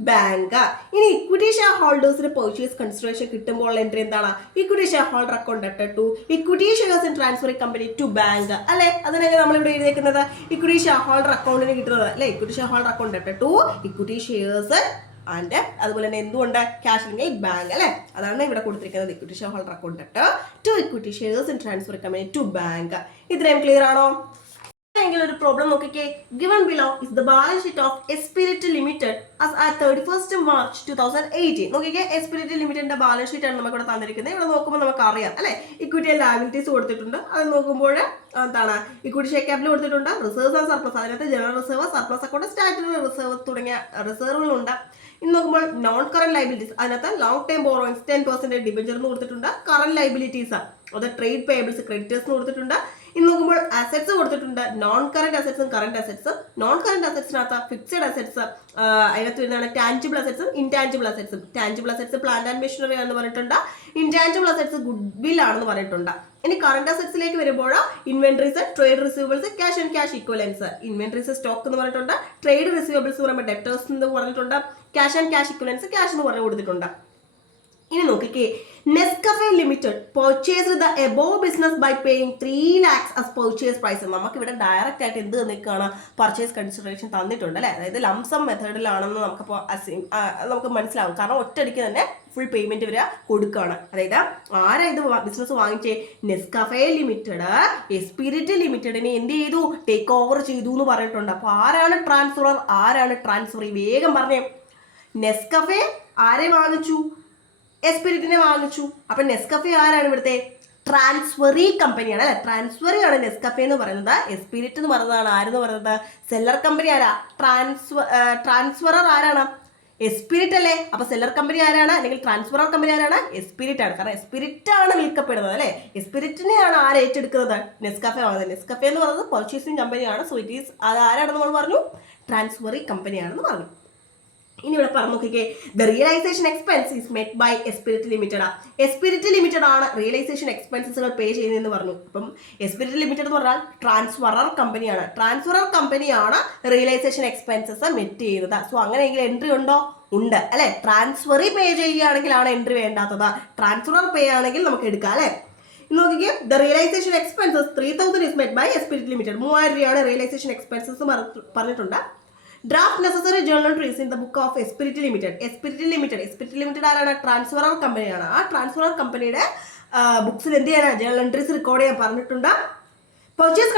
bank. ഇനി ഇക്വിറ്റി ഷെയർ ഹോൾഡേഴ്സിന് പർച്ചേസ് കൺസിഡറേഷൻ കിട്ടുമ്പോൾ എൻട്രി എന്താണ്? Equity share holder account ഡെപ്റ്റ് to equity shares in transferring company to bank അല്ലെ. അതിനൊക്കെ നമ്മളിവിടെ എഴുതിയിരിക്കുന്നത് ഇക്വിറ്റി ഷെയർ ഹോൾഡർ അക്കൗണ്ടിന് കിട്ടുന്നത് അല്ലെ. Equity share holder account ഡെപ്റ്റ് to equity shares and അതുപോലെ തന്നെ എന്തുകൊണ്ട് ക്യാഷ് അല്ലെങ്കിൽ ബാങ്ക് അല്ലെ. അതാണ് ഇവിടെ കൊടുത്തിരിക്കുന്നത് equity share holder account ഡെപ്റ്റ് to equity shares in transfer company to bank. ഇത്രയും ക്ലിയർ ആണോ? എങ്കിൽ ഒരു പ്രോബ്ലം നോക്കിക്കേ. Given below is the balance sheet of Esprit limited as at 31st March 2018. നോക്കിക്കേ എസ്പിരിറ്റ് ലിമിറ്റഡിന്റെ ബാലൻസ് ഷീറ്റ് ആണ് നമുക്ക് ഇവിടെ തന്നിരിക്കുന്നത്. ഇവിടെ നോക്കുമ്പോൾ നമുക്ക് അറിയാം അല്ലെ. ഇക്വിറ്റി ആൻഡ് ലയബിലിറ്റീസ് കൊടുത്തിട്ടുണ്ട്. അത് നോക്കുമ്പോൾ എന്താണ് ഇക്വിറ്റി ഷെയർ ക്യാപിറ്റൽ കൊടുത്തിട്ടുണ്ട്, റിസർവ്സ് ആൻഡ് സർപ്ലസ്. അതിനകത്ത് general reserve, surplus account, statutory reserve തുടങ്ങിയ റിസർവുകളുണ്ട്. ഇനി നോക്കുമ്പോൾ നോൺ കറന്റ് ലൈബിലിറ്റീസ് അതിനകത്ത് ലോങ് ടൈം ബോറോയിങ്സ് 10% ഡിബഞ്ചർ എന്ന് കൊടുത്തിട്ടുണ്ട്. കറന്റ് ലൈബിലിറ്റീസ് അത് ട്രേഡ് പേയബിൾസ് ക്രെഡിറ്റേഴ്സ് കൊടുത്തിട്ടുണ്ട്. ഇന്ന് നോക്കുമ്പോൾ അസറ്റ്സ് കൊടുത്തിട്ടുണ്ട്. നോൺ കറന്റ് അസറ്റ്സും കറന്റ് അസറ്റ്സ്. നോൺ കറന്റ് അസറ്റ്സിനകത്ത് ഫിക്സഡ് അസറ്റ്സ് അതിനകത്ത് വരുന്നതാണ് ടാൻജിബിൾ അസറ്റ്സും ഇൻടാൻജിബിൾ അസറ്റ്സും. Tangible assets plant and machinery ആണെന്ന് പറഞ്ഞിട്ടുണ്ട്. ഇൻടാൻജിബിൾ അസറ്റ്സ് ഗുഡ് വിൽ ആണെന്ന് പറഞ്ഞിട്ടുണ്ട്. ഇനി കറന്റ് അസറ്റ്സിലേക്ക് വരുമ്പോൾ inventories, trade receivables, cash and cash equivalents. Inventories stock എന്ന് പറഞ്ഞിട്ടുണ്ട്. ട്രേഡ് റിസീവബിൾസ് എന്ന് പറയുമ്പോൾ ഡെപ്റ്റേഴ്സ് എന്ന് പറഞ്ഞിട്ടുണ്ട്. Cash and cash equivalents cash എന്ന് പറഞ്ഞു കൊടുത്തിട്ടുണ്ട്. ഇനി നോക്കിക്കേ Nescafe limited purchase the above business by paying 3 lakhs as purchase price. നമുക്ക് ഇവിടെ ഡയറക്റ്റ് ആയിട്ട് എന്ത് തന്നിക്കാണ്? പർച്ചേസ് കൺസിഡറേഷൻ തന്നിട്ടുണ്ട് അല്ലേ. അതായത് ലംസം മെത്തേഡിലാണെന്ന് നമുക്ക് മനസ്സിലാവും. കാരണം ഒറ്റയടിക്ക് തന്നെ ഫുൾ പേയ്മെന്റ് വരെ കൊടുക്കുകയാണ്. അതായത് ആരാ ഇത് ബിസിനസ് വാങ്ങിച്ചേ? നെസ്കഫെ ലിമിറ്റഡ് എസ്പിരിറ്റ് ലിമിറ്റഡിനെ എന്ത് ചെയ്തു? ടേക്ക് ഓവർ ചെയ്തു എന്ന് പറഞ്ഞിട്ടുണ്ട്. അപ്പോൾ ആരാണ് ട്രാൻസ്ഫറർ? ആരാണ് ട്രാൻസ്ഫർ? വേഗം പറഞ്ഞേ. നെസ്കഫെ ആരെ വാങ്ങിച്ചു? എസ്പിരിറ്റിനെ വാങ്ങിച്ചു. അപ്പൊ നെസ്കഫെ ആരാണ്? ഇവിടുത്തെ ട്രാൻസ്ഫറി കമ്പനിയാണ് അല്ലെ. ട്രാൻസ്ഫറി ആണ് നെസ്കഫെ എന്ന് പറയുന്നത്. എസ്പിരിറ്റ് എന്ന് പറയുന്നതാണ് ആരെന്ന് പറയുന്നത്? സെല്ലർ കമ്പനി ആരാ? ട്രാൻസ്ഫറർ ആരാണ്? എസ്പിരിറ്റ് അല്ലേ. അപ്പൊ സെല്ലർ കമ്പനി ആരാണ്? അല്ലെങ്കിൽ ട്രാൻസ്ഫറർ കമ്പനി ആരാണ്? എസ്പിരിറ്റ് ആണ്. കാരണം എസ്പിരിറ്റ് ആണ് വിൽക്കപ്പെടുന്നത് അല്ലെ. എസ്പിരിറ്റിനെയാണ് ആര് ഏറ്റെടുക്കുന്നത്? നെസ്കഫെ ആണത്. നെസ്കഫെ എന്ന് പറയുന്നത് പർച്ചേസിംഗ് കമ്പനിയാണ്. സോ ഇറ്റ് ഈസ് അത് ആരാണെന്ന് നമ്മൾ പറഞ്ഞു? ട്രാൻസ്ഫറി കമ്പനിയാണെന്ന് പറഞ്ഞു. ഇനി ഇവിടെ പറഞ്ഞു നോക്കിക്കേ the realisation expense is met by Esprit limited. Esprit limited ആണ് റിയലൈസേഷൻ എക്സ്പെൻസസുകൾ പേ ചെയ്യുന്നതെന്ന് പറഞ്ഞു. അപ്പം എസ്പിരിറ്റ് ലിമിറ്റഡ് എന്ന് പറഞ്ഞാൽ ട്രാൻസ്ഫറർ കമ്പനിയാണ്. ട്രാൻസ്ഫറർ കമ്പനിയാണ് റിയലൈസേഷൻ എക്സ്പെൻസസ് മെറ്റ് ചെയ്യുന്നത്. സോ അങ്ങനെയെങ്കിൽ എൻട്രി ഉണ്ടോ? ഉണ്ട് അല്ലെ. ട്രാൻസ്ഫറി പേ ചെയ്യുകയാണെങ്കിലാണ് എൻട്രി വേണ്ടാത്തത്. ട്രാൻസ്ഫറർ പേ ആണെങ്കിൽ നമുക്ക് എടുക്കാം അല്ലെ. നോക്കിക്കേ the realisation expenses 3000 is met by Esprit limited. 3000 രൂപയാണ് റിയലൈസേഷൻ എക്സ്പെൻസസ് പറഞ്ഞിട്ടുണ്ട്. Draft necessary journal entries in the book of Esprit limited. Esprit limited ആരാണ്? ട്രാൻസ്ഫറർ കമ്പനിയാണ്. ആ ട്രാൻസ്ഫറർ കമ്പനിയുടെ ബുക്സിൽ എന്ത് ചെയ്യാനാണ്? ജേർണൽ എൻട്രീസ് റെക്കോർഡ് ചെയ്യാൻ പറഞ്ഞിട്ടുണ്ട്. Purchase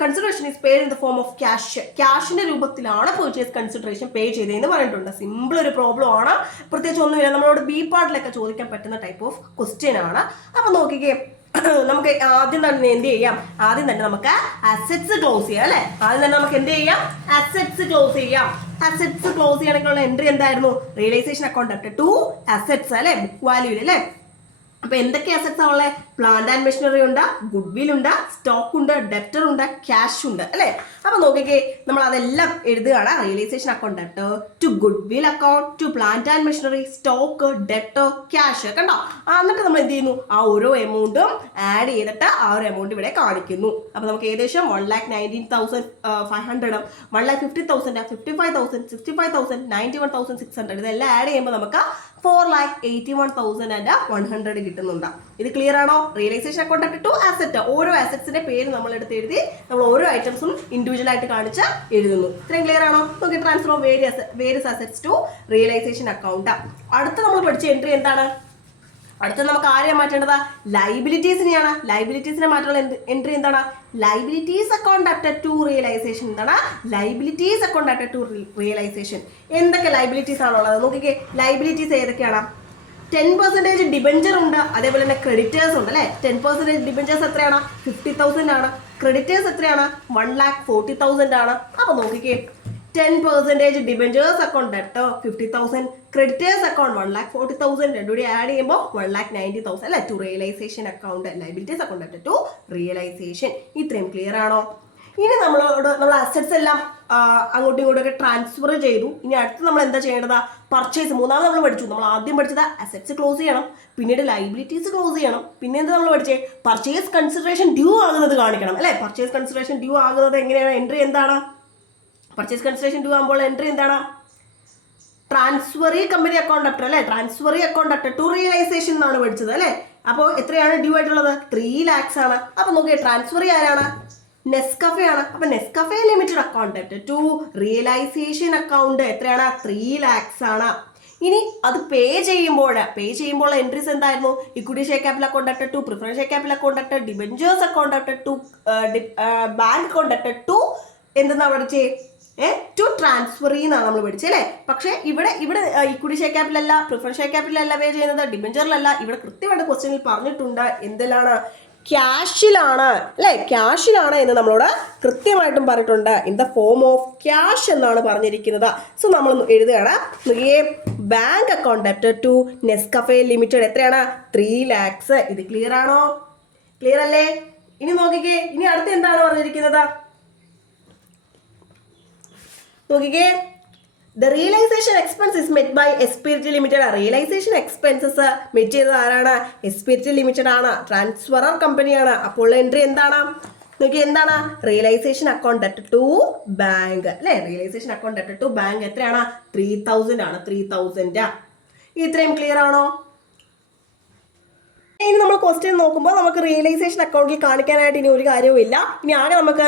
consideration is paid in the form of cash. ക്യാഷിന്റെ രൂപത്തിലാണ് പർച്ചേസ് കൺസിഡറേഷൻ പേ ചെയ്തതെന്ന് പറഞ്ഞിട്ടുണ്ട്. സിമ്പിൾ ഒരു പ്രോബ്ലം ആണ്. പ്രത്യേകിച്ച് ഒന്നുമില്ല. നമ്മളോട് ബി പാർട്ടിലൊക്കെ ചോദിക്കാൻ പറ്റുന്ന ടൈപ്പ് ഓഫ് ക്വസ്റ്റ്യൻ ആണ്. അപ്പൊ നോക്കിക്കേ നമുക്ക് ആദ്യം തന്നെ എന്ത് ചെയ്യാം? ആദ്യം തന്നെ നമുക്ക് അസറ്റ്സ് ക്ലോസ് ചെയ്യാം അല്ലെ. ആദ്യം തന്നെ നമുക്ക് എന്ത് ചെയ്യാം? അസറ്റ്സ് ക്ലോസ് ചെയ്യാം. അസറ്റ്സ് ക്ലോസ് ചെയ്യണമെങ്കിലുള്ള എൻട്രി എന്തായിരുന്നു? റിയലൈസേഷൻ അക്കൗണ്ട് ഡെപ്റ്റ് ടു അസറ്റ്സ് അല്ലെ. ബുക്ക് വാല്യൂ അല്ലെ. അപ്പൊ എന്തൊക്കെ അസറ്റ്സ് ഉള്ളത്? പ്ലാന്റ് ആൻഡ് മെഷീനറി ഉണ്ട്, ഗുഡ് വിൽ ഉണ്ട്, സ്റ്റോക്ക് ഉണ്ട്, ഡെപ്റ്റർ ഉണ്ട്, ക്യാഷ് ഉണ്ട് അല്ലേ. അപ്പൊ നോക്കിക്കേ, നമ്മൾ അതെല്ലാം എഴുതുകയാണ്. Realisation account debtor to goodwill account to plant and machinery stock debtor cash കണ്ടോ. എന്നിട്ട് നമ്മൾ എന്ത് ചെയ്യുന്നു, ആ ഓരോ എമൗണ്ടും ആഡ് ചെയ്തിട്ട് ആ ഒരു എമൗണ്ട് ഇവിടെ കാണിക്കുന്നു. അപ്പൊ നമുക്ക് ഏകദേശം 1,19,500, 1,50,000, 55,000, 65,000, 91,600 ഇതെല്ലാം ആഡ് ചെയ്യുമ്പോൾ നമുക്ക് 4,81,100 കിട്ടുന്നുണ്ട്. ഇത് ക്ലിയർ ആണോ? റിയലൈസേഷൻ അക്കൗണ്ട് ടു അസറ്റ്, ഓരോ അസറ്റ്സിന്റെ പേര് നമ്മൾ എടുത്ത് എഴുതി നമ്മൾ ഓരോ ഐറ്റംസും ഇൻഡിവിജ്വൽ ആയിട്ട് കാണിച്ച് എഴുതുന്നു. ഇത്രയും ക്ലിയർ ആണോ? നോക്കി, transfer of various assets to realisation account. അടുത്ത നമ്മൾ പഠിച്ച എൻട്രി എന്താണ്? അടുത്ത നമുക്ക് ആരെയാണ് മാറ്റേണ്ടത്? ലൈബിലിറ്റീസിനെയാണ്. ലൈബിലിറ്റീസിനെ മാറ്റുള്ള എൻട്രി എന്താണ്? Liabilities account debited to realisation. എന്താണ്? Liabilities account debited to realisation. എന്തൊക്കെ ലൈബിലിറ്റീസ് ആണുള്ളത് നോക്കിക്കേ. ലൈബിലിറ്റീസ് ഏതൊക്കെയാണ്? 10% ഡിബഞ്ചർ ഉണ്ട്, അതേപോലെ തന്നെ ക്രെഡിറ്റേഴ്സ് ഉണ്ട് അല്ലേ. 10% ഡിബഞ്ചേഴ്സ് എത്രയാണ്? 50,000 ആണ്. ക്രെഡിറ്റേഴ്സ് എത്രയാണ്? 1,40,000 ആണ്. അപ്പൊ നോക്കിക്കേ, 10% debentures account debtor 50,000, creditors account 1,40,000, രണ്ടുകൂടി ആഡ് ചെയ്യുമ്പോൾ 1,90,000 അല്ലെ. To realisation account, liabilities account debtor to realisation. ഇത്രയും ക്ലിയർ ആണോ? ഇനി നമ്മൾ അസറ്റ്സ് എല്ലാം അങ്ങോട്ടും ഇങ്ങോട്ടും ഒക്കെ ട്രാൻസ്ഫർ ചെയ്തു. ഇനി അടുത്ത് നമ്മൾ എന്താ ചെയ്യേണ്ടത്? പർച്ചേസ്. മൂന്നാമത് നമ്മൾ പഠിച്ചു. നമ്മൾ ആദ്യം പഠിച്ചത് അസറ്റ്സ് ക്ലോസ് ചെയ്യണം, പിന്നീട് ലൈബിലിറ്റീസ് ക്ലോസ് ചെയ്യണം, പിന്നെ എന്താ നമ്മൾ പഠിച്ചേ? പർച്ചേസ് കൺസിഡറേഷൻ ഡ്യൂ ആകുന്നത് കാണിക്കണം അല്ലെ. പർച്ചേസ് കൺസിഡറേഷൻ ഡ്യൂ ആകുന്നത് എങ്ങനെയാണ്? എൻട്രി എന്താണ്? പർച്ചേസ് കൺസിഡറേഷൻ ഡ്യൂ ആകുമ്പോൾ എൻട്രി എന്താണ്? ട്രാൻസ്ഫറി കമ്പനി അക്കൗണ്ട് ഡെപ്റ്റർ അല്ലെ. Transferee account debtor to realisation എന്നാണ് പഠിച്ചത് അല്ലെ. അപ്പോൾ എത്രയാണ് ഡ്യൂ ആയിട്ടുള്ളത്? 3 lakhs ആണ്. അപ്പൊ നോക്കിയേ, ട്രാൻസ്ഫറി ആരാണ്? നെസ്കഫെ ആണ്. അപ്പൊ Nescafe limited account debtor to realisation account എത്രയാണ്? 3 lakhs ആണ്. ഇനി അത് പേ ചെയ്യുമ്പോൾ എൻട്രീസ് എന്തായിരുന്നു? Equity share capital account debtor to preference share capital account debtor debentures account debtor to bank account debtor to എന്തെന്നാ പഠിച്ചേ? ടു ട്രാൻസ്ഫറി എന്നാണ് നമ്മൾ പഠിച്ചത് അല്ലേ. പക്ഷേ ഇവിടെ ഇക്വിറ്റി ഷെയർ ക്യാപിറ്റൽ അല്ല, പ്രിഫറൻസ് ഷെയർ ക്യാപിറ്റൽ അല്ല പേ ചെയ്യുന്നത്, ഡിബഞ്ചറിലല്ല. ഇവിടെ കൃത്യമായിട്ട് ക്വസ്റ്റ്യനിൽ പറഞ്ഞിട്ടുണ്ട് എന്തിലാണ്? ക്യാഷിലാണ് അല്ലെ. ക്യാഷിലാണ് എന്ന് നമ്മളോട് കൃത്യമായിട്ടും പറഞ്ഞിട്ടുണ്ട്. In the form of cash എന്നാണ് പറഞ്ഞിരിക്കുന്നത്. സോ നമ്മൾ എഴുതുകയാണ്. Bank account debtor to Nescafe limited എത്രയാണ്? 3 lakhs. ഇത് ക്ലിയർ ആണോ? ക്ലിയർ അല്ലേ? ഇനി നോക്കിക്കേ, ഇനി അടുത്ത് എന്താണ് പറഞ്ഞിരിക്കുന്നത്? നോക്കിക്കേ, the realisation expense is met by Esprit limited. Realisation expenses met ചെയ്തത് ആരാണ്? എസ്പിരിറ്റ് ലിമിറ്റഡ് ആണ്, ട്രാൻസ്ഫറർ കമ്പനിയാണ്. അപ്പോൾ എൻട്രി എന്താണ്? നോക്കി, എന്താണ്? Realisation account debtor to bank അല്ലെ. Realisation account debtor to bank എത്രയാണ്? 3,000 ആണ്. 3,000. ഇത്രയും ക്ലിയർ ആണോ? ഇനി നമ്മൾ ക്വസ്റ്റ്യൻ നോക്കുമ്പോൾ നമുക്ക് റിയലൈസേഷൻ അക്കൗണ്ടിൽ കാണിക്കാനായിട്ട് ഇനി ഒരു കാര്യവും ഇല്ല. ഇനി ആകെ നമുക്ക്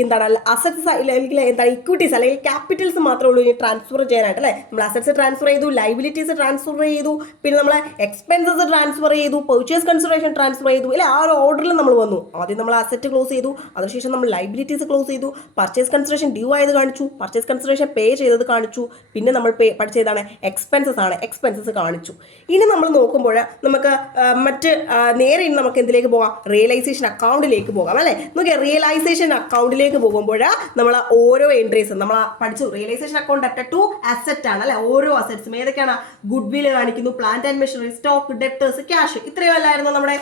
എന്താണ് അസറ്റ്സ് അല്ലെങ്കിൽ എന്താണ് ഇക്വിറ്റീസ് അല്ലെങ്കിൽ ക്യാപിറ്റൽസ് മാത്രമേ ഉള്ളൂ ഇനി ട്രാൻസ്ഫർ ചെയ്യാനായിട്ട് അല്ലേ. നമ്മൾ അസറ്റ്സ് ട്രാൻസ്ഫർ ചെയ്തു, ലൈബിലിറ്റീസ് ട്രാൻസ്ഫർ ചെയ്തു, പിന്നെ നമ്മൾ എക്സ്പെൻസസ് ട്രാൻസ്ഫർ ചെയ്തു, പർച്ചേസ് കൺസിഡറേഷൻ ട്രാൻസ്ഫർ ചെയ്തു അല്ലെ. ആ ഒരു ഓർഡറിൽ നമ്മൾ വന്നു. ആദ്യം നമ്മൾ അസറ്റ് ക്ലോസ് ചെയ്തു, അതിനുശേഷം നമ്മൾ ലൈബിലിറ്റീസ് ക്ലോസ് ചെയ്തു, പർച്ചേസ് കൺസിഡറേഷൻ ഡ്യൂ ആയത് കാണിച്ചു, പർച്ചേസ് കൺസിഡറേഷൻ പേ ചെയ്തത് കാണിച്ചു, പിന്നെ നമ്മൾ പഠിച്ചതാണ് എക്സ്പെൻസസ് ആണ്, എക്സ്പെൻസസ് കാണിച്ചു. ഇനി നമ്മൾ നോക്കുമ്പോൾ നമുക്ക് നേരെ ഇനി നമുക്ക് എന്തിലേക്ക് പോകാം? റിയലൈസേഷൻ അക്കൗണ്ടിലേക്ക് പോകാം അല്ലെ. നോക്കിയാൽ റിയലൈസേഷൻ അക്കൗണ്ടിലേക്ക് പോകുമ്പോൾ നമ്മൾ ഓരോ എൻട്രീസും നമ്മൾ പഠിച്ചു. Realisation account debtor to asset ആണ് അല്ലെ. ഓരോ അസറ്റ്സും ഏതൊക്കെയാണ്? ഗുഡ് വിൽ കാണിക്കുന്നു, plant and machinery, stock, debtors, cash. ഇത്രയും അല്ലായിരുന്നു നമ്മുടെ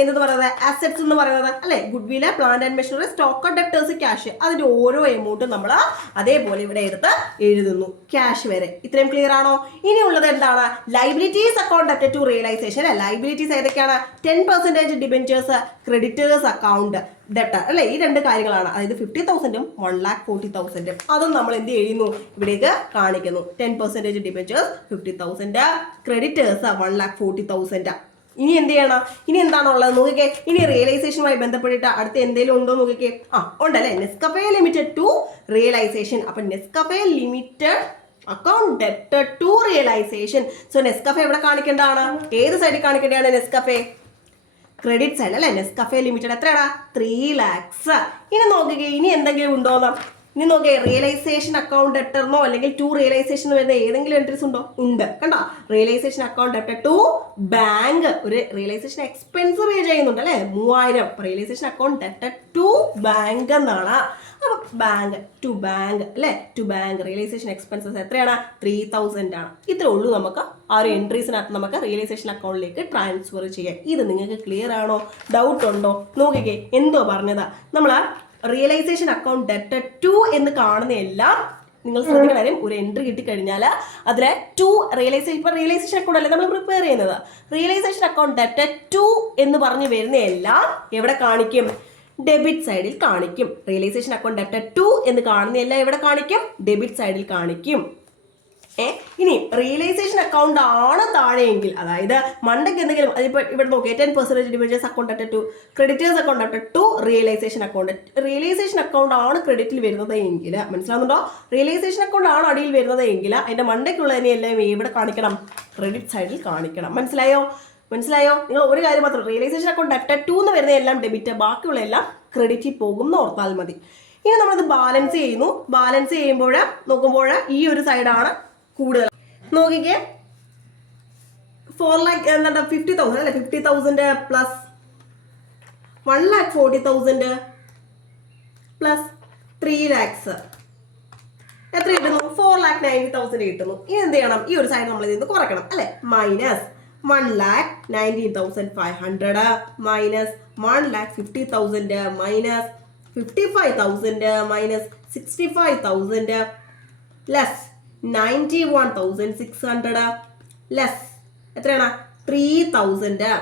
എന്തെന്ന് പറയുന്നത്? അസറ്റ്സ് എന്ന് പറയുന്നത് അല്ലെ. Goodwill, plant and machinery, stock, debtors, cash. അതിന്റെ ഓരോ എമൗണ്ടും നമ്മൾ അതേപോലെ ഇവിടെ എടുത്ത് എഴുതുന്നു, ക്യാഷ് വരെ. ഇത്രയും ക്ലിയർ ആണോ? ഇനിയുള്ളത് എന്താണ്? Liabilities account debtor to realisation. Liabilities ഏതൊക്കെയാണ്? 10% ഡിബഞ്ചേഴ്സ്, ക്രെഡിറ്റേഴ്സ് അക്കൗണ്ട് ഡെപ്റ്റർ അല്ലെ. ഈ രണ്ട് കാര്യങ്ങളാണ്. അതായത് 50,000 1,40,000. അതും നമ്മൾ എന്ത് ചെയ്യുന്നു? ഇവിടേക്ക് കാണിക്കുന്നു. 10% ഡിബഞ്ചേഴ്സ്, 50,000, ക്രെഡിറ്റേഴ്സ് 1,40,000. ഇനി എന്ത് ചെയ്യണം? ഇനി എന്താണുള്ളത് നോക്കിക്കേ. ഇനി റിയലൈസേഷനുമായി ബന്ധപ്പെട്ടിട്ട് അടുത്ത് എന്തെങ്കിലും ഉണ്ടോ നോക്കിക്കേ. ഉണ്ടല്ലേ. Nescafe limited to realisation. അപ്പൊ Nescafe limited account debtor to realisation. So Nescafe എവിടെ കാണിക്കേണ്ടതാണ്? ഏത് സൈഡിൽ കാണിക്കേണ്ടതാണ് നെസ്കഫെ? ക്രെഡിറ്റ് സൈഡ് അല്ലെ. നെസ്കഫെ ലിമിറ്റഡ് എത്രയാണ്? 3 lakhs. ഇനി നോക്കുകയെ ഇനി എന്തെങ്കിലും ഉണ്ടോന്ന്. ഇനി നോക്കിയേ, റിയലൈസേഷൻ അക്കൗണ്ട് ഡെറ്ററിനോ അല്ലെങ്കിൽ ടു റിയലൈസേഷൻ വരുന്ന ഏതെങ്കിലും എൻട്രീസ് ഉണ്ടോ? ഉണ്ട്. കണ്ടോ, realisation account debtor to bank, ഒരു റിയലൈസേഷൻ എക്സ്പെൻസ് പേ ചെയ്യുന്നുണ്ട് അല്ലെ, 3000. Realisation account debtor to bank എന്നാണ്. അപ്പൊ ബാങ്ക് ടു ബാങ്ക് അല്ലെ, ടു ബാങ്ക് റിയലൈസേഷൻ എക്സ്പെൻസസ് എത്രയാണ്? 3000 ആണ്. ഇത്രേ ഉള്ളൂ നമുക്ക് ആ ഒരു എൻട്രീസിനകത്ത് നമുക്ക് റിയലൈസേഷൻ അക്കൗണ്ടിലേക്ക് ട്രാൻസ്ഫർ ചെയ്യാം. ഇത് നിങ്ങൾക്ക് ക്ലിയർ ആണോ? ഡൗട്ട് ഉണ്ടോ? നോക്കിക്കേ, എന്തോ പറഞ്ഞതാ. നമ്മൾ റിയലൈസേഷൻ അക്കൗണ്ട് ഡെറ്റർ ടു എന്ന് കാണുന്ന എല്ലാം നിങ്ങൾ ശ്രദ്ധിക്കുന്ന കാര്യം, ഒരു എൻട്രി കിട്ടിക്കഴിഞ്ഞാൽ അതിലെ ടു റിയലൈസേഷൻ അക്കൗണ്ട് അല്ലേ നമ്മൾ പ്രിപ്പയർ ചെയ്യുന്നത്. റിയലൈസേഷൻ അക്കൗണ്ട് ഡെറ്റർ ടു എന്ന് പറഞ്ഞ് വരുന്ന എല്ലാം എവിടെ കാണിക്കും? ഡെബിറ്റ് സൈഡിൽ കാണിക്കും. റിയലൈസേഷൻ അക്കൗണ്ട് ഡെറ്റർ ടു എന്ന് കാണുന്ന എല്ലാം എവിടെ കാണിക്കും? ഡെബിറ്റ് സൈഡിൽ കാണിക്കും. ഇനി റിയലൈസേഷൻ അക്കൗണ്ട് ആണ് താഴെയെങ്കിൽ, അതായത് മണ്ടയ്ക്ക് എന്തെങ്കിലും, അതിപ്പോൾ ഇവിടെ നോക്കിയാൽ 10% debentures account debtor to, creditors account debtor to realisation ആണ് ക്രെഡിറ്റിൽ വരുന്നത് എങ്കിൽ, മനസ്സിലാവുന്നുണ്ടോ? റിയലൈസേഷൻ അക്കൗണ്ട് ആണ് അടിയിൽ വരുന്നത് എങ്കിൽ അതിന്റെ മണ്ടയ്ക്കുള്ളതിനെ എല്ലാം ഇവിടെ കാണിക്കണം? ക്രെഡിറ്റ് സൈഡിൽ കാണിക്കണം. മനസ്സിലായോ? നിങ്ങൾ ഒരു കാര്യം മാത്രം, റിയലൈസേഷൻ അക്കൗണ്ട് ഡെറ്റർ ടു എന്ന് വരുന്ന എല്ലാം ഡെബിറ്റ്, ബാക്കിയുള്ള എല്ലാം ക്രെഡിറ്റിൽ പോകും എന്ന് ഓർത്താൽ മതി. ഇനി നമ്മളത് ബാലൻസ് ചെയ്യുന്നു. ബാലൻസ് ചെയ്യുമ്പോൾ നോക്കുമ്പോൾ ഈ ഒരു സൈഡാണ് കൂടുതൽ. നോക്കിക്കേ, 4,50,000 അല്ലെ, 50,000 പ്ലസ് 1,40,000 പ്ലസ് 3 lakhs എത്ര കിട്ടുന്നു? 4,90,000 കിട്ടുന്നു. ഇനി എന്ത് ചെയ്യണം? ഈ ഒരു സൈഡ് നമ്മൾ ഇതിൽ നിന്ന് കുറയ്ക്കണം അല്ലെ. Minus 1,19,500 minus 1,50,000 minus 55,000 minus 65,000 less 91,600 less എത്രയാണ്? 3,000.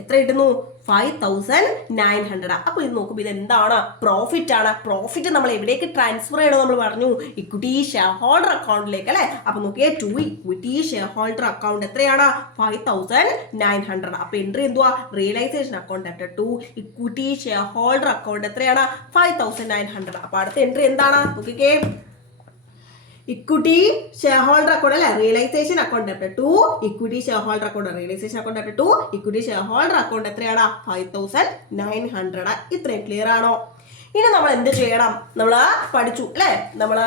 എത്ര കിട്ടുന്നു? 5,900. അപ്പൊ ഇത് നോക്കുമ്പോൾ ഇത് എന്താണ്? പ്രോഫിറ്റ് ആണ്. പ്രോഫിറ്റ് നമ്മൾ എവിടേക്ക് ട്രാൻസ്ഫർ ചെയ്യണോ? നമ്മൾ പറഞ്ഞു ഇക്വിറ്റി ഷെയർ ഹോൾഡർ അക്കൗണ്ടിലേക്ക് അല്ലെ. അപ്പൊ നോക്കിയേ, to equity share holder account എത്രയാണ്? 5,900. അപ്പൊ എൻട്രി എന്തുവാ? Realisation account debtor to equity share holder account എത്രയാണ്? 5,900. അപ്പൊ അടുത്ത എൻട്രി എന്താണ്? നോക്കിക്കേ, ഇക്വിറ്റി ഷെയർ ഹോൾഡർ അക്കൗണ്ട് അല്ലെ, realisation account debtor to equity share holder account, realisation account debtor to equity share holder account എത്രയാണ്? 5,900. ഇത്രയും ക്ലിയർ ആണോ? ഇനി നമ്മൾ എന്ത് ചെയ്യണം? നമ്മൾ പഠിച്ചു അല്ലെ, നമ്മൾ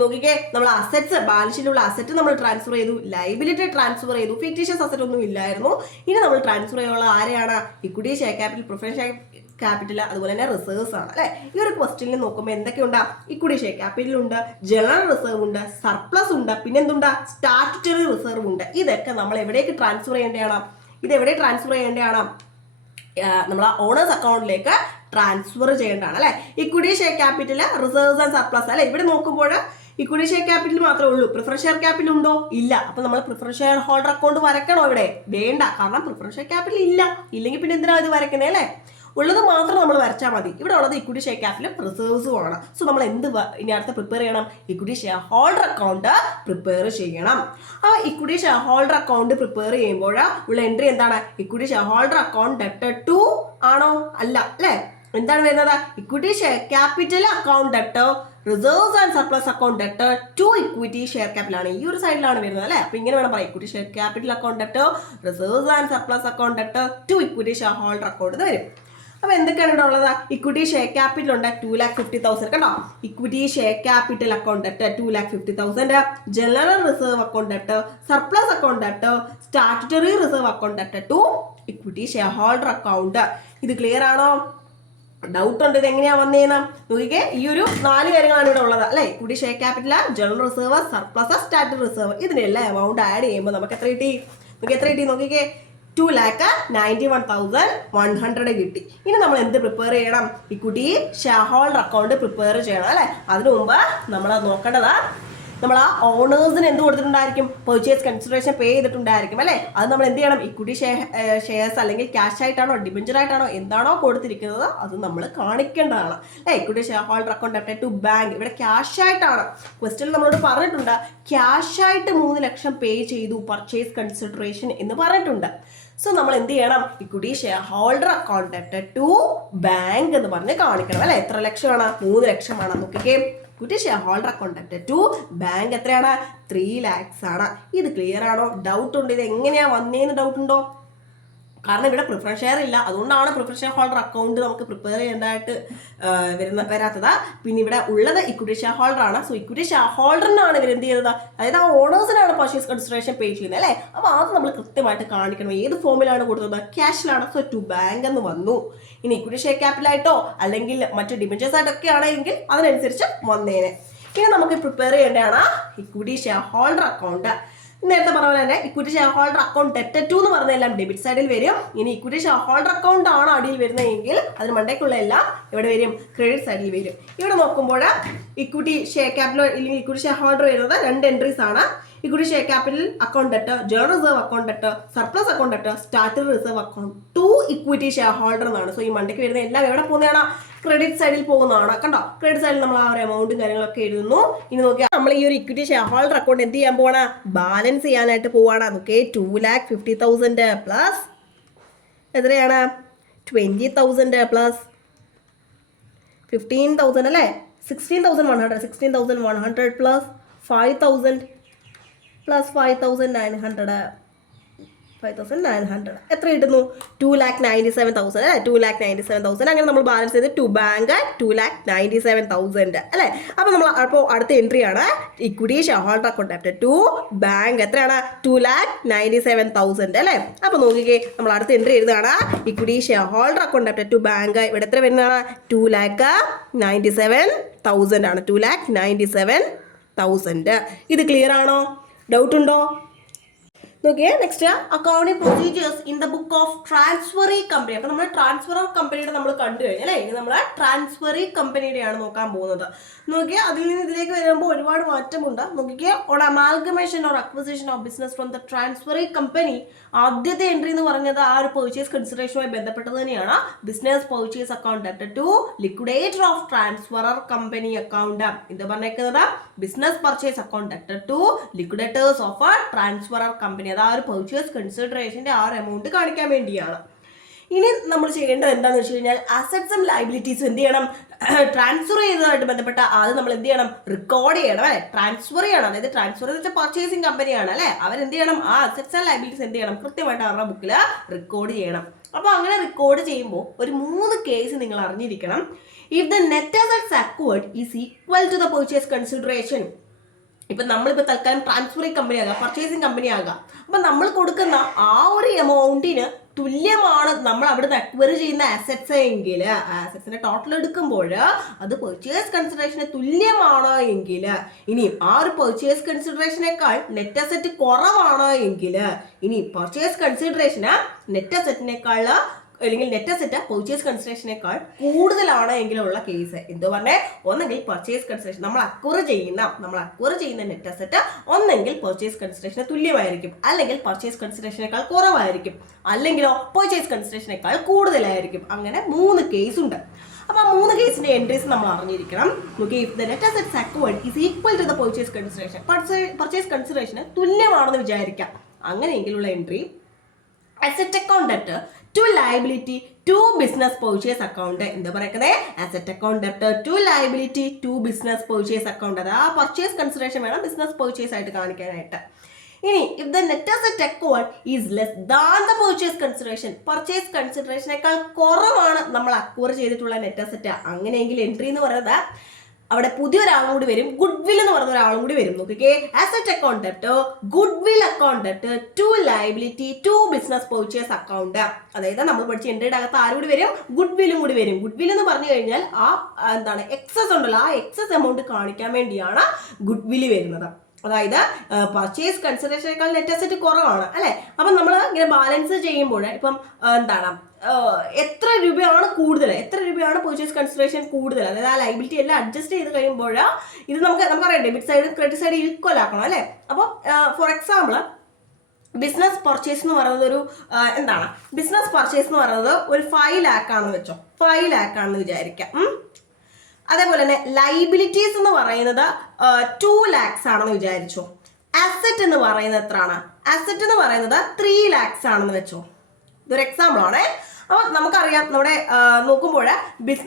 നോക്കിക്കേ, നമ്മൾ അസറ്റ്സ്, ബാലൻസ് ഷീറ്റിലുള്ള അസറ്റ് നമ്മൾ ട്രാൻസ്ഫർ ചെയ്തു, ലൈബിലിറ്റി ട്രാൻസ്ഫർ ചെയ്തു, ഫിക്റ്റീഷ്യസ് അസറ്റ് ഒന്നും ഇല്ലായിരുന്നു. ഇനി നമ്മൾ ട്രാൻസ്ഫർ ചെയ്യാനുള്ള ആരെയാണ്? Equity share capital, preference share capital, അതുപോലെ തന്നെ റിസർവ്സ് ആണ് അല്ലെ. ഈ ഒരു ക്വസ്റ്റ്യനിൽ നോക്കുമ്പോൾ എന്തൊക്കെയുണ്ട്? ഇക്വിറ്റി ഷെയർ ക്യാപിറ്റൽ ഉണ്ട്, ജനറൽ റിസർവ് ഉണ്ട്, സർപ്ലസ് ഉണ്ട്, പിന്നെ എന്തുണ്ട്? സ്റ്റാറ്റ്യൂട്ടറി റിസർവ് ഉണ്ട്. ഇതൊക്കെ നമ്മൾ എവിടേക്ക് ട്രാൻസ്ഫർ ചെയ്യേണ്ടതാണ്? നമ്മൾ ഓണേഴ്സ് അക്കൗണ്ടിലേക്ക് ട്രാൻസ്ഫർ ചെയ്യേണ്ടതാണ് അല്ലെ. Equity share capital, reserves and surplus അല്ലെ. ഇവിടെ നോക്കുമ്പോൾ ഇക്വിറ്റി ഷെയർ ക്യാപിറ്റൽ മാത്രമേ ഉള്ളൂ. പ്രിഫറൻസ് ഷെയർ ക്യാപിറ്റൽ ഉണ്ടോ? ഇല്ല. അപ്പൊ നമ്മൾ പ്രിഫറൻസ് ഷെയർ ഹോൾഡർ അക്കൗണ്ട് വരയ്ക്കണോ? ഇവിടെ വേണ്ട, കാരണം പ്രിഫറൻസ് ഷെയർ ക്യാപിറ്റൽ ഇല്ല. ഇല്ലെങ്കിൽ പിന്നെ എന്തിനാണ് ഇത് വരയ്ക്കുന്നത് അല്ലെ. ഉള്ളത് മാത്രം നമ്മൾ വരച്ചാൽ മതി. ഇവിടെ ഉള്ളത് ഇക്വിറ്റി ഷെയർ ക്യാപിറ്റലും റിസർവ്സും ആണ്. സോ നമ്മൾ ഇനി അടുത്ത പ്രിപ്പയർ ചെയ്യണം? Equity share holder account prepare ചെയ്യണം. ആ equity share holder account prepare ചെയ്യുമ്പോൾ ഉള്ള എൻട്രി എന്താണ്? Equity share holder account debtor to ആണോ? അല്ല അല്ലെ. എന്താണ് വരുന്നത്? Equity share capital account debtor, reserves and surplus account debtor to equity share capital ആണ്. ഈ ഒരു സൈഡിലാണ് വരുന്നത് അല്ലെ. അപ്പൊ ഇങ്ങനെ വേണം പറയാം, equity share capital account debtor, reserves and surplus account debtor to equity share holder account എന്ന് വരും. അപ്പൊ എന്തൊക്കെയാണ് ഇവിടെ ഉള്ളത്? ഇക്വിറ്റി ഷെയർ ക്യാപിറ്റൽ ഉണ്ട് 2,50,000. കണ്ടോ, equity share capital account debtor 2,50,000, general reserve account debtor, surplus account debtor, statutory reserve account debtor to equity share holder account. ഇത് clear ആണോ? ഡൗട്ട് ഉണ്ട് ഇത് എങ്ങനെയാ വന്നേന്ന് നോക്കിക്കേ. ഈ ഒരു 4 കാര്യങ്ങളാണ് ഇവിടെ ഉള്ളത് അല്ലെ. Equity share capital, general reserve, surplus, statutory reserve. ഇതിനെല്ലാം എമൗണ്ട് ആഡ് ചെയ്യുമ്പോൾ നമുക്ക് എത്ര കിട്ടി? നോക്കിക്കേ, 2,91,100 കിട്ടി. ഇനി നമ്മൾ എന്ത് പ്രിപ്പയർ ചെയ്യണം? Equity share holder account prepare ചെയ്യണം അല്ലെ. അതിനു മുമ്പ് നമ്മൾ നോക്കേണ്ടതാ, നമ്മൾ ആ ഓണേഴ്സിന് എന്ത് കൊടുത്തിട്ടുണ്ടായിരിക്കും? പെർച്ചേസ് കൺസിഡറേഷൻ പേ ചെയ്തിട്ടുണ്ടായിരിക്കും അല്ലെ. അത് നമ്മൾ എന്ത് ചെയ്യണം? ഇക്വിറ്റി ഷെയർസ് അല്ലെങ്കിൽ ക്യാഷ് ആയിട്ടാണോ ഡിബഞ്ചർ ആയിട്ടാണോ എന്താണോ കൊടുത്തിരിക്കുന്നത് അത് നമ്മൾ കാണിക്കേണ്ടതാണ് അല്ലെ. Equity share holder account debtor to bank, ഇവിടെ ക്യാഷ് ആയിട്ടാണ്. ക്വസ്റ്റ്യൻ നമ്മളോട് പറഞ്ഞിട്ടുണ്ട് ക്യാഷ് ആയിട്ട് 3 ലക്ഷം പേ ചെയ്തു പർച്ചേസ് കൺസിഡറേഷൻ എന്ന് പറഞ്ഞിട്ടുണ്ട്. സോ നമ്മൾ എന്ത് ചെയ്യണം? Equity share holder account debtor to bank എന്ന് പറഞ്ഞ് കാണിക്കണം അല്ലെ. എത്ര ലക്ഷമാണ്? 3 ലക്ഷമാണ്. നോക്കിക്കേ, equity share holder account debtor to bank എത്രയാണ്? 3 lakhs ആണ്. ഇത് ക്ലിയർ ആണോ? ഡൗട്ട് ഉണ്ട് ഇത് എങ്ങനെയാ വന്നേന്ന് ഡൗട്ട് ഉണ്ടോ? കാരണം ഇവിടെ പ്രിഫറൻസ് ഷെയർ ഇല്ല, അതുകൊണ്ടാണ് പ്രിഫറൻസ് ഷെയർ ഹോൾഡർ അക്കൗണ്ട് നമുക്ക് പ്രിപ്പയർ ചെയ്യേണ്ടതായിട്ട് വരാത്തത്. പിന്നെ ഇവിടെ ഉള്ളത് ഇക്വിറ്റി ഷെയർ ഹോൾഡർ ആണ്. സോ ഇക്വിറ്റി ഷെയർ ഹോൾഡറിനാണ് ഇവർ എന്ത് ചെയ്യുന്നത്, അതായത് ആ ഓണേഴ്സിനാണ് പർച്ചേസ് കൺസിഡറേഷൻ പേ ചെയ്യുന്നത് അല്ലേ. അപ്പോൾ അത് നമ്മൾ കൃത്യമായിട്ട് കാണിക്കണം. ഏത് ഫോമിലാണ് കൊടുത്തത്, ക്യാഷിലാണ്. സോ ടു ബാങ്ക് എന്ന് വന്നു. ഇനി ഇക്വിറ്റി ഷെയർ ക്യാപിറ്റലായിട്ടോ അല്ലെങ്കിൽ മറ്റു ഡിബഞ്ചേഴ്സ് ആയിട്ടൊക്കെ ആണെങ്കിൽ അതിനനുസരിച്ച് വന്നേനെ. ഇനി നമുക്ക് പ്രിപ്പയർ ചെയ്യേണ്ടതാണ് ഇക്വിറ്റി ഷെയർ ഹോൾഡർ അക്കൗണ്ട്. നേരത്തെ പറഞ്ഞ പോലെ തന്നെ equity share holder account debt to എന്ന് പറഞ്ഞെല്ലാം ഡെബിറ്റ് സൈഡിൽ വരും. ഇനി ഇക്വിറ്റി ഷെയർ ഹോൾഡർ അക്കൗണ്ട് ആണ് അടിയിൽ വരുന്നതെങ്കിൽ അതിന് മണ്ടേക്കുള്ള എല്ലാം ഇവിടെ വരും, ക്രെഡിറ്റ് സൈഡിൽ വരും. ഇവിടെ നോക്കുമ്പോൾ ഇക്വിറ്റി ഷെയർ ക്യാപിറ്റൽ അല്ലെങ്കിൽ ഇക്വിറ്റി ഷെയർ ഹോൾഡർ വരുന്നത് 2 എൻട്രീസ് ആണ്. Equity share capital account debt, general reserve account debt, surplus account debt, statutory reserve account to equity share holder എന്നാണ്. സോ ഈ മണ്ടയ്ക്ക് വരുന്ന എല്ലാം എവിടെ പോകുന്നതാണ്, ക്രെഡിറ്റ് സൈഡിൽ പോകുന്നതാണ്. കണ്ടോ, ക്രെഡിറ്റ് സൈഡിൽ നമ്മൾ ആ ഒരു എമൗണ്ടും കാര്യങ്ങളൊക്കെ എഴുതുന്നു. ഇനി നോക്കിയാൽ നമ്മൾ ഈ ഒരു ഇക്വിറ്റി ഷെയർ ഹോൾഡർ അക്കൗണ്ട് എന്ത് ചെയ്യാൻ പോവാണ്, ബാലൻസ് ചെയ്യാനായിട്ട് പോവാണ്. നോക്കിയേ 2,50,000 പ്ലസ് എത്രയാണ് 20,000 പ്ലസ് 15,000 അല്ലേ, 16,100 പ്ലസ് 5,000 പ്ലസ് 5,900 എത്ര കിട്ടുന്നു, 2,97,000 അല്ലേ. 2,97,000 അങ്ങനെ നമ്മൾ ബാലൻസ് ചെയ്ത് ടു ബാങ്ക് 2,97,000 അല്ലേ. അപ്പോൾ നമ്മൾ അപ്പോൾ അടുത്ത എൻട്രി ആണ് equity share holder account debt to bank എത്രയാണ് 2,97,000 അല്ലേ. അപ്പോൾ നോക്കിക്കേ, നമ്മൾ അടുത്ത എൻട്രി എഴുതുകയാണ് equity share holder account debt to bank. ഇവിടെ എത്ര വരുന്നതാണ്, 2,97,000 ആണ്. 2,97,000. ഇത് ക്ലിയർ ആണോ, ഡൗട്ട് ഉണ്ടോ? നോക്കിയേ, next accounting procedures in the book of transferee company. അപ്പൊ നമ്മൾ ട്രാൻസ്ഫറർ കമ്പനിയുടെ നമ്മൾ കണ്ടു കഴിഞ്ഞു അല്ലേ. ഇനി നമ്മൾ ട്രാൻസ്ഫറി കമ്പനിയുടെയാണ് നോക്കാൻ പോകുന്നത്. നോക്കിയാൽ അതിൽ നിന്ന് ഇതിലേക്ക് വരുമ്പോൾ ഒരുപാട് മാറ്റമുണ്ട്. നോക്കിയേ, on amalgamation or acquisition of business from the transferee company. ആദ്യത്തെ എൻട്രി എന്ന് പറഞ്ഞത് ആ ഒരു പർച്ചേസ് കൺസിഡറേഷനുമായി ബന്ധപ്പെട്ടത് തന്നെയാണ്. Business purchase account debt to liquidator of transferor company account. ഇത് പറഞ്ഞേക്കുന്നത് business purchase account debt to liquidators of a transferor company. അത് ആ ഒരു പർച്ചേസ് കൺസിഡറേഷന്റെ ആ ഒരു എമൗണ്ട് കാണിക്കാൻ വേണ്ടിയാണ്. ഇനി നമ്മൾ ചെയ്യേണ്ടത് എന്താണെന്ന് വെച്ച് കഴിഞ്ഞാൽ അസറ്റ്സും ലയബിലിറ്റീസും എന്ത് ചെയ്യണം, ട്രാൻസ്ഫർ ചെയ്തതായിട്ട് ബന്ധപ്പെട്ട അത് നമ്മൾ എന്ത് ചെയ്യണം, റെക്കോർഡ് ചെയ്യണം അല്ലെ. ട്രാൻസ്ഫർ ചെയ്യണം, അതായത് ട്രാൻസ്ഫർ എന്ന് വെച്ചാൽ പർച്ചേസിംഗ് കമ്പനിയാണ് അല്ലെ. അവരെന്ത് ചെയ്യണം, ആ അസറ്റ്സ് ആൻഡ് ലയബിലിറ്റീസ് എന്ത് ചെയ്യണം, കൃത്യമായിട്ട് അവരുടെ ബുക്കിൽ റെക്കോർഡ് ചെയ്യണം. അപ്പോൾ അങ്ങനെ റെക്കോർഡ് ചെയ്യുമ്പോൾ ഒരു 3 കേസ് നിങ്ങൾ അറിഞ്ഞിരിക്കണം. If the net assets acquired is equal to the purchase consideration. ഇപ്പം നമ്മളിപ്പോൾ തൽക്കാലം ട്രാൻസ്ഫറിംഗ് കമ്പനി ആകാം, പർച്ചേസിംഗ് കമ്പനി ആകാം. അപ്പം നമ്മൾ കൊടുക്കുന്ന ആ ഒരു എമൗണ്ടിന് തുല്യമാണ് നമ്മൾ അവിടുന്ന് അക്വയർ ചെയ്യുന്ന അസറ്റ്സ് എങ്കിൽ, അസറ്റ്സിന്റെ ടോട്ടൽ എടുക്കുമ്പോൾ അത് പർച്ചേസ് കൺസിഡറേഷന് തുല്യമാണ് എങ്കിൽ, ഇനി ആ ഒരു പർച്ചേസ് കൺസിഡറേഷനേക്കാൾ നെറ്റ് അസറ്റ് കുറവാണ് എങ്കിൽ, ഇനി പർച്ചേസ് കൺസിഡറേഷന് നെറ്റ് അസറ്റിനേക്കാൾ അല്ലെങ്കിൽ നെറ്റ് അസറ്റ് പർച്ചേസ് കൺസിഡറേഷനേക്കാൾ കൂടുതലാണ് എങ്കിലുള്ള കേസ് എന്ത് പറഞ്ഞേ, ഒന്നെങ്കിൽ പർച്ചേസ് കൺസിഡറേഷൻ നമ്മൾ അക്വയർ ചെയ്യുന്ന നെറ്റ് അസറ്റ് ഒന്നെങ്കിൽ പർച്ചേസ് കൺസിഡറേഷന് തുല്യമായിരിക്കും, അല്ലെങ്കിൽ പർച്ചേസ് കൺസിഡറേഷനേക്കാൾ കുറവായിരിക്കും, അല്ലെങ്കിലോ പർച്ചേസ് കൺസിഡറേഷനേക്കാൾ കൂടുതലായിരിക്കും. അങ്ങനെ 3 കേസ് ഉണ്ട്. അപ്പോൾ ആ 3 കേസിന്റെ എൻട്രീസ് നമ്മൾ അറിഞ്ഞിരിക്കണം. നോക്കി, if the net assets acquired is equal to the purchase consideration, purchase കൺസിഡറേഷന് തുല്യമാണെന്ന് വിചാരിക്കാം. അങ്ങനെയെങ്കിലുള്ള entry asset account debt to liability to business purchase account. എന്താ പറയുന്നത്, asset account debt to liability to business purchase account. അത് ആ purchase consideration വേണം business purchase ആയിട്ട് കാണിക്കാനായിട്ട്. ഇനി if the net asset acquired is less than the purchase consideration, purchase കൺസിഡറേഷനേക്കാൾ കുറവാണ് നമ്മൾ അക്വയർ ചെയ്തിട്ടുള്ള നെറ്റ് അസറ്റ്. അങ്ങനെയെങ്കിൽ എൻട്രി എന്ന് പറയുന്നത് അവിടെ പുതിയൊരാളും കൂടി വരും, ഗുഡ് വിൽ എന്ന് പറയുന്ന ഒരാളും കൂടി വരും. നോക്കിക്കേ, asset account debt goodwill account debt to liability to business purchase account. അതായത് നമ്മൾ പഠിച്ച എൻട്രിയുടെ അകത്ത് ആരും കൂടി വരും, ഗുഡ് വില്ലും കൂടി വരും. ഗുഡ് വിൽ എന്ന് പറഞ്ഞു കഴിഞ്ഞാൽ ആ എന്താണ് എക്സസ് ഉണ്ടല്ലോ, ആ എക്സസ് എമൗണ്ട് കാണിക്കാൻ വേണ്ടിയാണ് ഗുഡ് വില് വരുന്നത്. അതായത് പർച്ചേസ് കൺസിഡറേഷനേക്കാൾ നെറ്റ് അസറ്റ് കുറവാണ് അല്ലെ. അപ്പം നമ്മൾ ഇങ്ങനെ ബാലൻസ് ചെയ്യുമ്പോൾ ഇപ്പം എന്താണ് എത്ര രൂപയാണ് കൂടുതൽ, എത്ര രൂപയാണ് പർച്ചേസ് കൺസിഡറേഷൻ കൂടുതൽ, അതായത് ആ ലൈബിലിറ്റി എല്ലാം അഡ്ജസ്റ്റ് ചെയ്ത് കഴിയുമ്പോൾ ഇത് നമുക്കറിയാം ഡെബിറ്റ് സൈഡും ക്രെഡിറ്റ് സൈഡും ഈക്വൽ ആക്കണം അല്ലേ. അപ്പോൾ ഫോർ എക്സാമ്പിൾ ബിസിനസ് പർച്ചേസ് എന്ന് പറയുന്നത് ഒരു എന്താണ്, ബിസിനസ് പർച്ചേസ് എന്ന് പറയുന്നത് ഒരു 5 lakh ആണെന്ന് വെച്ചോ, 5 lakh ആണെന്ന് വിചാരിക്കാം. അതേപോലെ തന്നെ ലൈബിലിറ്റീസ് എന്ന് പറയുന്നത് 2 lakhs ആണെന്ന് വിചാരിച്ചോ. അസറ്റ് എന്ന് പറയുന്നത് എത്രയാണ്, അസറ്റ് എന്ന് പറയുന്നത് 3 lakhs ആണെന്ന് വെച്ചോ. ഇതൊരു എക്സാമ്പിൾ ആണ്. അപ്പോൾ നമുക്കറിയാം നമ്മുടെ നോക്കുമ്പോൾ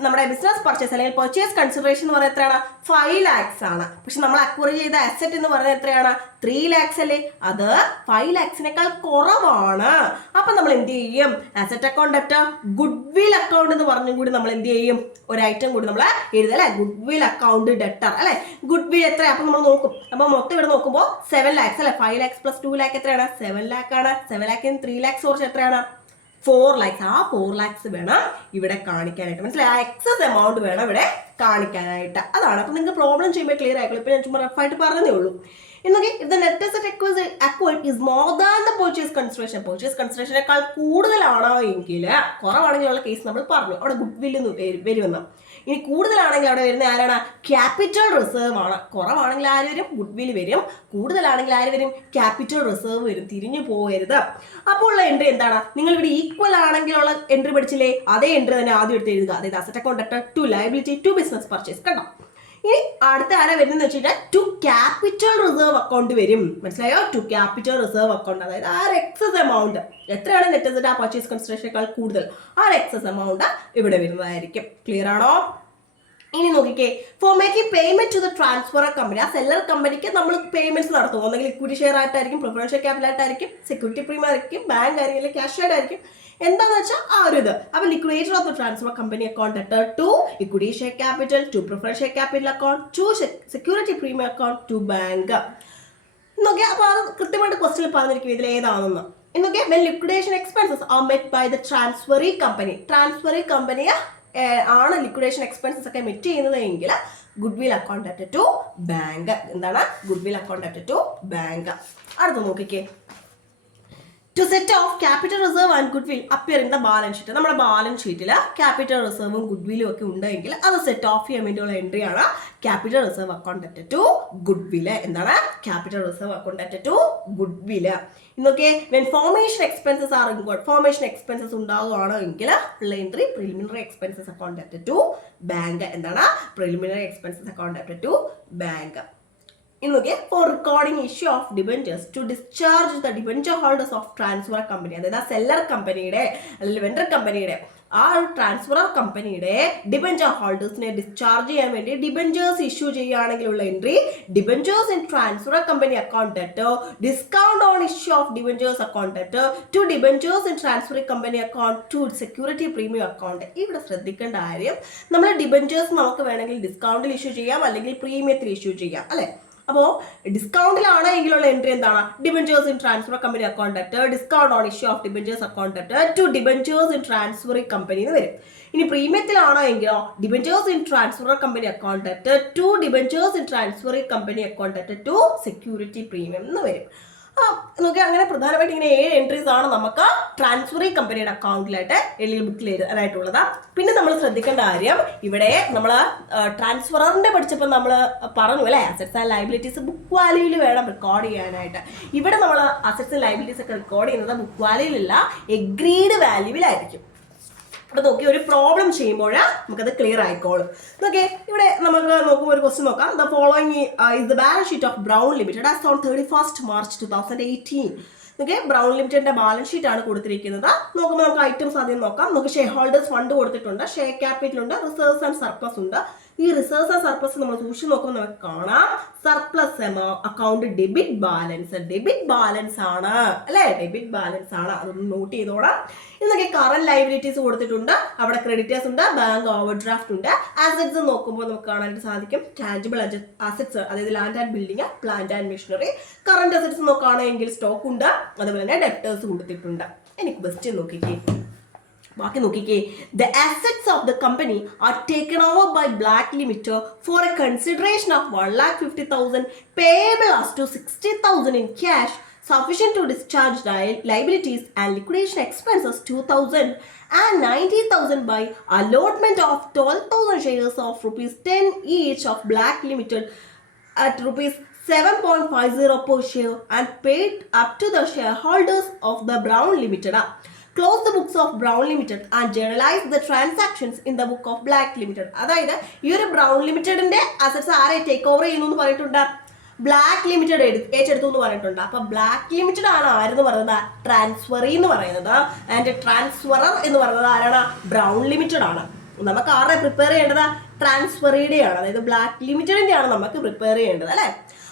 നമ്മുടെ ബിസിനസ് പർച്ചേസ് അല്ലെങ്കിൽ പർച്ചേസ് കൺസിഡറേഷൻ എന്ന് പറയുന്നത് എത്രയാണ് 5 lakhs ആണ്. പക്ഷെ നമ്മൾ അക്വയർ ചെയ്ത അസറ്റ് എന്ന് പറയുന്നത് എത്രയാണ് 3 lakhs അല്ലേ? അത് 5 lakhsനേക്കാൾ കുറവാണ്. അപ്പം നമ്മൾ എന്ത് ചെയ്യും? Asset account debt goodwill account എന്ന് പറഞ്ഞും കൂടി നമ്മൾ എന്ത് ചെയ്യും? ഒരു ഐറ്റം കൂടി നമ്മൾ എഴുതുക അല്ലെ, ഗുഡ് വിൽ അക്കൗണ്ട് ഡെറ്റർ അല്ലെ. ഗുഡ് വിൽ എത്ര? അപ്പം നമ്മൾ നോക്കും. അപ്പം മൊത്തം ഇവിടെ നോക്കുമ്പോൾ 7 lakhs അല്ലെ. 5 lakhs plus 2 lakh എത്രയാണ്? 7 lakh ആണ്. 7 lakh 3 lakhs കുറച്ച് എത്രയാണ്? 4 lakhs. ആ 4 lakhs വേണം ഇവിടെ കാണിക്കാനായിട്ട്. മനസ്സിലായി? ആ എക്സസ് എമൗണ്ട് വേണം ഇവിടെ കാണിക്കാനായിട്ട്. അതാണ്. അപ്പം നിങ്ങൾക്ക് പ്രോബ്ലം ചെയ്യുമ്പോൾ ക്ലിയർ ആയിക്കോളൂ. ഇപ്പം ഞാൻ ചുമ്മാ റഫായിട്ട് പറഞ്ഞതേ ഉള്ളൂ. എന്നൊക്കെ if the net asset acquired is more than the purchase consideration കൂടുതലാണോ എങ്കിൽ, കുറവാണെങ്കിലുള്ള കേസ് നമ്മൾ പറഞ്ഞു, അവിടെ ഗുഡ് വില്ല് വരുമെന്ന്. ഇനി കൂടുതലാണെങ്കിൽ അവിടെ വരുന്ന ആരാണ്? ക്യാപിറ്റൽ റിസർവ് ആണ്. കുറവാണെങ്കിൽ ആര് വരും? ഗുഡ് വിൽ വരും. കൂടുതലാണെങ്കിൽ ആര് വരും? ക്യാപിറ്റൽ റിസർവ് വരും. തിരിഞ്ഞു പോകരുത്. അപ്പോൾ ഉള്ള എൻട്രി എന്താണ്? നിങ്ങൾ ഇവിടെ ഈക്വൽ ആണെങ്കിലുള്ള എൻട്രി പഠിച്ചില്ലേ? അതേ എൻട്രി തന്നെ ആദ്യം എടുത്ത് എഴുതുക. അതായത് asset account debt to liability to business purchase. കണ്ടോ? ഇനി അടുത്ത ആരാ വരുന്നതെന്ന് വെച്ച് കഴിഞ്ഞാൽ ടു ക്യാപിറ്റൽ റിസർവ് അക്കൗണ്ട് വരും. മനസ്സിലായോ? To capital reserve account. അതായത് ആ എക്സസ് എമൗണ്ട് എത്രയാണ് നെറ്റ് അസറ്റ് ആ പർച്ചേസ് കൺസിഡറേഷനേക്കാൾ കൂടുതൽ, ആ എക്സസ് എമൗണ്ട് ഇവിടെ വരുന്നതായിരിക്കും. ക്ലിയർ ആണോ? ഇനി നോക്കിക്കേ, for making payment to the transfer company, ആ സെല്ലർ കമ്പനിക്ക് നമ്മൾ പേയ്മെന്റ്സ് നടത്തും. ഒന്നെങ്കിൽ ഇക്വിറ്റി ഷെയർ ആയിട്ടായിരിക്കും, പ്രിഫറൻഷ്യൽ ക്യാപിറ്റൽ ആയിട്ടായിരിക്കും, സെക്യൂരിറ്റി പ്രീമിയം ആയിരിക്കും, ബാങ്ക് ആയിരിക്കും, ക്യാഷ് ആയിട്ടായിരിക്കും. എന്താണെന്ന് വെച്ചാൽ ആ ഒരു ഇത്. അപ്പോൾ liquidator of the transfer company account debtor to equity share capital to preferential capital account to security premium account to bank എന്നൊക്കെ. അപ്പോൾ അത് കൃത്യമായിട്ട് ക്വസ്റ്റ്യനിൽ പറഞ്ഞിരിക്കും ഇതിൽ ഏതാണെന്ന്. എന്നൊക്കെ when liquidation expenses are met by the transferee company, transferee company ആണ് ലിക്വിഡേഷൻ എക്സ്പെൻസസ് ഒക്കെ മെറ്റ് ചെയ്യുന്നത് എങ്കിൽ goodwill account debt to bank. എന്താണ്? Goodwill account debt to bank. അടുത്ത് നോക്കിക്കേ, to set off capital reserve and goodwill appear in the balance sheet. നമ്മുടെ balance ഷീറ്റിൽ capital റിസർവും ഗുഡ് വില്ലും ഒക്കെ ഉണ്ടെങ്കിൽ അത് സെറ്റ് ഓഫ് ചെയ്യാൻ വേണ്ടിയുള്ള എൻട്രി ആണ് capital reserve account debt to goodwill. എന്താണ്? Capital reserve account debt to goodwill. ഇന്നൊക്കെ when formation expenses are include, formation expenses ഉണ്ടാവുകയാണോ എങ്കിൽ ഉള്ള entry preliminary expenses account debt to bank. എന്താണ്? Preliminary expenses account debt to bank. ഇന്നൊക്കെ for recording issue of debentures to discharge the debenture holders of transfer company. അതായത് ആ seller കമ്പനിയുടെ അല്ലെങ്കിൽ vendor കമ്പനിയുടെ ആ ഒരു ട്രാൻസ്ഫർ കമ്പനിയുടെ ഡിബഞ്ചർ ഹോൾഡേഴ്സിനെ ഡിസ്ചാർജ് ചെയ്യാൻ വേണ്ടി debentures issue ചെയ്യുകയാണെങ്കിലുള്ള entry debentures in transfer company account debt, discount on issue of debentures account debt to debentures in transfer company account to security premium account. ഇവിടെ ശ്രദ്ധിക്കേണ്ട കാര്യം, നമ്മൾ ഡിബഞ്ചേഴ്സ് നമുക്ക് വേണമെങ്കിൽ ഡിസ്കൗണ്ടിൽ ഇഷ്യൂ ചെയ്യാം അല്ലെങ്കിൽ പ്രീമിയത്തിൽ ഇഷ്യൂ ചെയ്യാം അല്ലെ. അപ്പോൾ ഡിസ്കൗണ്ടിലാണ് എങ്കിലുള്ള എൻട്രി എന്താണ്? Debentures in transfer company account debt, discount on issue of debentures account debt to debentures in transfer company എന്ന് വരും. ഇനി പ്രീമിയത്തിലാണോ എങ്കിലോ debentures in transfer company account debt to debentures in transfer company account debt to security premium എന്ന് വരും. നോക്കിയാൽ അങ്ങനെ പ്രധാനമായിട്ട് ഇങ്ങനെ 7 entries ആണ് നമുക്ക് ട്രാൻസ്ഫറി കമ്പനിയുടെ അക്കൗണ്ടിലായിട്ട് എൽ ബുക്കിൽ എഴുതാനായിട്ടുള്ളത്. പിന്നെ നമ്മൾ ശ്രദ്ധിക്കേണ്ട കാര്യം, ഇവിടെ നമ്മൾ ട്രാൻസ്ഫറിന്റെ പഠിച്ചപ്പോൾ നമ്മൾ പറഞ്ഞു അല്ലേ, അസറ്റ്സ് ആൻഡ് ലയബിലിറ്റീസ് ബുക്ക് വാല്യൂവിൽ വേണം റെക്കോർഡ് ചെയ്യാനായിട്ട്. ഇവിടെ നമ്മൾ അസറ്റ്സ് ആൻഡ് ലയബിലിറ്റീസ് ഒക്കെ റെക്കോർഡ് ചെയ്യുന്നത് ബുക്ക് വാല്യൂവിലല്ല, എഗ്രീഡ് വാല്യൂവിലായിരിക്കും. അപ്പോൾ നോക്കി ഒരു പ്രോബ്ലം ചെയ്യുമ്പോൾ നമുക്കത് ക്ലിയർ ആയിക്കോളും. ഓക്കെ, ഇവിടെ നമുക്ക് നോക്കുമ്പോൾ ഒരു ക്വസ്റ്റ്യൻ നോക്കാം. The following is the balance sheet of Brown limited as on 31st March 2018. Okay, brown ലിമിറ്റഡിന്റെ ബാലൻസ് ഷീറ്റ് ആണ് കൊടുത്തിരിക്കുന്നത്. നോക്കുമ്പോൾ നമുക്ക് ഐറ്റംസ് ആദ്യം നോക്കാം. നമുക്ക് ഷെയർ ഹോൾഡേഴ്സ് ഫണ്ട് കൊടുത്തിട്ടുണ്ട്, ഷെയർ ക്യാപിറ്റൽ ഉണ്ട്, റിസർവ്സ് ആൻഡ് സർപ്ലസ് ഉണ്ട്. ഈ റിസർവ്സ് ആൻഡ് സർപ്ലസ് നമ്മൾ സൂക്ഷിച്ച് നോക്കുമ്പോൾ നമുക്ക് കാണാം സർപ്ലസ് അക്കൗണ്ട് ഡെബിറ്റ് ബാലൻസ് ആണ് അല്ലെ, ഡെബിറ്റ് ബാലൻസ് ആണ്. അതൊന്ന് നോട്ട് ചെയ്തോളാം. ഇതൊക്കെ കറന്റ് ലയബിലിറ്റീസ് കൊടുത്തിട്ടുണ്ട്, അവിടെ ക്രെഡിറ്റേഴ്സ് ഉണ്ട്, ബാങ്ക് ഓവർ ഡ്രാഫ്റ്റ് ഉണ്ട്. അസറ്റ്സ് നോക്കുമ്പോൾ നമുക്ക് കാണാനായിട്ട് സാധിക്കും ടാഞ്ചിബിൾ അസറ്റ്സ്, അതായത് land and building, plant and machinery. Current assets നോക്കുകയാണെങ്കിൽ സ്റ്റോക്ക് ഉണ്ട്, അതുപോലെ തന്നെ ഡെപ്റ്റേഴ്സ് കൊടുത്തിട്ടുണ്ട്. എനിക്ക് ബെസ്റ്റ് നോക്കിക്കേ, ബാക്കി നോക്കിക്കേ. The assets of the company are taken over by Black Limited for a consideration of 1,50,000 payable as to 60,000 in cash, sufficient to discharge liabilities and liquidation expenses 2,000 and 90,000 by allotment of 12,000 shares of rupees 10 each of Black Limited at rupees 7.50 per share and paid up to the shareholders of the Brown Limited. Close the books of Brown Limited and generalize the transactions in the book of Black Limited. അതായത് ഈ ഒരു brown ലിമിറ്റഡിന്റെ assets ആരെ take over ചെയ്യുന്നു എന്ന് പറഞ്ഞിട്ടുണ്ട്? Black limited ഏറ്റെടുത്തു എന്ന് പറഞ്ഞിട്ടുണ്ട്. അപ്പൊ ബ്ലാക്ക് ലിമിറ്റഡ് ആണ് ആരെന്ന് പറയുന്നത് ട്രാൻസ്ഫറി എന്ന് പറയുന്നത്. ആൻഡ് ട്രാൻസ്ഫറർ എന്ന് പറയുന്നത് ആരാണ് ബ്രൗൺ ലിമിറ്റഡ് ആണ്. നമുക്ക് ആരുടെ പ്രിപ്പയർ ചെയ്യേണ്ടത് ട്രാൻസ്ഫറിയുടെ ആണ്, അതായത് ബ്ലാക്ക് ലിമിറ്റഡിന്റെ ആണ് നമുക്ക് പ്രിപ്പയർ ചെയ്യേണ്ടത് അല്ലേ.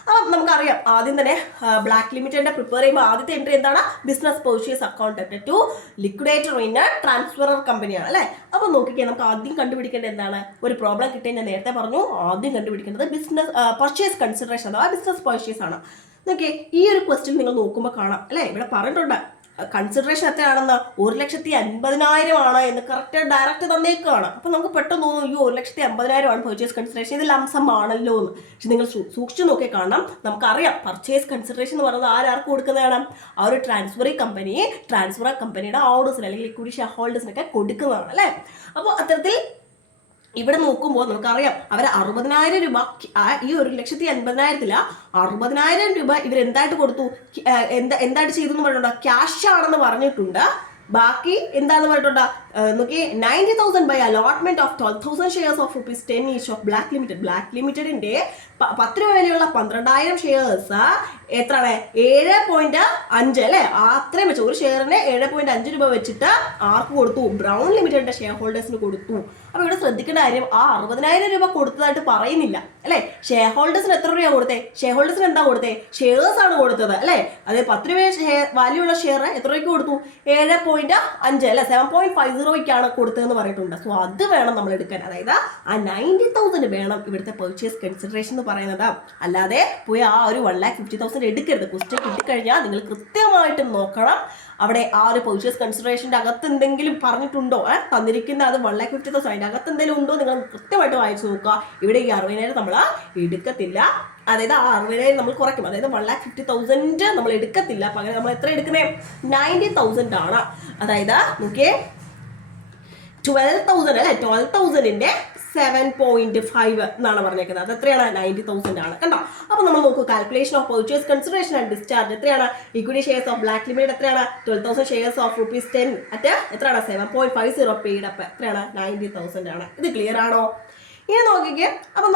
അപ്പം നമുക്കറിയാം ആദ്യം തന്നെ ബ്ലാക്ക് ലിമിറ്റഡിന്റെ പ്രിപ്പയർ ചെയ്യുമ്പോൾ ആദ്യത്തെ എൻട്രി എന്താണ് business purchase account to liquidator in transferor കമ്പനിയാണ് അല്ലേ. അപ്പൊ നോക്കിക്കേ നമുക്ക് ആദ്യം കണ്ടുപിടിക്കേണ്ടത് എന്താണ്, ഒരു പ്രോബ്ലം കിട്ടിയ ഞാൻ നേരത്തെ പറഞ്ഞു ആദ്യം കണ്ടുപിടിക്കേണ്ടത് ബിസിനസ് പർച്ചേസ് കൺസിഡറേഷൻ അഥവാ ബിസിനസ് പർച്ചേസ് ആണ്. നോക്കിയേ ഈ ഒരു ക്വസ്റ്റ്യൻ നിങ്ങൾ നോക്കുമ്പോൾ കാണാം അല്ലേ, ഇവിടെ പറഞ്ഞിട്ടുണ്ട് കൺസിഡറേഷൻ എത്രയാണെന്ന് 1,50,000 ആണ് എന്ന് കറക്റ്റ് ഡയറക്റ്റ് തന്നേക്കാണ്. അപ്പൊ നമുക്ക് പെട്ടെന്ന് തോന്നും ഈ 1,50,000 ആണ് പർച്ചേസ് കൺസിഡറേഷൻ, ഇത് ലംസം ആണല്ലോ എന്ന്. പക്ഷെ നിങ്ങൾ സൂക്ഷിച്ചു നോക്കി കാണാം, നമുക്കറിയാം പർച്ചേസ് കൺസിഡറേഷൻ എന്ന് പറയുന്നത് ആരാർക്ക് കൊടുക്കുന്നതാണ്, ആ ഒരു ട്രാൻസ്ഫർ കമ്പനിയുടെ ഓർഡേഴ്സിന് അല്ലെങ്കിൽ ഇക്വിറ്റി ഷെയർ ഹോൾഡേഴ്സിനൊക്കെ കൊടുക്കുന്നതാണ് അല്ലേ. അപ്പോൾ അത്തരത്തിൽ ഇവിടെ നോക്കുമ്പോൾ നമുക്കറിയാം അവർ 60,000 രൂപ ഈ 1,50,000 60,000 രൂപ ഇവരെന്തായിട്ട് കൊടുത്തു, എന്തായിട്ട് ചെയ്തു എന്ന് പറഞ്ഞിട്ടുണ്ട്, ക്യാഷ് ആണെന്ന് പറഞ്ഞിട്ടുണ്ട്. ബാക്കി എന്താന്ന് പറഞ്ഞിട്ടുണ്ട് നോക്കി 90,000 by allotment of 12,000 shares of ₹10 each of Black limited. Black ലിമിറ്റഡിന്റെ 10 രൂപ വിലയുള്ള 12,000 ഷെയർസ് എത്രയാണ് 7.5 അല്ലേ, അത്രയും വെച്ച് ഒരു ഷെയറിന് 7.5 രൂപ വെച്ചിട്ട് ആർക്ക് കൊടുത്തു, ബ്രൗൺ ലിമിറ്റഡിന്റെ ഷെയർ ഹോൾഡേഴ്സിന് കൊടുത്തു. അപ്പൊ ഇവിടെ ശ്രദ്ധിക്കേണ്ട കാര്യം ആ 60,000 രൂപ കൊടുത്തതായിട്ട് പറയുന്നില്ല അല്ലെ. ഷെയർ ഹോൾഡേഴ്സിന് എത്ര രൂപയാണ് കൊടുത്തേ, ഷെയർ ഹോൾഡേഴ്സിന് എന്താ കൊടുത്തേ, ഷെയർസ് ആണ് കൊടുത്തത് അല്ലെ. അതായത് 10 രൂപ വാല്യൂ ഉള്ള ഷെയർ എത്ര രൂപയ്ക്ക് കൊടുത്തു, 7.5 അല്ലെ, 7.50 കൊടുത്തതെന്ന് പറഞ്ഞിട്ടുണ്ട്. സോ അത് വേണം നമ്മൾ എടുക്കാൻ, അതായത് ആ 90,000 വേണം ഇവിടുത്തെ പർച്ചേസ് കൺസിഡറേഷൻ എന്ന് പറയുന്നത്. അല്ലാതെ പോയി ആ ഒരു 1,50,000 എടുക്കരുത്. ക്വസ്റ്റ്യൻ കിട്ടിക്കഴിഞ്ഞാൽ നിങ്ങൾ കൃത്യമായിട്ട് നോക്കണം അവിടെ ആ ഒരു പർച്ചേസ് കൺസിഡറേഷൻ്റെ അകത്ത് എന്തെങ്കിലും പറഞ്ഞിട്ടുണ്ടോ, തന്നിരിക്കുന്ന അത് 1,50,000 അതിൻ്റെ അകത്ത് എന്തെങ്കിലും ഉണ്ടോ നിങ്ങൾ കൃത്യമായിട്ട് വായിച്ചു നോക്കുക. ഇവിടെ ഈ 60,000 നമ്മൾ എടുക്കത്തില്ല, അതായത് ആ 60,000 നമ്മൾ കുറയ്ക്കും, അതായത് 1,50,000 നമ്മൾ എടുക്കത്തില്ല, പകരം നമ്മൾ എത്ര എടുക്കുന്നത് 90,000 ആണ്. അതായത് നോക്കിയേ 12,000 അല്ലെ, 12,000ന്റെ 7.5 എന്നാണ് പറഞ്ഞേക്കുന്നത്. അത് എത്രയാണ് 90,000 ആണ് കണ്ടോ. അപ്പൊ നമ്മൾ നോക്കൂ calculation of purchase consideration and discharge എത്രയാണ്, equity shares of Black limited എത്രയാണ് 12,000 ഷെയർസ് ഓഫ് ₹10 അറ്റ് എത്രയാണ് 7.50 പെയ്ഡ് അപ്പ് എത്രയാണ് 90,000 ആണ്. ഇത് ക്ലിയർ ആണോ? ഇനി നോക്കിക്കേ, അപ്പൊ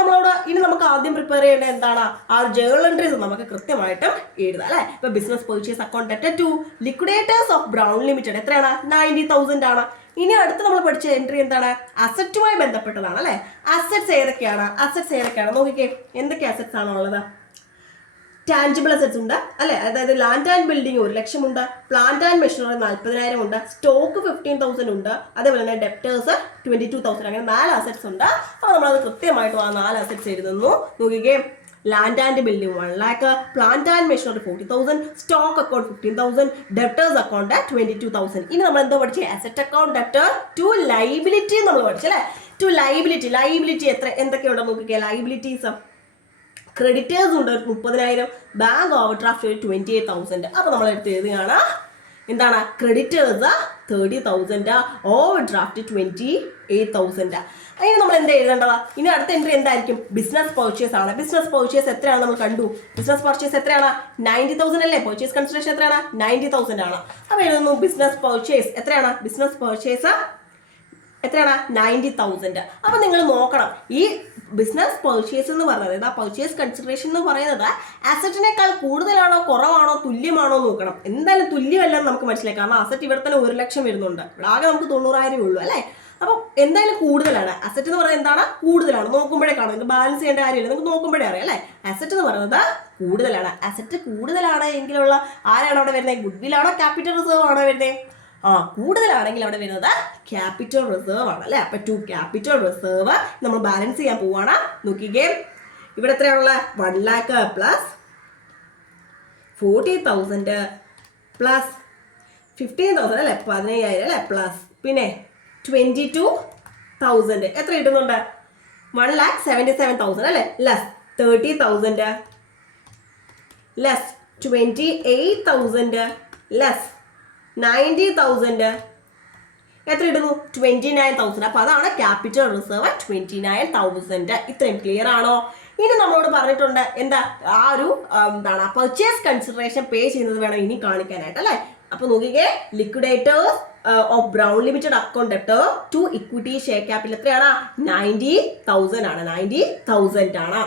ഇനി നമുക്ക് ആദ്യം പ്രിപ്പയർ ചെയ്യേണ്ടത് എന്താണ്, ആ ജേർണൽ എൻട്രീസ് നമുക്ക് കൃത്യമായിട്ട് എഴുതാം അല്ലെ. ഇപ്പൊ business purchase account to liquidators of Brown limited എത്രയാണ് 90,000 ആണ്. ഇനി അടുത്ത് നമ്മൾ പഠിച്ച എൻട്രി എന്താണ്, അസറ്റുമായി ബന്ധപ്പെട്ടതാണ് അല്ലെ. അസറ്റ്സ് ഏതൊക്കെയാണ് നോക്കിക്കേ, എന്തൊക്കെ അസറ്റ്സ് ആണോ ഉള്ളത്, ടാഞ്ചിബിൾ അസറ്റ്സ് ഉണ്ട് അല്ലെ, അതായത് ലാൻഡ് ആൻഡ് ബിൽഡിംഗ് 1,00,000 ഉണ്ട്, പ്ലാന്റ് ആൻഡ് മെഷീനറി 40,000 ഉണ്ട്, സ്റ്റോക്ക് 15,000 ഉണ്ട്, അതേപോലെ തന്നെ ഡെപ്റ്റേഴ്സ് 22,000, അങ്ങനെ 4 അസറ്റ്സ് ഉണ്ട്. അപ്പോൾ നമ്മളത് കൃത്യമായിട്ട് ആ 4 അസറ്റ്സ് എഴുതുന്നു. നോക്കിക്കേ, land and building 1 lakh, plant and machinery 40,000, stock account 15,000, debtors account 22,000. ഇനി നമ്മൾ എന്തോ പഠിച്ചേ, asset account debtor to liability നമ്മൾ പഠിച്ചല്ലേ. ടു ലൈബിലിറ്റി എന്തൊക്കെയുണ്ടോ നോക്കിക്കേ, ലൈബിലിറ്റീസ് ക്രെഡിറ്റേഴ്സ് ഉണ്ട് 30,000, ബാങ്ക് ഓവർ ഡ്രാഫ്റ്റ് 28,000. അപ്പൊ നമ്മൾ എടുത്ത് എഴുതുകയാണ് എന്താണ്, ക്രെഡിറ്റേഴ്സ് 30,000, ഓവർ ഡ്രാഫ്റ്റ് 28,000. അതിന് നമ്മൾ എന്താ എഴുതേണ്ടത്, ഇനി അടുത്ത എൻട്രി എന്തായിരിക്കും, ബിസിനസ് പർച്ചേസ് ആണ്. ബിസിനസ് പർച്ചേസ് എത്രയാണ് നമ്മൾ കണ്ടു, ബിസിനസ് പർച്ചേസ് എത്രയാണ് 90,000 അല്ലേ, പർച്ചേസ് കൺസിഡറേഷൻ എത്രയാണ് 90,000 ആണ്. അപ്പൊ എഴുതുന്നു ബിസിനസ് പർച്ചേസ് എത്രയാണ്, ബിസിനസ് പർച്ചേസ് എത്രയാണ് 90,000. അപ്പൊ നിങ്ങൾ നോക്കണം ഈ ബിസിനസ് പർച്ചേസ് എന്ന് പറയുന്നത്, ആ പർച്ചേസ് കൺസിഡറേഷൻ എന്ന് പറയുന്നത് അസറ്റിനേക്കാൾ കൂടുതലാണോ കുറവാണോ തുല്യമാണോ നോക്കണം. എന്തായാലും തുല്യമല്ലെന്ന് നമുക്ക് മനസ്സിലായി, കാരണം അസറ്റ് ഇവിടെ തന്നെ 1,00,000 വരുന്നുണ്ട്, ഇവിടെ ആകെ നമുക്ക് 90,000 ഉള്ളൂ അല്ലേ. അപ്പം എന്തായാലും കൂടുതലാണ് അസറ്റ് എന്ന് പറയുന്നത്, എന്താണ് കൂടുതലാണ്, നോക്കുമ്പോഴേ കാണും, നിങ്ങൾക്ക് ബാലൻസ് ചെയ്യേണ്ട കാര്യമില്ല, നിങ്ങൾക്ക് നോക്കുമ്പോഴേ അറിയാം അല്ലേ. അസറ്റ് എന്ന് പറയുന്നത് കൂടുതലാണ്. അസറ്റ് കൂടുതലാണ് എങ്കിലുള്ള ആരാണ് അവിടെ വരുന്നത്, ഗുഡ്വിൽ ആണോ ക്യാപിറ്റൽ റിസർവ് ആണോ വരുന്നത്, കൂടുതലാണെങ്കിൽ അവിടെ വരുന്നത് ക്യാപിറ്റൽ റിസർവ് ആണ് അല്ലേ. അപ്പൊ ടു ക്യാപിറ്റൽ റിസർവ് നമ്മൾ ബാലൻസ് ചെയ്യാൻ പോവാണ്. നോക്കിക്കേ, ഇവിടെ എത്രയാണുള്ള 1 lakh പ്ലസ് 40,000 പ്ലസ് 15,000 അല്ലേ, 15,000 അല്ലേ, പ്ലസ് പിന്നെ 22,000 എത്ര കിട്ടുന്നുണ്ട്, 1,77,000 അല്ലേ, ലെസ് 30,000 ലെസ് 28,000 ലെസ് 90,000 എത്ര ഇടുന്നു 29,000. അപ്പൊ അതാണ് ക്യാപിറ്റൽ റിസർവ് 29,000. ഇത്രയും ക്ലിയർ ആണോ? ഇനി നമ്മളോട് പറഞ്ഞിട്ടുണ്ട് എന്താ, ആ ഒരു എന്താണ് പർച്ചേസ് കൺസിഡറേഷൻ പേ ചെയ്യുന്നത് വേണം ഇനി കാണിക്കാനായിട്ട് അല്ലേ. അപ്പൊ നോക്കിക്കേ, liquidators of Brown limited account debtor to equity share capital എത്രയാണ് 90,000 ആണ്, 90,000 ആണ്.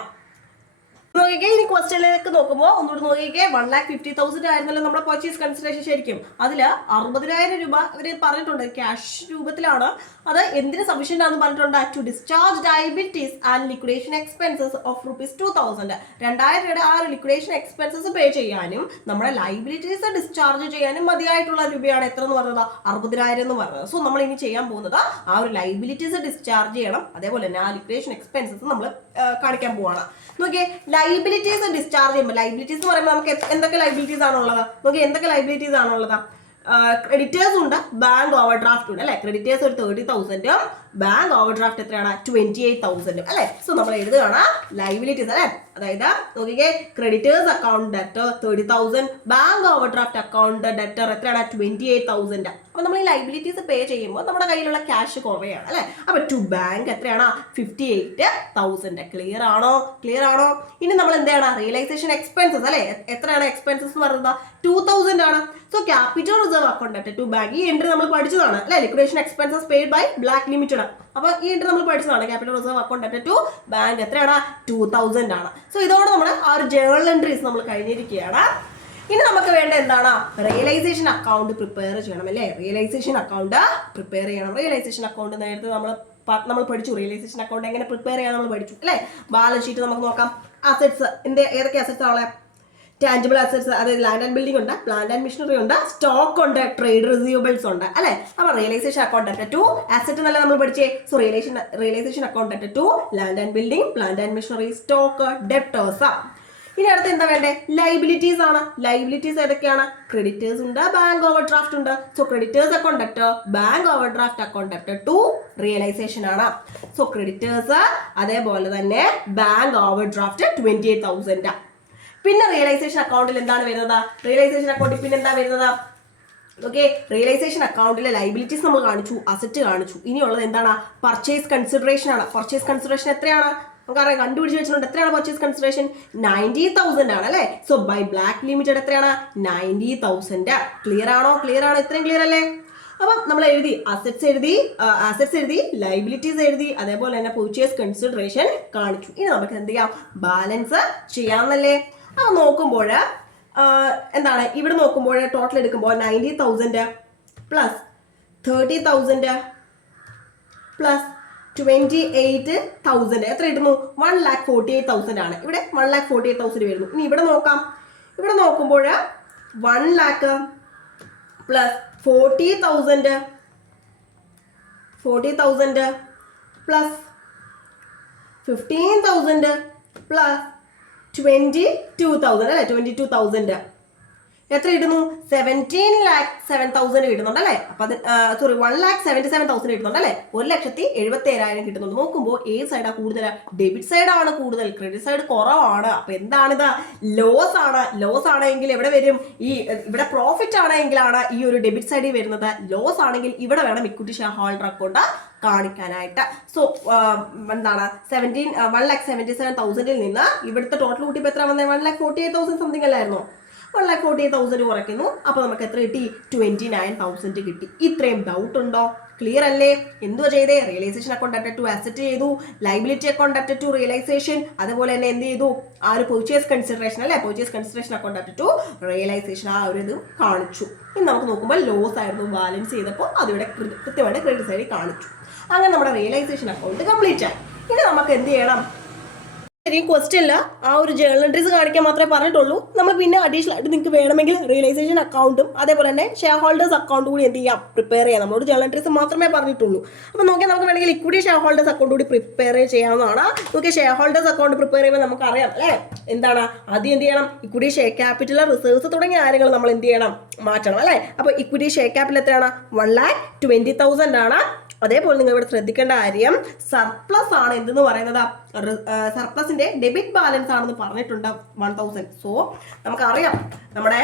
നോക്കിക്കേ ഇനി ക്വസ്റ്റ്യനിലേക്ക് നോക്കുമ്പോൾ ഒന്നുകൂടി നോക്കിക്കേ 1,50,000 ആയിരുന്നല്ലോ നമ്മുടെ പർച്ചേസ് കൺസിഡറേഷൻ. ശരിക്കും അതിൽ 60,000 രൂപ അവർ പറഞ്ഞിട്ടുണ്ട് ക്യാഷ് രൂപത്തിലാണ്. അത് എന്തിന് സഫീഷ്യന്റ് ആണെന്ന് പറഞ്ഞിട്ടുണ്ട്? To discharge liabilities and liquidation expenses of ₹2,000. 2,000 രൂപയുടെ ആ ഒരു ലിക്വിഡേഷൻ എക്സ്പെൻസസ് പേ ചെയ്യാനും നമ്മുടെ ലയബിലിറ്റീസ് ഡിസ്ചാർജ് ചെയ്യാനും മതിയായിട്ടുള്ള രൂപയാണ് എത്ര എന്ന് പറഞ്ഞത്? 60,000 എന്ന് പറഞ്ഞത്. സോ നമ്മൾ ഇനി ചെയ്യാൻ പോകുന്നത് ആ ഒരു ലയബിലിറ്റീസ് ഡിസ്ചാർജ് ചെയ്യണം, അതേപോലെ തന്നെ ആ ലിക്വിഡേഷൻ എക്സ്പെൻസസ് നമ്മൾ കാണിക്കാൻ പോവാണ്. നോക്കിയേ ലൈബിലിറ്റീസ് ഡിസ്ചാർജ് ചെയ്യുമ്പോൾ, ലൈബിലിറ്റീസ് എന്ന് പറയുമ്പോൾ നമുക്ക് എന്തൊക്കെ ലൈബിലിറ്റീസ് ആണുള്ളത്? നോക്കി എന്തൊക്കെ ലൈബിലിറ്റീസ് ആണുള്ളത്? ക്രെഡിറ്റേഴ്സ് ഉണ്ട്, ബാങ്ക് ഓവർ ഡ്രാഫ്റ്റ് ഉണ്ട് അല്ലെ. ക്രെഡിറ്റേഴ്സ് ഒരു 30,000, ബാങ്ക് ഓവർ ഡ്രാഫ്റ്റ് എത്രയാണ്? 28,000 അല്ലെ. സോ നമ്മൾ എഴുതുകയാണ് ലൈബിലിറ്റീസ് അല്ലെ. അതായത് നോക്കിക്കേ creditors account debtor 30,000, bank overdraft account debtor എത്രയാണ്? 28,000. അപ്പൊ നമ്മൾ ഈ ലൈബിലിറ്റീസ് പേ ചെയ്യുമ്പോൾ നമ്മുടെ കയ്യിലുള്ള ക്യാഷ് കുറയാണ് അല്ലെ. അപ്പൊ ടു ബാങ്ക് എത്രയാണ്? 58,000. ക്ലിയർ ആണോ? ക്ലിയർ ആണോ? ഇനി നമ്മൾ എന്ത് ചെയ്യണം? റിയലൈസേഷൻ എക്സ്പെൻസസ് അല്ലെ. എത്രയാണ് എക്സ്പെൻസസ് എന്ന് പറയുന്നത്? 2,000 ആണ്. So capital reserve account debtor to bank, ഈ എൻട്രി നമ്മൾ പഠിച്ചതാണ് അല്ലെ. Liquidation expenses paid by Black limited. അപ്പൊ ഈ എൻട്രി നമ്മൾ പഠിച്ചതാണ്. Capital reserve account debtor to bank എത്രയാണ്? 2,000 ആണ്. സോ ഇതോടെ നമ്മൾ ആ ഒരു ജേണൽ എൻട്രീസ് നമ്മൾ കഴിഞ്ഞിരിക്കുകയാണ്. ഇനി നമുക്ക് വേണ്ട എന്താണ്? റിയലൈസേഷൻ അക്കൗണ്ട് പ്രിപ്പയർ ചെയ്യണം അല്ലേ. റിയലൈസേഷൻ അക്കൗണ്ട് പ്രിപ്പയർ ചെയ്യണം. റിയലൈസേഷൻ അക്കൗണ്ട് നേരത്തെ നമ്മൾ പഠിച്ചു. റിയലൈസേഷൻ അക്കൗണ്ട് എങ്ങനെ പ്രിപ്പയർ ചെയ്യാൻ നമ്മൾ പഠിച്ചു അല്ലേ. ബാലൻസ് ഷീറ്റ് നമുക്ക് നോക്കാം. അസറ്റ്സ് ഏതൊക്കെ അസറ്റ്സ് ആണ്? ടാഞ്ചിബിൾ അസറ്റ്സ്, അതായത് ലാൻഡ് ആൻഡ് ബിൽഡിംഗ് ഉണ്ട്, പ്ലാന്റ് ആൻഡ് മെഷീനറി ഉണ്ട്, സ്റ്റോക്ക് ഉണ്ട്, ട്രേഡ് റിസീവബിൾസ് ഉണ്ട് അല്ലെ. അപ്പൊ realisation account debtor to asset എന്നല്ല നമ്മൾ പഠിച്ചേ. So realisation account debtor to land and building, plant and machinery, stock, debtors. ഇനി അടുത്ത് എന്താ വേണ്ടേ? ലൈബിലിറ്റീസ് ആണ്. ലൈബിലിറ്റീസ് ഏതൊക്കെയാണ്? ക്രെഡിറ്റേഴ്സ് ഉണ്ട്, ബാങ്ക് ഓവർ ഡ്രാഫ്റ്റ് ഉണ്ട്. So creditors account debtor, bank overdraft account debtor to realisation ആണ്. സോ ക്രെഡിറ്റേഴ്സ് അതേപോലെ തന്നെ ബാങ്ക് ഓവർ ഡ്രാഫ്റ്റ് 28,000. പിന്നെ റിയലൈസേഷൻ അക്കൗണ്ടിൽ എന്താണ് വരുന്നത്? റിയലൈസേഷൻ അക്കൗണ്ടിൽ പിന്നെ എന്താ വരുന്നത്? ഓക്കെ, റിയലൈസേഷൻ അക്കൗണ്ടിലെ ലൈബിലിറ്റീസ് നമ്മൾ കാണിച്ചു, അസറ്റ് കാണിച്ചു. ഇനിയുള്ളത് എന്താണ്? പർച്ചേസ് കൺസിഡറേഷൻ ആണ്. പർച്ചേസ് കൺസിഡറേഷൻ എത്രയാണ്? നമുക്കറിയാം, കണ്ടുപിടിച്ച് വെച്ചിട്ടുണ്ട്. എത്രയാണ് പർച്ചേസ് കൺസിഡറേഷൻ? 90,000 ആണ് അല്ലേ. സോ ബൈ ബ്ലാക്ക് ലിമിറ്റഡ് എത്രയാണ്? 90,000. ക്ലിയർ ആണോ? ക്ലിയർ ആണോ? ഇത്രയും ക്ലിയർ അല്ലേ? അപ്പം നമ്മൾ എഴുതി, അസറ്റ്സ് എഴുതി, ലൈബിലിറ്റീസ് എഴുതി, അതേപോലെ തന്നെ പർച്ചേസ് കൺസിഡറേഷൻ കാണിച്ചു. ഇനി നമുക്ക് എന്ത് ചെയ്യാം? ബാലൻസ് ചെയ്യാമെന്നല്ലേ. അത് നോക്കുമ്പോൾ എന്താണ്? ഇവിടെ നോക്കുമ്പോൾ ടോട്ടൽ എടുക്കുമ്പോൾ 90,000 പ്ലസ് 30,000 പ്ലസ് 28,000 എത്ര കിട്ടുന്നു? 1,48,000 ആണ്. ഇവിടെ 1,48,000 വരുന്നു. ഇനി ഇവിടെ നോക്കാം. ഇവിടെ നോക്കുമ്പോൾ 1 lakh പ്ലസ് 40,000 പ്ലസ് 15,000 പ്ലസ് 22,000 അല്ലെ. 22,000 എത്ര കിട്ടുന്നു? 17,07,000 കിട്ടുന്നുണ്ട് അല്ലേ. അപ്പൊ അത് 1,77,000 കിട്ടുന്നുണ്ട് അല്ലേ. 1,77,000 കിട്ടുന്നുണ്ട്. നോക്കുമ്പോൾ ഏത് സൈഡാണ് കൂടുതൽ? ഡെബിറ്റ് സൈഡാണ് കൂടുതൽ, ക്രെഡിറ്റ് സൈഡ് കുറവാണ്. അപ്പൊ എന്താണിത്? ലോസ് ആണ്. ലോസ് ആണെങ്കിൽ എവിടെ വരും? ഇവിടെ പ്രോഫിറ്റ് ആണെങ്കിലാണ് ഈ ഒരു ഡെബിറ്റ് സൈഡിൽ വരുന്നത്. ലോസ് ആണെങ്കിൽ ഇവിടെ വേണം ഇക്വിറ്റി ഷെയർ ഹോൾഡർ അക്കൗണ്ട് കാണിക്കാനായിട്ട്. സോ എന്താണ്? 1,77,000 നിന്ന് ഇവിടുത്തെ ടോട്ടൽ കൂട്ടിയപ്പോൾ എത്ര വന്നത്? 1,48,000 സംതിങ് അല്ലായിരുന്നോ? 1,48,000 കുറയ്ക്കുന്നു. അപ്പൊ നമുക്ക് എത്ര കിട്ടി? 29,000 കിട്ടി. ഇത്രയും ഡൗട്ട് ഉണ്ടോ? ക്ലിയർ അല്ലേ? എന്തുവാ ചെയ്തേ? Realisation account debtor to asset ചെയ്തു, liability account debtor to realisation, അതുപോലെ തന്നെ എന്ത് ചെയ്തു? ആ ഒരു പർച്ചേസ് കൺസിഡറേഷൻ അല്ലെ, purchase consideration account debtor to realisation ആ ഒരു ഇത് കാണിച്ചു. ഇനി നമുക്ക് നോക്കുമ്പോൾ ലോസ് ആയിരുന്നു ബാലൻസ് ചെയ്തപ്പോൾ അതിവിടെ കൃത്യമായിട്ട് ക്രെഡിറ്റ് സൈഡിൽ കാണിച്ചു. അങ്ങനെ നമ്മുടെ റിയലൈസേഷൻ അക്കൗണ്ട് കംപ്ലീറ്റ് ആയി. ഇനി നമുക്ക് എന്ത് ചെയ്യണം? ഈ ക്വസ്റ്റ്യനിൽ ആ ഒരു ജേണൽ എൻട്രീസ് കാണിക്കാൻ മാത്രമേ പറഞ്ഞിട്ടുള്ളൂ. നമ്മൾ പിന്നെ അഡീഷണൽ ആയിട്ട് നിങ്ങൾക്ക് വേണമെങ്കിൽ റിയലൈസേഷൻ അക്കൗണ്ടും അതേപോലെ തന്നെ ഷെയർ ഹോൾഡേഴ്സ് അക്കൗണ്ട് കൂടി എന്ത് ചെയ്യാം? പ്രിപ്പയർ ചെയ്യാം. നമ്മളോട് ജേണൽ എൻട്രീസ് മാത്രമേ പറഞ്ഞിട്ടുള്ളൂ. അപ്പോൾ നോക്കിയാൽ നമുക്ക് വേണമെങ്കിൽ ഇക്വിറ്റി ഷെയർ ഹോൾഡേഴ്സ് അക്കൗണ്ട് കൂടി പ്രിപ്പയർ ചെയ്യാവുന്നതാണ്. നോക്കിയാൽ ഷെയർ ഹോൾഡേഴ്സ് അക്കൗണ്ട് പ്രിപ്പയർ ചെയ്യുമ്പോൾ നമുക്കറിയാം അല്ലേ എന്താണ്? ആദ്യം എന്ത് ചെയ്യണം? ഇക്വിറ്റി ഷെയർ ക്യാപിറ്റൽ, റിസർവ്സ് തുടങ്ങിയ കാര്യങ്ങൾ നമ്മൾ എന്ത് ചെയ്യണം? മാറ്റണം അല്ലേ. അപ്പോൾ ഇക്വിറ്റി ഷെയർ ക്യാപിറ്റൽ എത്രയാണ്? 1,20,000 ആണ്. അതേപോലെ നിങ്ങൾ ഇവിടെ ശ്രദ്ധിക്കേണ്ട കാര്യം സർപ്ലസ് ആണ്. എന്തെന്ന് പറയുന്നത്? സർപ്ലസിന്റെ ഡെബിറ്റ് ബാലൻസ് ആണെന്ന് പറഞ്ഞിട്ടുണ്ട് 1,000. സോ നമുക്കറിയാം നമ്മുടെ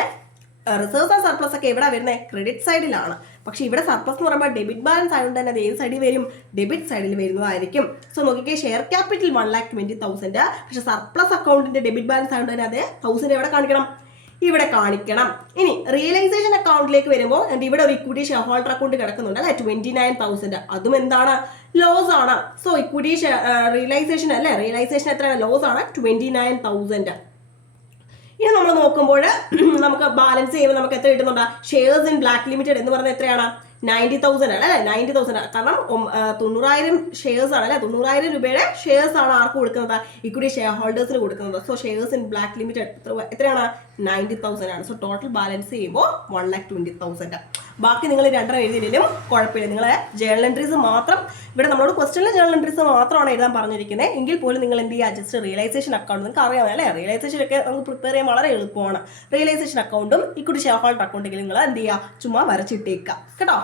റിസർവ്സ് ആൻഡ് സർപ്ലസ് ഒക്കെ എവിടെ വരുന്നത്? ക്രെഡിറ്റ് സൈഡിലാണ്. പക്ഷെ ഇവിടെ സർപ്ലസ് എന്ന് പറയുമ്പോൾ ഡെബിറ്റ് ബാലൻസ് ആയതുകൊണ്ട് തന്നെ അത് ഏത് സൈഡിൽ വരും? ഡെബിറ്റ് സൈഡിൽ വരുന്നതായിരിക്കും. സോ നോക്കിക്കേ, ഷെയർ ക്യാപിറ്റൽ 1,20,000, പക്ഷെ സർപ്ലസ് അക്കൗണ്ടിന്റെ ഡെബിറ്റ് ബാലൻസ് ആയതുകൊണ്ട് തന്നെ അത് 1,000 എവിടെ കാണിക്കണം? ഇവിടെ കാണിക്കണം. ഇനി റിയലൈസേഷൻ അക്കൗണ്ടിലേക്ക് വരുമ്പോൾ ഇവിടെ ഒരു ഇക്വിറ്റി ഷെയർ ഹോൾഡർ അക്കൗണ്ട് കിടക്കുന്നുണ്ട് അല്ലെ, 29,000. അതും എന്താണ്, ലോസ് ആണ്. സോ ഇക്വിറ്റി റിയലൈസേഷൻ അല്ലെ, റിയലൈസേഷൻ എത്രയാണ്, ലോസ് ആണ്, 29,000. ഇനി നമ്മൾ നോക്കുമ്പോൾ നമുക്ക് ബാലൻസ് ചെയ്യുമ്പോൾ നമുക്ക് എത്ര കിട്ടുന്നുണ്ട്, ഷെയർസ് ഇൻ ബ്ലാക്ക് ലിമിറ്റഡ് എന്ന് പറയുന്നത് എത്രയാണ്, 90,000 ആണ് അല്ലെ, 90,000. കാരണം 90,000 ഷെയർസ് ആണ് അല്ലെ, 90,000 രൂപയുടെ ഷെയർസ് ആണ് ആർക്ക് കൊടുക്കുന്നത്, ഇക്വിറ്റി ഷെയർ ഹോൾഡേഴ്സിന് കൊടുക്കുന്നത്. So shares in black limited എത്രയാണ്, 90,000 ആണ്. സോ ടോട്ടൽ ബാലൻസ് ചെയ്യുമ്പോൾ 1,20,000. ബാക്കി നിങ്ങൾ രണ്ടെണ്ണം എഴുതിയില്ലെങ്കിലും കുഴപ്പമില്ല. നിങ്ങളെ ജേണൽ എൻട്രീസ് മാത്രം, ഇവിടെ നമ്മളോട് ക്വസ്റ്റനിലെ ജേണൽ എൻട്രീസ് മാത്രമാണ് എഴുതാൻ പറഞ്ഞിരിക്കുന്നത്. എങ്കിൽ പോലും നിങ്ങൾ എന്ത് ചെയ്യുക, ജസ്റ്റ് റിയലൈസേഷൻ അക്കൗണ്ട് നിങ്ങൾക്ക് അറിയാം അല്ലേ, റിയലൈസേഷൻ ഒക്കെ നമുക്ക് പ്രിപ്പയർ ചെയ്യാൻ വളരെ എളുപ്പമാണ്. റിയലൈസേഷൻ അക്കൗണ്ടും ഇക്വിറ്റി ഷെയർ ഹോൾഡർ അക്കൗണ്ടെങ്കിലും നിങ്ങൾ എന്ത് ചെയ്യുക, ചുമ്മാ വരച്ചിട്ടേക്കുക കേട്ടോ.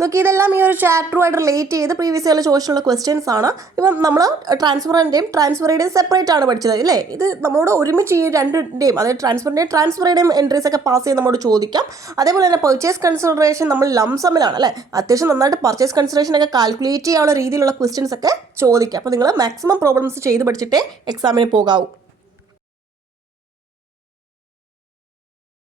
നോക്കി ഇതെല്ലാം ഈ ഒരു ചാപ്റ്ററുമായിട്ട് റിലേറ്റ് ചെയ്ത് പ്രീവിയസ് ഇയറിൽ ചോദിച്ചിട്ടുള്ള ക്വസ്റ്റ്യൻസ് ആണ്. ഇപ്പം നമ്മൾ ട്രാൻസ്ഫറിൻ്റെയും ട്രാൻസ്ഫറുടെയും സെപ്പറേറ്റ് ആണ് പഠിച്ചത് അല്ലേ. ഇത് നമ്മളോട് ഒരുമിച്ച് ഈ രണ്ടിൻ്റെയും, അതായത് ട്രാൻസ്ഫറുടെയും എൻട്രീസ് ഒക്കെ പാസ് ചെയ്ത് നമ്മോട് ചോദിക്കാം. അതേപോലെ തന്നെ പർച്ചേസ് കൺസിഡറേഷൻ നമ്മൾ ലംസമിലാണ് അല്ലേ, അത്യാവശ്യം നന്നായിട്ട് പർച്ചേസ് കൺസിഡറേഷൻ ഒക്കെ കാൽക്കുലേറ്റ് ചെയ്യാനുള്ള രീതിയിലുള്ള ക്വസ്റ്റ്യൻസ് ഒക്കെ ചോദിക്കാം. അപ്പോൾ നിങ്ങൾ മാക്സിമം പ്രോബ്ലംസ് ചെയ്ത് പഠിച്ചിട്ടേ എക്സാമിന് പോകാവൂ.